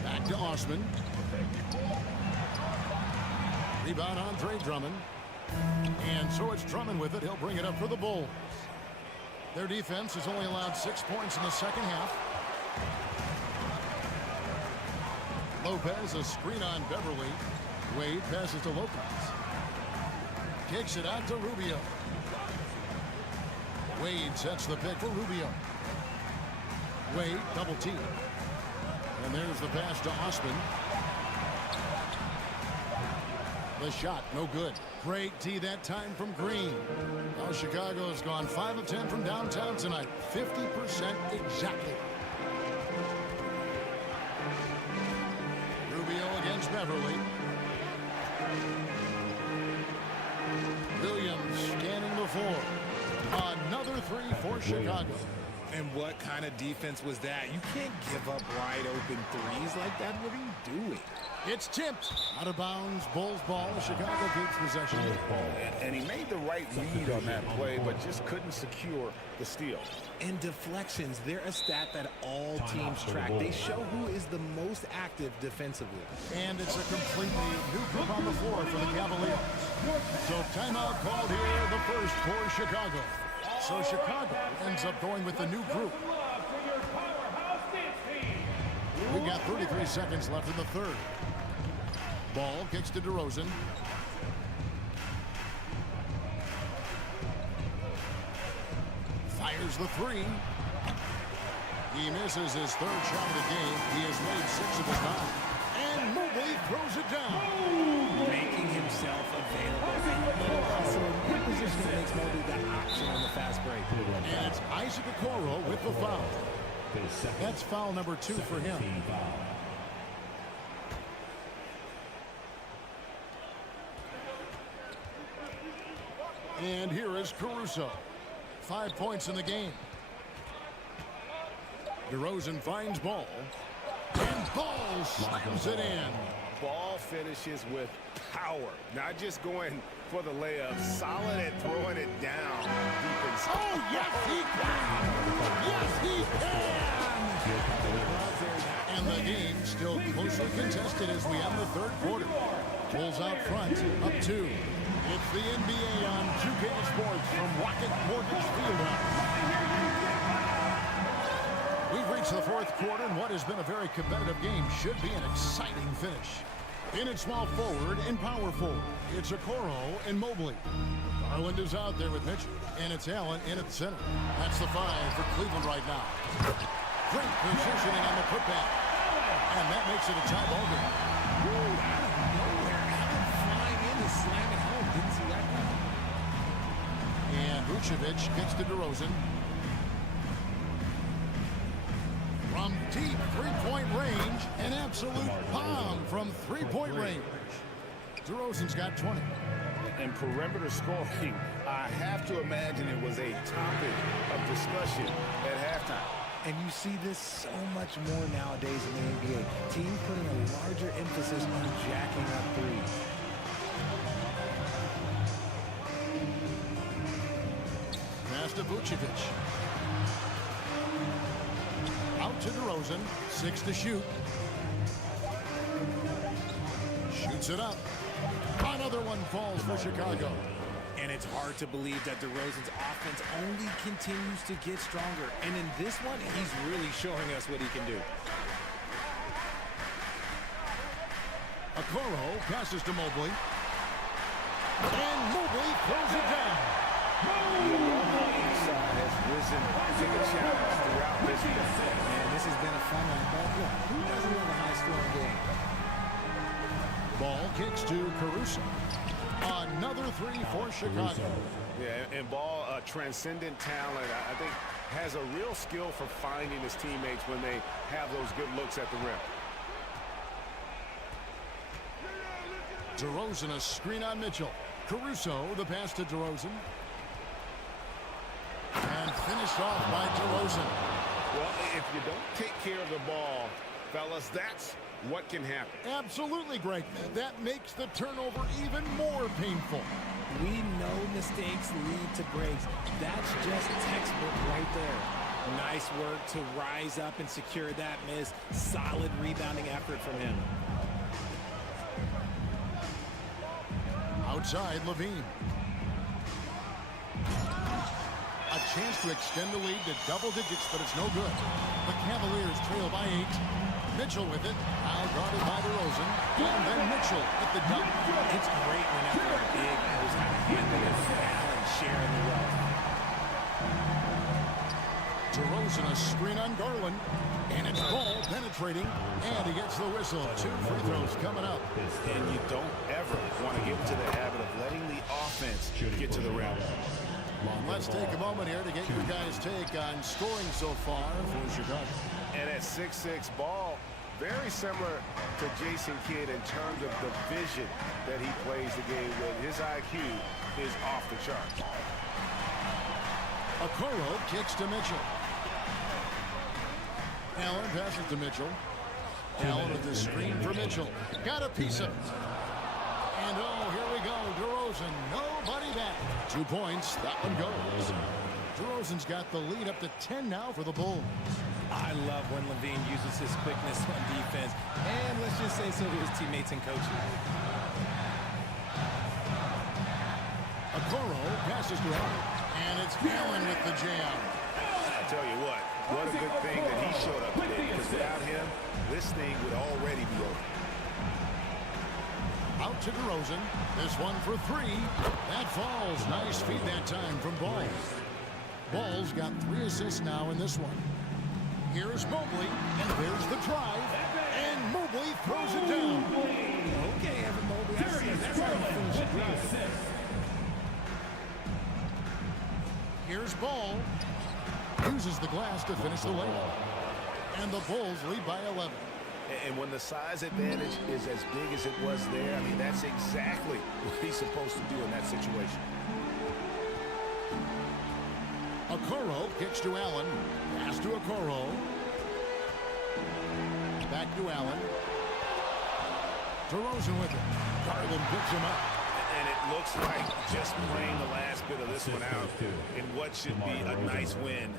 Back to Osman. Rebound Andre Drummond. And so it's Drummond with it. He'll bring it up for the Bulls. Their defense has only allowed 6 points in the second half. Lopez, a screen on Beverly. Wade passes to Lopez. Kicks it out to Rubio. Wade sets the pick for Rubio. Wade, double team. And there's the pass to Osman. The shot, no good. Great tee that time from Green. Now Chicago has gone 5 of 10 from downtown tonight. 50% exactly. Rubio against Beverly. Williams scanning the floor. Another 3 for Chicago. And what kind of defense was that? You can't give up wide open threes like that. What are you doing? It's tipped. Out of bounds. Bulls ball. Chicago keeps possession. And he made the right read on that play, but just couldn't secure the steal. And deflections, they're a stat that all teams track. They show who is the most active defensively. And it's a completely new group on the floor for the Cavaliers. So timeout called here, the first for Chicago. So Chicago ends up going with the new group. We've got 33 seconds left in the third. Ball kicks to DeRozan. Fires the 3. He misses his third shot of the game. He has made 6 of his 9. And Mobley throws it down. Making himself available. And also in good position that makes Mobley that option on the fast break. And it's Isaac Okoro with the foul. That's foul number 2 for him. And here is Caruso. 5 points in the game. DeRozan finds Ball. And Ball slams it in. Ball finishes with power. Not just going for the layup. Solid at throwing it down deep inside. Oh, yes, he can! Yes, he can! And the game still closely contested as we end the third quarter. Bulls out front, up 2. It's the NBA on 2K Sports from Rocket Mortgage Fieldhouse. We've reached the fourth quarter, and what has been a very competitive game should be an exciting finish. In at small forward and power forward, it's Okoro and Mobley. Garland is out there with Mitchell, and it's Allen in at the center. That's the 5 for Cleveland right now. Great positioning on the putback, and that makes it a tie ball game. Out of nowhere, Allen flying in to slam it home. Didn't see that coming. And Vucevic gets to DeRozan. From deep three-point range, an absolute bomb from three-point range. DeRozan's got 20. And perimeter scoring, I have to imagine it was a topic of discussion at halftime. And you see this so much more nowadays in the NBA. Teams putting a larger emphasis on jacking up threes. Pass to Vucevic. Out to DeRozan. 6 to shoot. Shoots it up. Another one falls for Chicago. And it's hard to believe that DeRozan's offense only continues to get stronger. And in this one, he's really showing us what he can do. Okoro passes to Mobley. And Mobley throws it down. Inside has risen to the challenge throughout this game. Man, this has been a fun one. But look, who doesn't love a high-scoring game? Ball kicks to Caruso. Another 3 for Chicago. Yeah, and Ball, transcendent talent, I think, has a real skill for finding his teammates when they have those good looks at the rim. DeRozan, a screen on Mitchell. Caruso, the pass to DeRozan. And finished off by DeRozan. Well, if you don't take care of the ball, fellas, that's what can happen. Absolutely, Greg. That makes the turnover even more painful. We know mistakes lead to breaks. That's just textbook right there. Nice work to rise up and secure that miss. Solid rebounding effort from him. Outside, Levine. A chance to extend the lead to double digits, but it's no good. The Cavaliers trail by 8. Mitchell with it, now guarded by DeRozan, and then Mitchell at the dunk. It's great whenever a big knows how to handle it. Allen sharing the wealth. DeRozan, a screen on Garland, and it's Ball penetrating, and he gets the whistle. 2 free throws coming up. And you don't ever want to get into the habit of letting the offense get to the rim. Let's take a moment here to get your guys' take on scoring so far for Chicago. And at 6'6", Ball, very similar to Jason Kidd in terms of the vision that he plays the game with. His IQ is off the charts. Okoro kicks to Mitchell. Allen passes to Mitchell. Allen with the screen for Mitchell. Got a piece of it. And oh, here we go. DeRozan, nobody back. 2 points. That one goes. DeRozan's got the lead up to 10 now for the Bulls. I love when Levine uses his quickness on defense, and let's just say so to his teammates and coaching. Okoro passes to Allen, and it's Allen with the jam. I tell you what a good thing that he showed up today, because without him, this thing would already be over. Out to DeRozan. This one for 3. That falls. Nice feed that time from Ball. Ball's got 3 assists now in this one. Here's Mobley, and there's the drive, and Mobley throws it down. Okay, Evan Mobley, that's how you finish a drive. Here's Ball, uses the glass to finish the layup, and the Bulls lead by 11. And when the size advantage is as big as it was there, I mean, that's exactly what he's supposed to do in that situation. Okoro kicks to Allen. Pass to Okoro. Back to Allen. DeRozan with it. Garland picks him up. And it looks like just playing the last bit of this one out in what should be a nice win.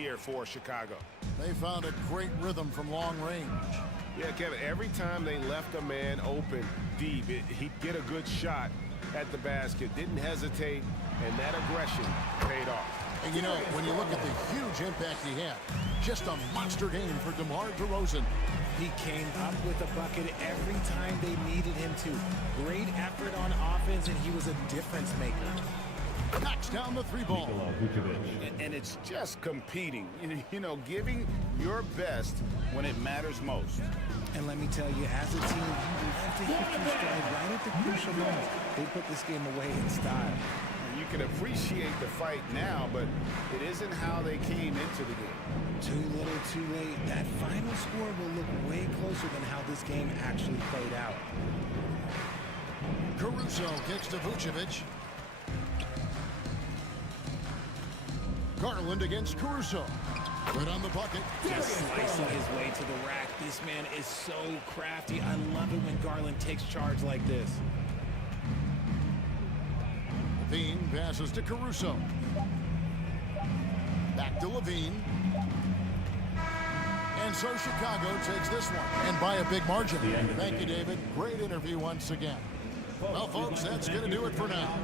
here for Chicago. They found a great rhythm from long range. Yeah, Kevin, every time they left a man open deep, he'd get a good shot at the basket. Didn't hesitate, and that aggression paid off. And you know, when you look at the huge impact he had, just a monster game for DeMar DeRozan. He came up with a bucket every time they needed him to. Great effort on offense, and he was a difference maker. Knocks down the three ball. And it's just competing, you know, giving your best when it matters most. And let me tell you, as a team, you have to hit your stride right at the crucial moments. They put this game away in style. You can appreciate the fight now, but it isn't how they came into the game. Too little, too late. That final score will look way closer than how this game actually played out. Caruso kicks to Vucevic. Garland against Caruso. Good on the bucket. Just slicing his way to the rack. This man is so crafty. I love it when Garland takes charge like this. Levine passes to Caruso. Back to Levine. And so Chicago takes this one, and by a big margin. Thank you, David. Great interview once again. Well, folks, that's going to do it for now.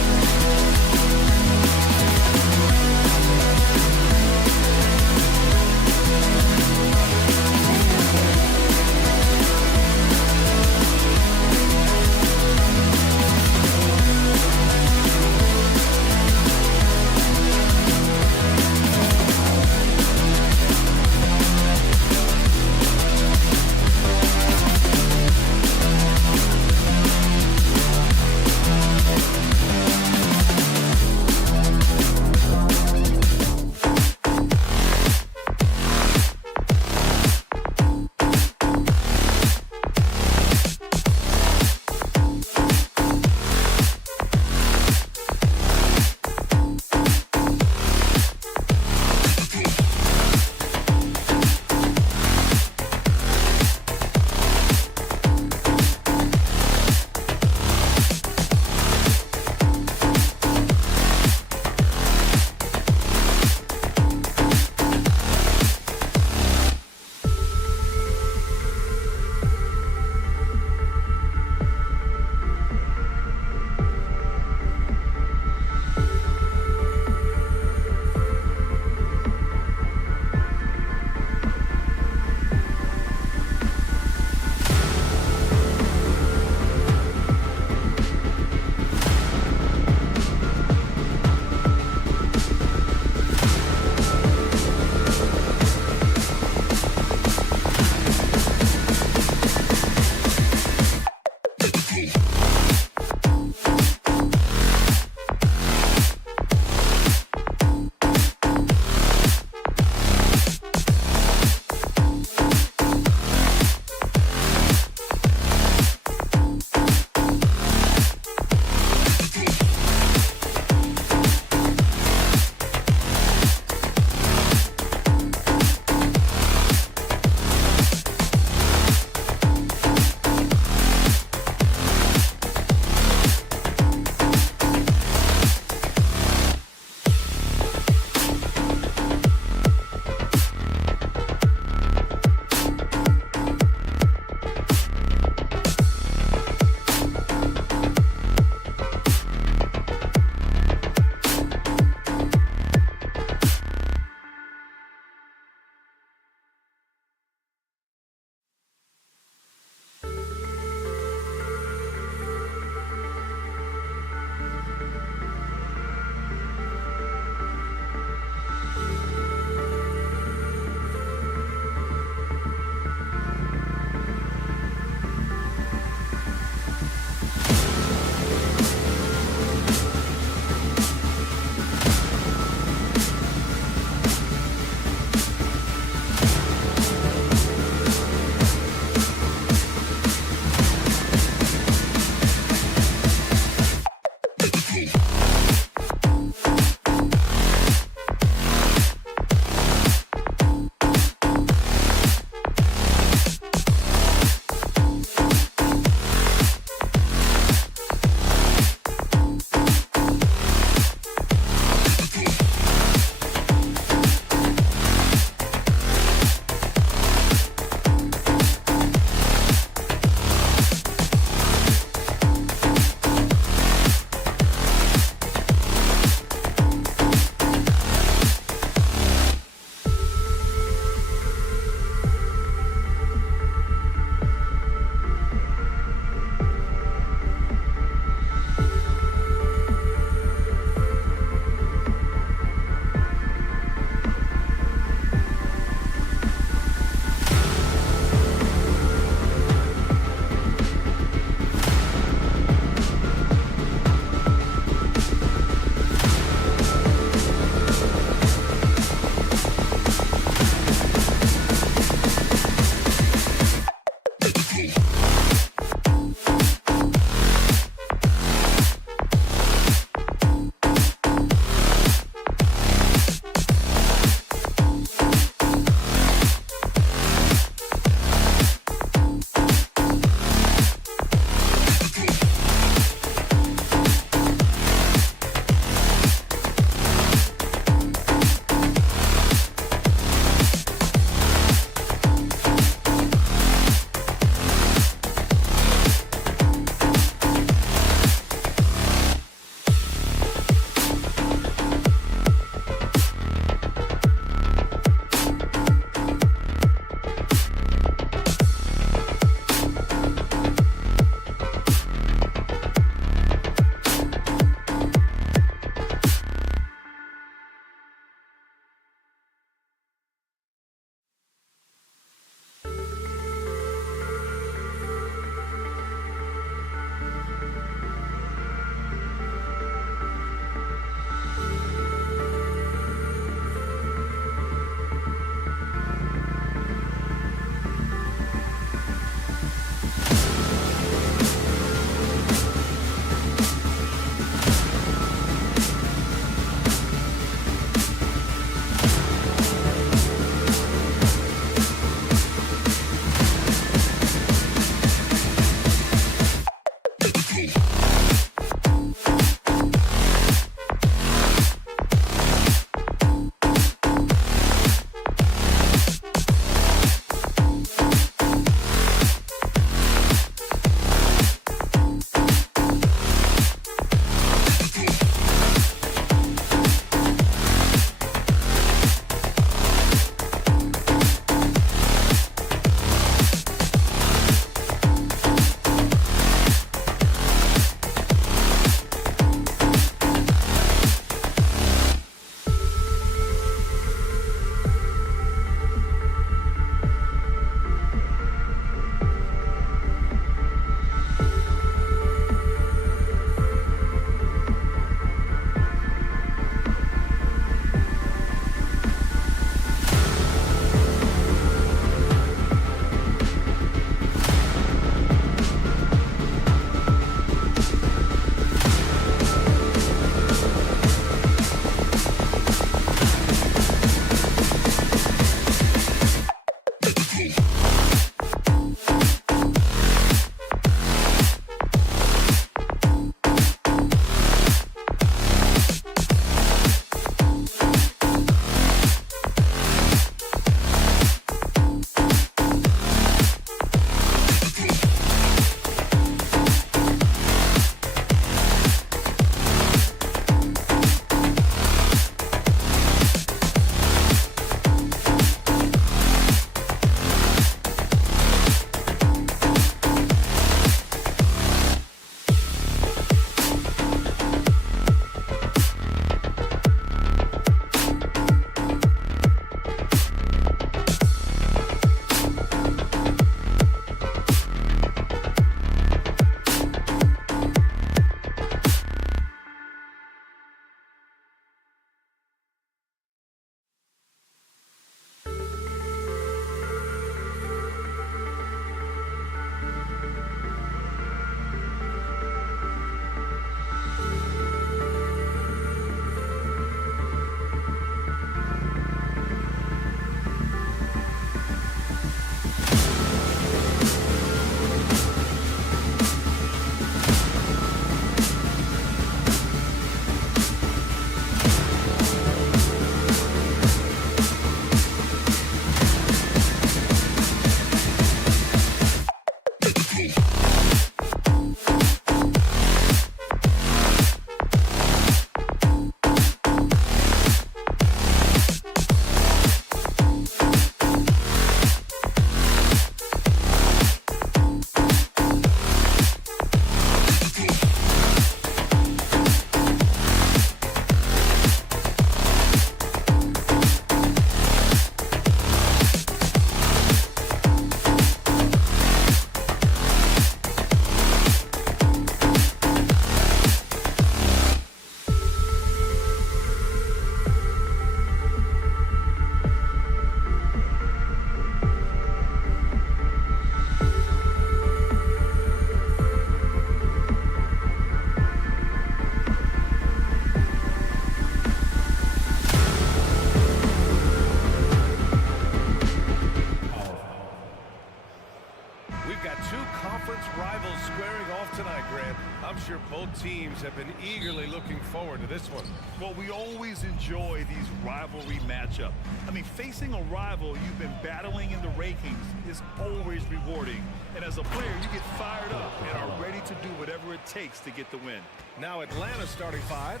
eagerly looking forward to this one. Well, we always enjoy these rivalry matchups. I mean, facing a rival you've been battling in the rankings is always rewarding. And as a player, you get fired up and are ready to do whatever it takes to get the win. Now Atlanta starting 5.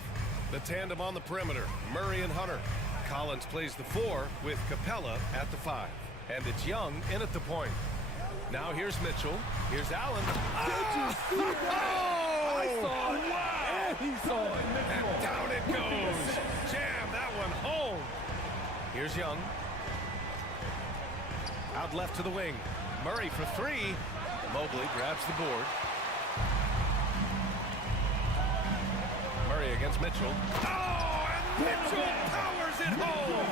The tandem on the perimeter, Murray and Hunter. Collins plays the 4 with Capella at the 5. And it's Young in at the point. Now here's Mitchell. Here's Allen. I saw it. Wow! And he saw it. And down it goes. Jam that one home. Here's Young. Out left to the wing. Murray for 3. Mobley grabs the board. Murray against Mitchell. Oh, and Mitchell powers it home.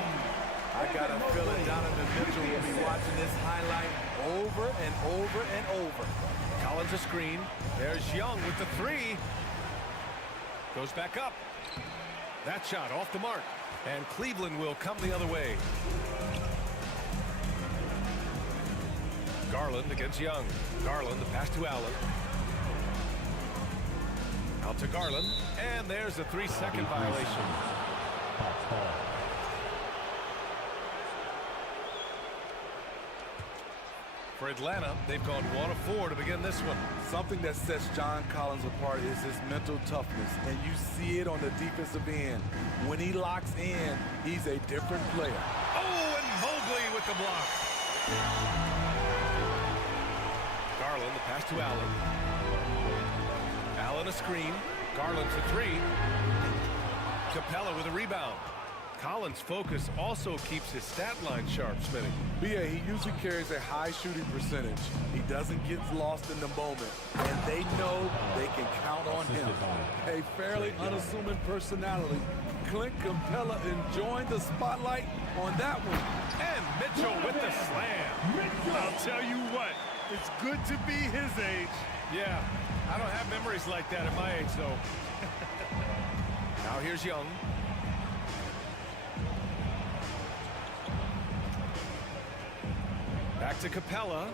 I got a feeling Donovan Mitchell will be watching this highlight over and over and over. Collins a screen. There's Young with the 3. Goes back up. That shot off the mark. And Cleveland will come the other way. Garland against Young. Garland, the pass to Allen. Out to Garland. And there's a 3-second violation. For Atlanta, they've gone 1 of 4 to begin this one. Something that sets John Collins apart is his mental toughness, and you see it on the defensive end. When he locks in, he's a different player. Oh, and Mobley with the block. Garland, the pass to Allen. Allen a screen. Garland for 3. Capella with a rebound. Collins' focus also keeps his stat line sharp, Smitty. B.A., he usually carries a high shooting percentage. He doesn't get lost in the moment, and they know they can count on him. A fairly unassuming personality. Clint Capella enjoying the spotlight on that one. And Mitchell with the slam. I'll tell you what, it's good to be his age. Yeah, I don't have memories like that at my age, though. Now here's Young. Back to Capella.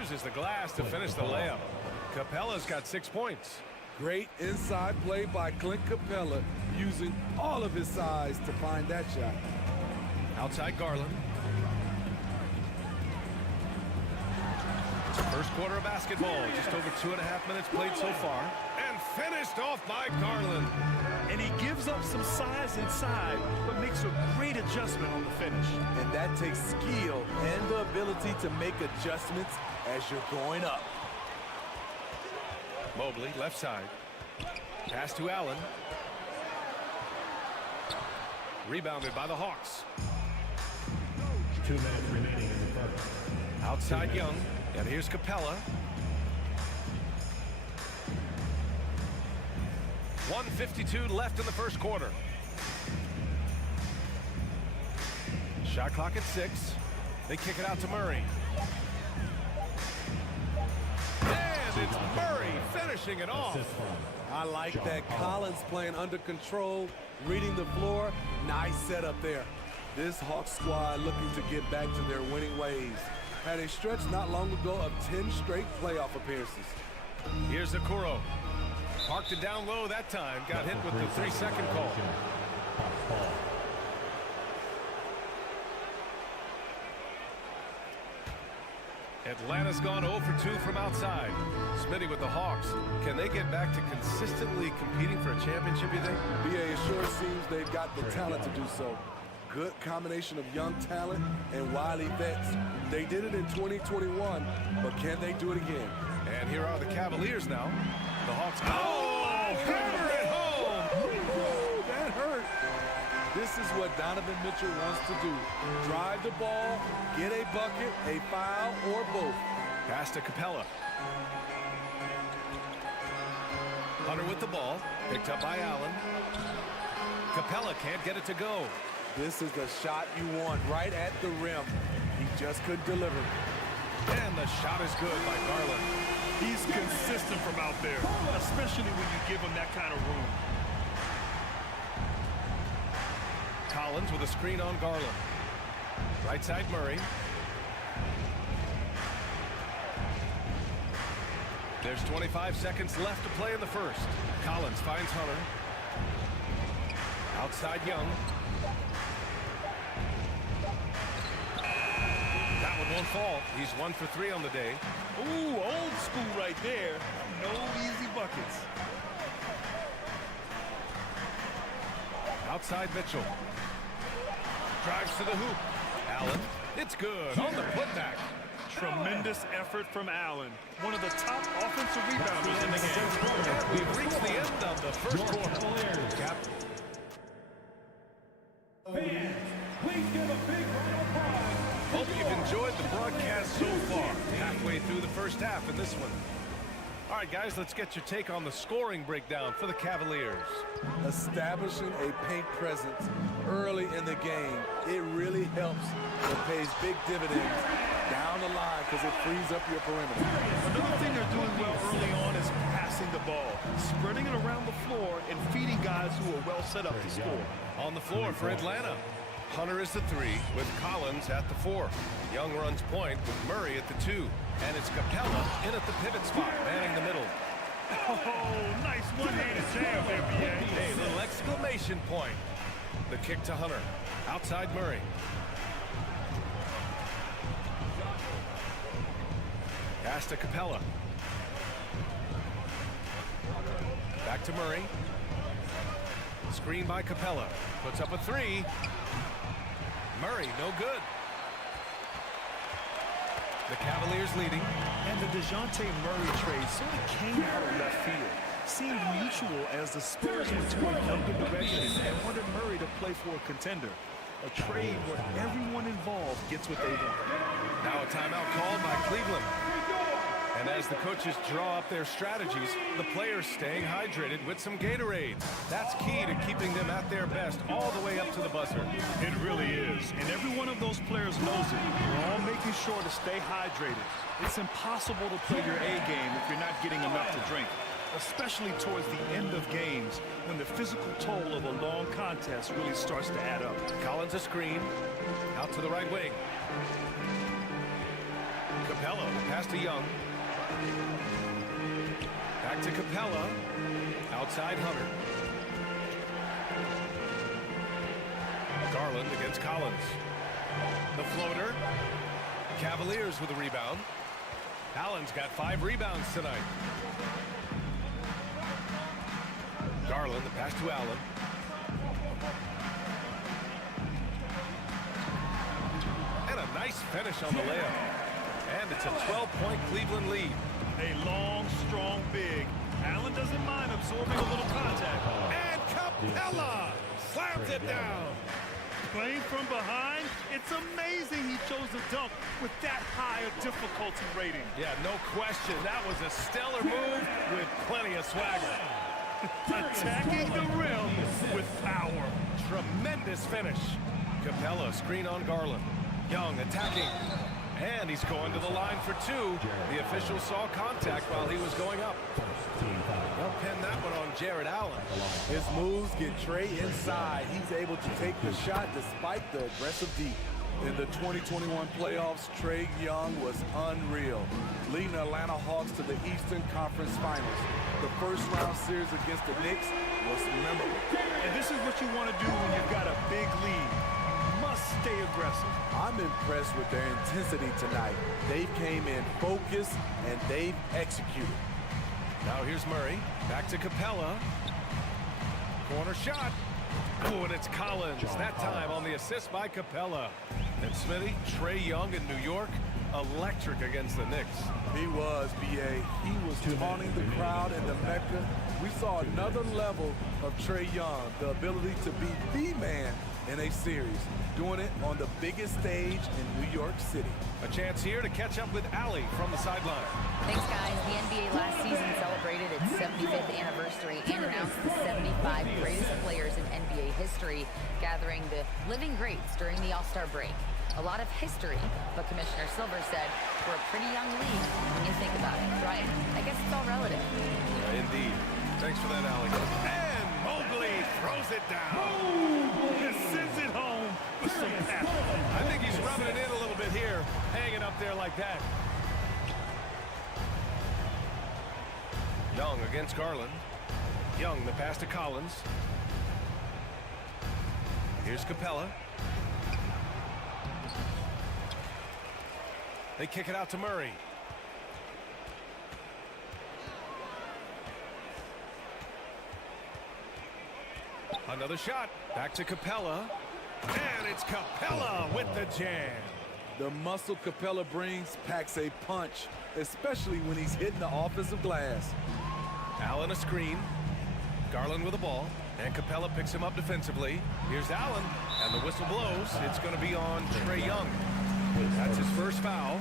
Uses the glass to finish the layup. Capella's got 6 points. Great inside play by Clint Capella, using all of his size to find that shot. Outside Garland. First quarter of basketball. Just over 2.5 minutes played so far. And finished off by Garland. And he gives up some size inside, but makes a great adjustment on the finish. And that takes skill and the ability to make adjustments as you're going up. Mobley, left side. Pass to Allen. Rebounded by the Hawks. 2 minutes remaining in the first. Outside Young. And here's Capella. 1:52 left in the first quarter. Shot clock at 6. They kick it out to Murray. And it's Murray finishing it off. I like that. Collins playing under control, reading the floor. Nice setup there. This Hawks squad looking to get back to their winning ways. Had a stretch not long ago of 10 straight playoff appearances. Here's Okoro. Parked it down low that time. Got hit with the 3-second call. Atlanta's gone 0 for 2 from outside. Smitty with the Hawks. Can they get back to consistently competing for a championship, you think? BA, it sure seems they've got the talent to do so. Good combination of young talent and wily vets. They did it in 2021, but can they do it again? And here are the Cavaliers now. The Hawks. Oh, hammer it home! Woo, that hurt. This is what Donovan Mitchell wants to do. Drive the ball, get a bucket, a foul, or both. Pass to Capella. Hunter with the ball. Picked up by Allen. Capella can't get it to go. This is the shot you want right at the rim. He just couldn't deliver. And the shot is good by Garland. He's consistent from out there, especially when you give him that kind of room. Collins with a screen on Garland. Right side Murray. There's 25 seconds left to play in the first. Collins finds Hunter. Outside Young. That one won't fall. He's 1 for 3 on the day. Ooh, old school right there. No easy buckets. Outside Mitchell. Drives to the hoop. Allen. It's good on the putback. Tremendous effort from Allen. One of the top offensive rebounders in the game. And we've reached the end of the first quarter. Cap. Fans, please give a big round of applause. Hope you've enjoyed the broadcast so far. Halfway through the first half in this one. All right, guys, let's get your take on the scoring breakdown for the Cavaliers. Establishing a paint presence early in the game, it really helps. It pays big dividends down the line because it frees up your perimeter. Another thing they're doing well early on is passing the ball, spreading it around the floor and feeding guys who are well set up to score. On the floor for Atlanta, Hunter is the 3 with Collins at the 4. Young runs point with Murray at the 2. And it's Capella in at the pivot spot, manning the middle. Oh, nice one-handed jam, NBA. Hey, little exclamation point. The kick to Hunter. Outside Murray. Pass to Capella. Back to Murray. Screen by Capella. Puts up a 3. Murray, no good. The Cavaliers leading. And the DeJounte Murray trade sort of came out of left field. Seemed mutual as the Spurs went to a younger direction and wanted Murray to play for a contender. A trade where everyone involved gets what they want. Now a timeout called by Cleveland. And as the coaches draw up their strategies, the players staying hydrated with some Gatorade. That's key to keeping them at their best all the way up to the buzzer. It really is. And every one of those players knows it. We're all making sure to stay hydrated. It's impossible to play your A game if you're not getting enough to drink, especially towards the end of games when the physical toll of a long contest really starts to add up. Collins a screen. Out to the right wing. Capella pass to Young. Back to Capella. Outside Hunter. Garland against Collins. The floater. Cavaliers with a rebound. Allen's got 5 rebounds tonight. Garland, the pass to Allen. And a nice finish on the layup. And it's a 12-point Cleveland lead. A long, strong big. Allen doesn't mind absorbing a little contact. And Capella slams it down. Playing from behind, it's amazing he chose to dunk with that high a difficulty rating. Yeah, no question. That was a stellar move with plenty of swagger. Attacking the rim with power. Tremendous finish. Capella screen on Garland. Young attacking. And he's going to the line for 2. The official saw contact while he was going up. They'll pin that one on Jared Allen. His moves get Trey inside. He's able to take the shot despite the aggressive deep. In the 2021 playoffs, Trae Young was unreal, leading the Atlanta Hawks to the Eastern Conference Finals. The first round series against the Knicks was memorable. And this is what you want to do when you've got a big lead. Must stay aggressive. I'm impressed with their intensity tonight. They came in focused and they've executed. Now here's Murray. Back to Capella. Corner shot. Oh, and it's Collins. That time on the assist by Capella. And Smitty, Trae Young in New York, electric against the Knicks. He was, B.A. He was taunting the crowd in the Mecca. We saw another level of Trae Young, the ability to be the man in a series, doing it on the biggest stage in New York City. A chance here to catch up with Allie from the sideline. Thanks, guys. The NBA last season celebrated its 75th anniversary and announced the 75 greatest players in NBA history, gathering the living greats during the All-Star break. A lot of history, but Commissioner Silver said we're a pretty young league when you think about it, right? I guess it's all relative. Yeah, indeed. Thanks for that, Allie. And Mobley throws it down. He sends it home with some pep. I think he's rubbing it in a little bit here, hanging up there like that. Young against Garland. Young, the pass to Collins. Here's Capella. They kick it out to Murray. Another shot. Back to Capella. And it's Capella with the jam. The muscle Capella brings packs a punch, especially when he's hitting the offensive glass. Allen a screen. Garland with the ball. And Capella picks him up defensively. Here's Allen. And the whistle blows. It's going to be on Trae Young. That's his first foul.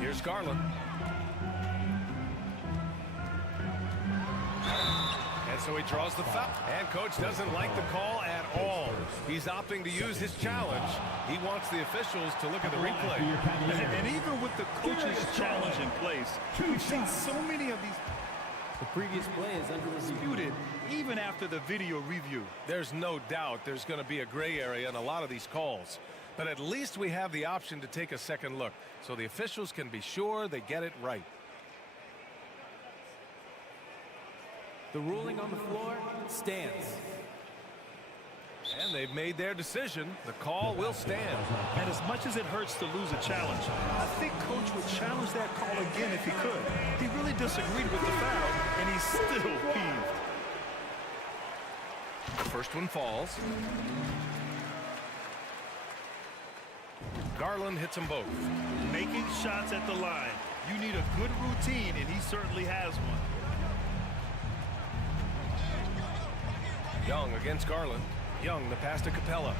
Here's Garland. And so he draws the foul. And coach doesn't like the call at all. He's opting to use his challenge. He wants the officials to look at the replay. And even with the coach's challenge in place, we've seen so many of these. The previous play is under disputed even after the video review. There's no doubt there's going to be a gray area in a lot of these calls. But at least we have the option to take a second look so the officials can be sure they get it right. The ruling on the floor stands. And they've made their decision. The call will stand. And as much as it hurts to lose a challenge, I think coach would challenge that call again if he could. He really disagreed with the foul, and he's still peeved. The first one falls. Garland hits them both. Making shots at the line. You need a good routine, and he certainly has one. Young against Garland. Young, the pass to Capella.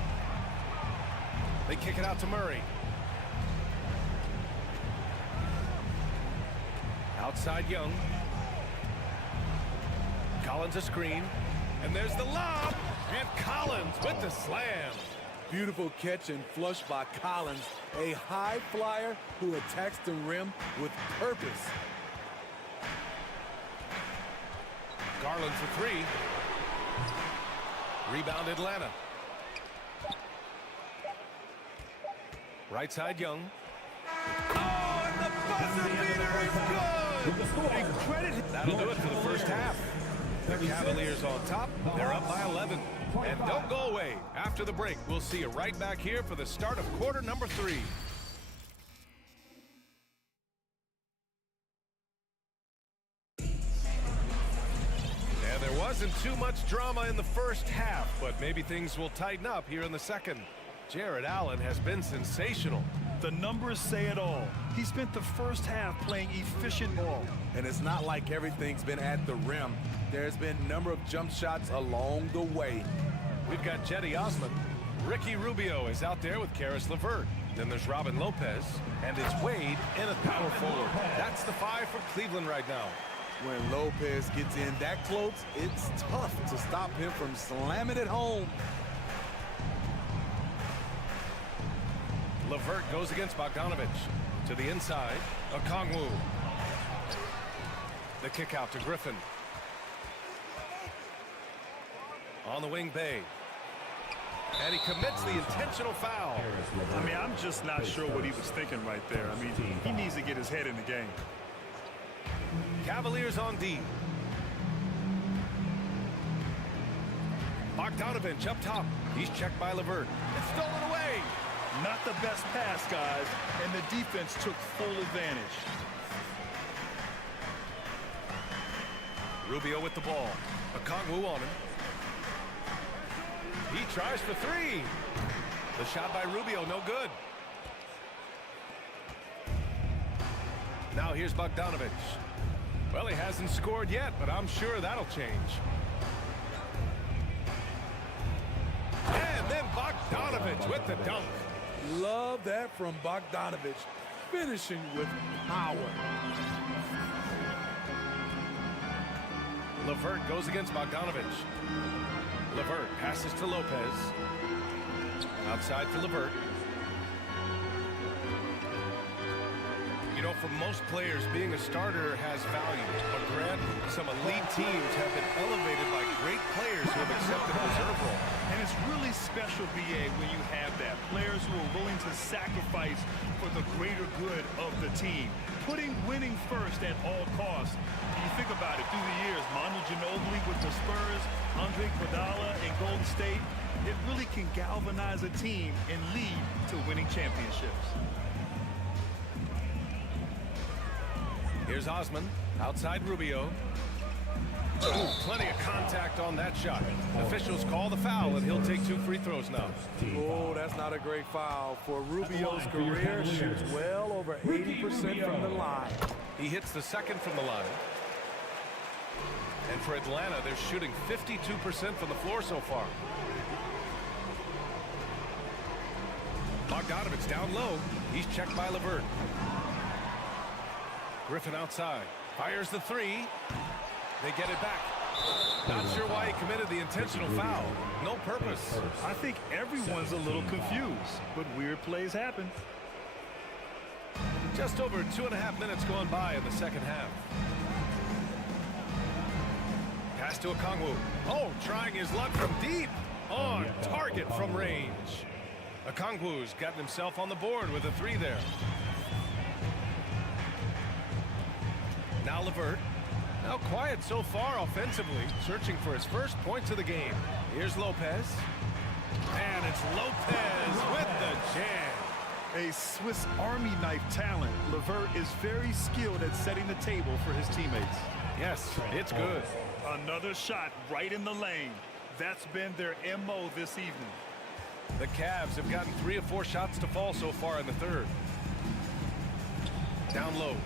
They kick it out to Murray. Outside Young. Collins a screen. And there's the lob. And Collins with the slam. Beautiful catch and flush by Collins. A high flyer who attacks the rim with purpose. Garland for three. Rebound Atlanta. Right side Young. Oh, and the buzzer beater is good! And credit. That'll do it for the first half. The Cavaliers on top. They're up by 11. And don't go away. After the break, we'll see you right back here for the start of quarter number 3. Wasn't too much drama in the first half, but maybe things will tighten up here in the second. Jared Allen has been sensational. The numbers say it all. He spent the first half playing efficient ball. And it's not like everything's been at the rim. There's been a number of jump shots along the way. We've got Jetty Osman. Ricky Rubio is out there with Caris LeVert. Then there's Robin Lopez, and it's Wade in a power forward. That's the 5 for Cleveland right now. When Lopez gets in that close, it's tough to stop him from slamming it home. LeVert goes against Bogdanovich. To the inside, Okongwu. The kick out to Griffin. On the wing, Bay. And he commits the intentional foul. I mean, I'm just not sure what he was thinking right there. I mean, he needs to get his head in the game. Cavaliers on D. Bogdanovich up top. He's checked by LeVert. It's stolen away. Not the best pass, guys, and the defense took full advantage. Rubio with the ball. Okongwu on him. He tries for 3. The shot by Rubio, no good. Now here's Bogdanovich. Well, he hasn't scored yet, but I'm sure that'll change. And then Bogdanovich with the dunk. Love that from Bogdanovich, finishing with power. LeVert goes against Bogdanovich. LeVert passes to Lopez. Outside for LeVert. You know, for most players, being a starter has value. But Grant, Some elite teams have been elevated by great players who have accepted reserve role. And it's really special, BA, when you have that. Players who are willing to sacrifice for the greater good of the team. Putting winning first at all costs. You think about it, through the years, Manu Ginobili with the Spurs, Andre Iguodala in Golden State, it really can galvanize a team and lead to winning championships. Here's Osman, outside Rubio. Ooh, plenty of contact on that shot. Officials call the foul, and he'll take 2 free throws now. Oh, that's not a great foul. For Rubio's career, shoots well over 80% from the line. He hits the second from the line. And for Atlanta, they're shooting 52% from the floor so far. Bogdanovich down low. He's checked by LeVert. Griffin outside. Fires the 3. They get it back. Not sure why he committed the intentional foul. No purpose. I think everyone's a little confused, but weird plays happen. Just over 2.5 minutes going by in the second half. Pass to Okongwu. Oh, trying his luck from deep. On target from range. Okongwu's gotten himself on the board with a 3 there. Now LeVert. Now quiet so far offensively, searching for his first points of the game. Here's Lopez. And it's Lopez with the jam. A Swiss Army knife talent. LeVert is very skilled at setting the table for his teammates. Yes, it's good. Another shot right in the lane. That's been their MO this evening. The Cavs have gotten 3 of 4 shots to fall so far in the third. Down low.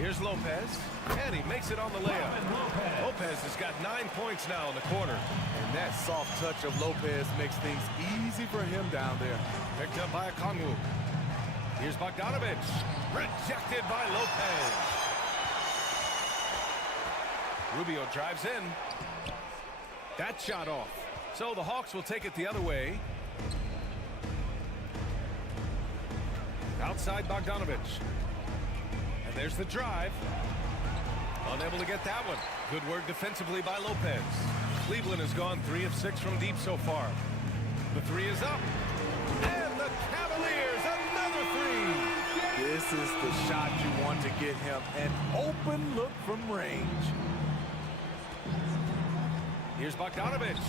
Here's Lopez, and he makes it on the layup. Lopez has got 9 points now in the quarter. And that soft touch of Lopez makes things easy for him down there. Picked up by Okongwu. Here's Bogdanovich. Rejected by Lopez. Rubio drives in. That shot off. So the Hawks will take it the other way. Outside Bogdanovich. And there's the drive. Unable to get that one. Good work defensively by Lopez. Cleveland has gone 3 of 6 from deep so far. The 3 is up. And the Cavaliers, another 3. This is the shot you want to get him. An open look from range. Here's Bogdanovich.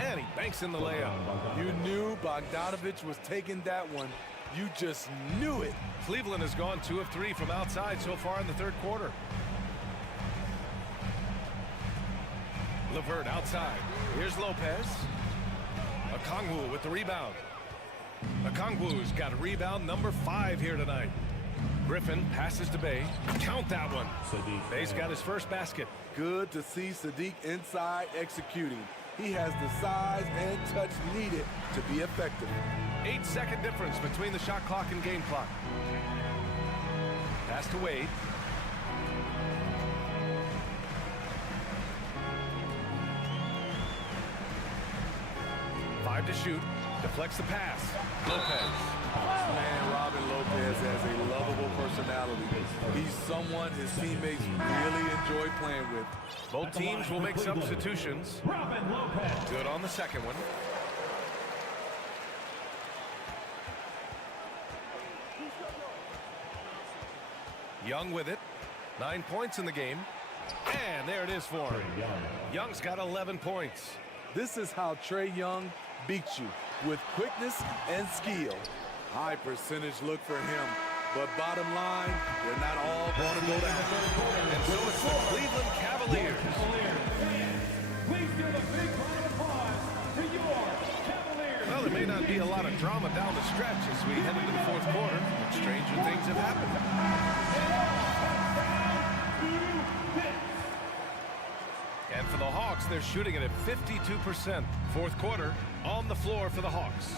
And he banks in the layup. You knew Bogdanovich was taking that one. You just knew it. Cleveland has gone 2 of 3 from outside so far in the third quarter. LeVert outside. Here's Lopez. Okongwu with the rebound. Okongwu's got a rebound number 5 here tonight. Griffin passes to Bey. Count that one. Bey's got his first basket. Good to see Sadiq inside executing. He has the size and touch needed to be effective. 8-second difference between the shot clock and game clock. Pass to Wade. Five to shoot. Deflects the pass. Lopez. Man, Robin Lopez has a lovable personality. He's someone his teammates really enjoy playing with. Both teams will make substitutions. Good on the second one. Young with it. 9 points in the game. And there it is for him. Young's got 11 points. This is how Trae Young beats you, with quickness and skill. High percentage look for him. But bottom line, they're not all going to go down. And so it's the Cleveland Cavaliers. Please give a big round of applause to your Cavaliers. Well, there may not be a lot of drama down the stretch as we head into the fourth quarter, but stranger things have happened. And for the Hawks, they're shooting it at 52%. Fourth quarter, on the floor for the Hawks.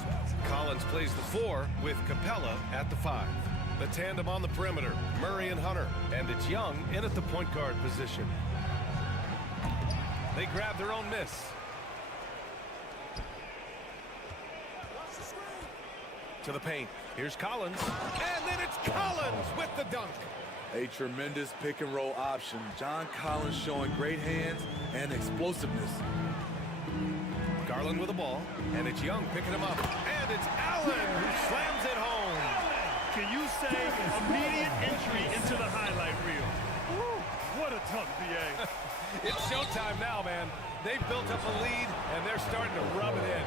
Collins plays the 4 with Capella at the 5. The tandem on the perimeter, Murray and Hunter. And it's Young in at the point guard position. They grab their own miss. To the paint. Here's Collins. And then it's Collins with the dunk. A tremendous pick and roll option. John Collins showing great hands and explosiveness. Garland with the ball, and it's Young picking him up. And it's Allen who slams it home. Can you say immediate entry into the highlight reel? Woo, what a dunk, BA. It's showtime now, man. They've built up a lead, and they're starting to rub it in.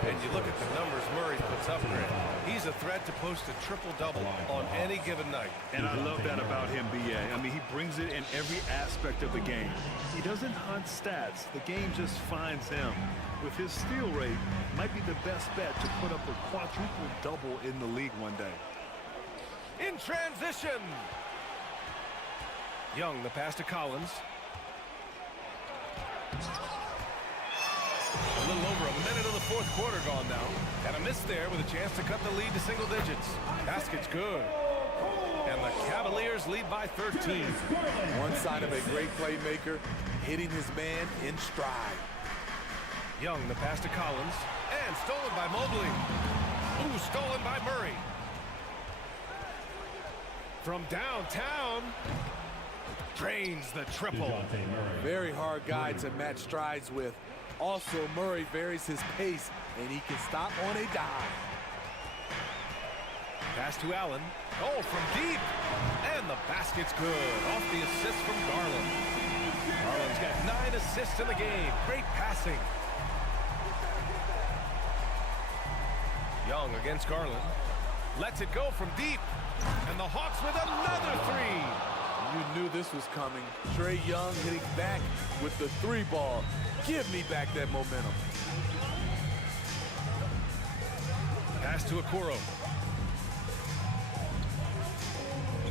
And you look at the numbers Murray puts up, Grant. He's a threat to post a triple-double on any given night. And I love that about him, BA. I mean, he brings it in every aspect of the game. He doesn't hunt stats. The game just finds him. With his steal rate, might be the best bet to put up a quadruple-double in the league one day. In transition. Young, the pass to Collins. A little over a minute of the fourth quarter gone now. And a miss there with a chance to cut the lead to single digits. Basket's good. And the Cavaliers lead by 13. One sign of a great playmaker, hitting his man in stride. Young, the pass to Collins. And stolen by Mobley. Ooh, stolen by Murray. From downtown. Drains the triple. Very hard guy to match strides with. Also, Murray varies his pace, and he can stop on a dime. Pass to Allen. Oh, from deep. And the basket's good. Off the assist from Garland. Garland's got 9 assists in the game. Great passing. Young against Garland. Lets it go from deep. And the Hawks with another three. You knew this was coming. Trae Young hitting back with the 3 ball. Give me back that momentum. Pass to Okoro.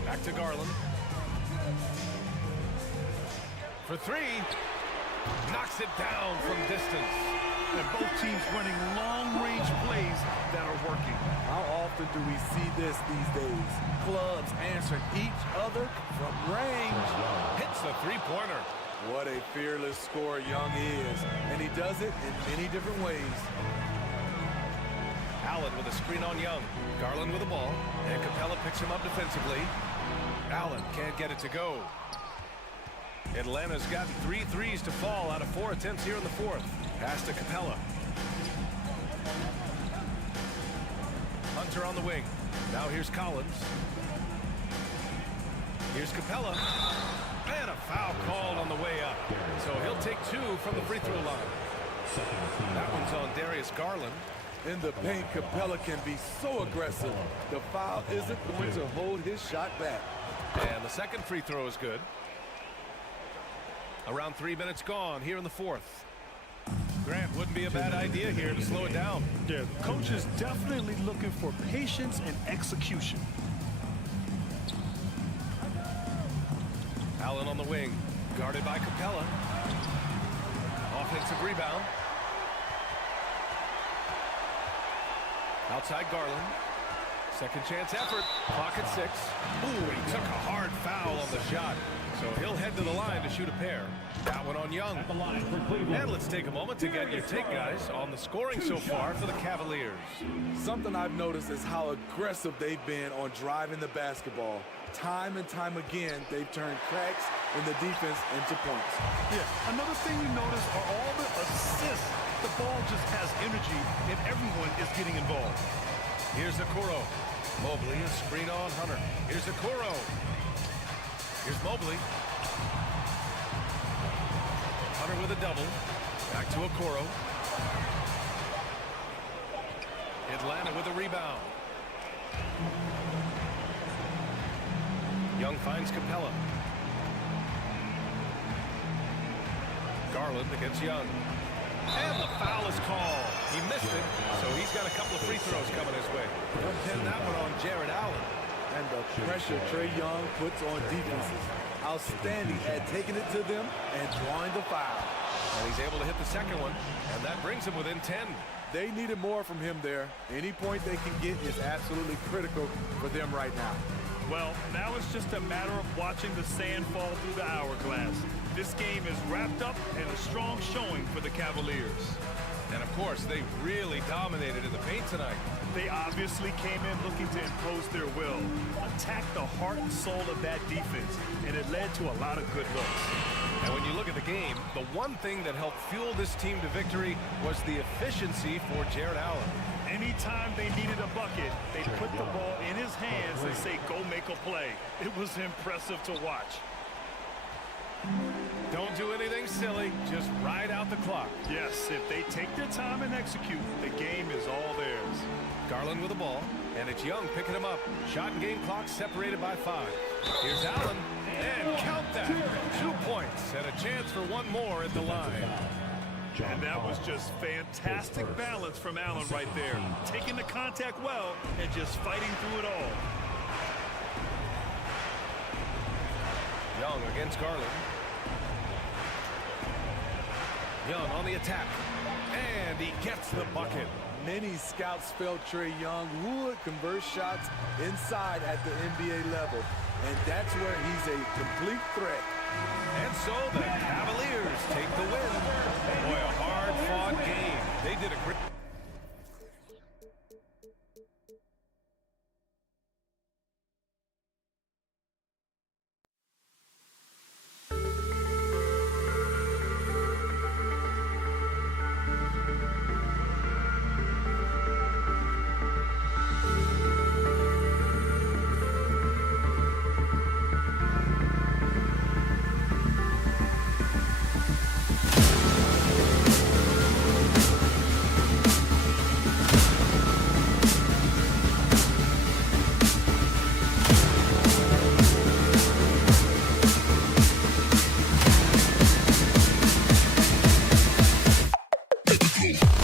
Back to Garland. For 3. Knocks it down from distance. And both teams running long-range plays that are working. How often do we see this these days? Clubs answering each other from range. Hits the three-pointer. What a fearless scorer Young is, and he does it in many different ways. Allen with a screen on Young. Garland with the ball, and Capella picks him up defensively. Allen can't get it to go. Atlanta's got 3 threes to fall out of 4 attempts here in the fourth. Pass to Capella. Hunter on the wing. Now here's Collins. Here's Capella. And a foul called on the way up. So he'll take 2 from the free throw line. That one's on Darius Garland. In the paint, Capella can be so aggressive. The foul isn't going to hold his shot back. And the second free throw is good. Around 3 minutes gone here in the fourth. Grant, wouldn't be a bad idea here to slow it down. Yeah, coach is definitely looking for patience and execution. Allen on the wing, guarded by Capella. Offensive rebound. Outside Garland. Second chance effort. Clock at 6. Ooh, he took a hard foul on the shot. So he'll head to the line to shoot a pair. That one on Young. And let's take a moment to get your take, guys, on the scoring so far for the Cavaliers. Something I've noticed is how aggressive they've been on driving the basketball. Time and time again, they've turned cracks in the defense into points. Yeah, another thing you notice are all the assists. The ball just has energy, and everyone is getting involved. Here's Okoro. Mobley, a screen on Hunter. Here's Okoro. Here's Mobley. Hunter with a double. Back to Okoro. Atlanta with a rebound. Young finds Capella. Garland against Young. And the foul is called. He missed it, so he's got a couple of free throws coming his way. He'll pin that one on Jared Allen. And the pressure Trae Young puts on defenses. Outstanding at taking it to them and drawing the foul. And he's able to hit the second one, and that brings him within 10. They needed more from him there. Any point they can get is absolutely critical for them right now. Well, now it's just a matter of watching the sand fall through the hourglass. This game is wrapped up in a strong showing for the Cavaliers. And, of course, they really dominated in the paint tonight. They obviously came in looking to impose their will, attack the heart and soul of that defense, and it led to a lot of good looks. And when you look at the game, the one thing that helped fuel this team to victory was the efficiency for Jared Allen. Anytime they needed a bucket, they put the ball in his hands and say, go make a play. It was impressive to watch. Don't do anything silly, just ride out the clock. Yes, if they take their time and execute, the game is all theirs. Garland with the ball, and it's Young picking him up. Shot and game clock separated by 5. Here's Allen, and count that. 2 points, and a chance for one more at the line. And that was just fantastic balance from Allen right there. Taking the contact well and just fighting through it all. Young against Garland. Young on the attack. And he gets the bucket. Many scouts felt Trae Young would convert shots inside at the NBA level. And that's where he's a complete threat. And so the Cavaliers take the win. Boy, a hard-fought game. They did a great... Go.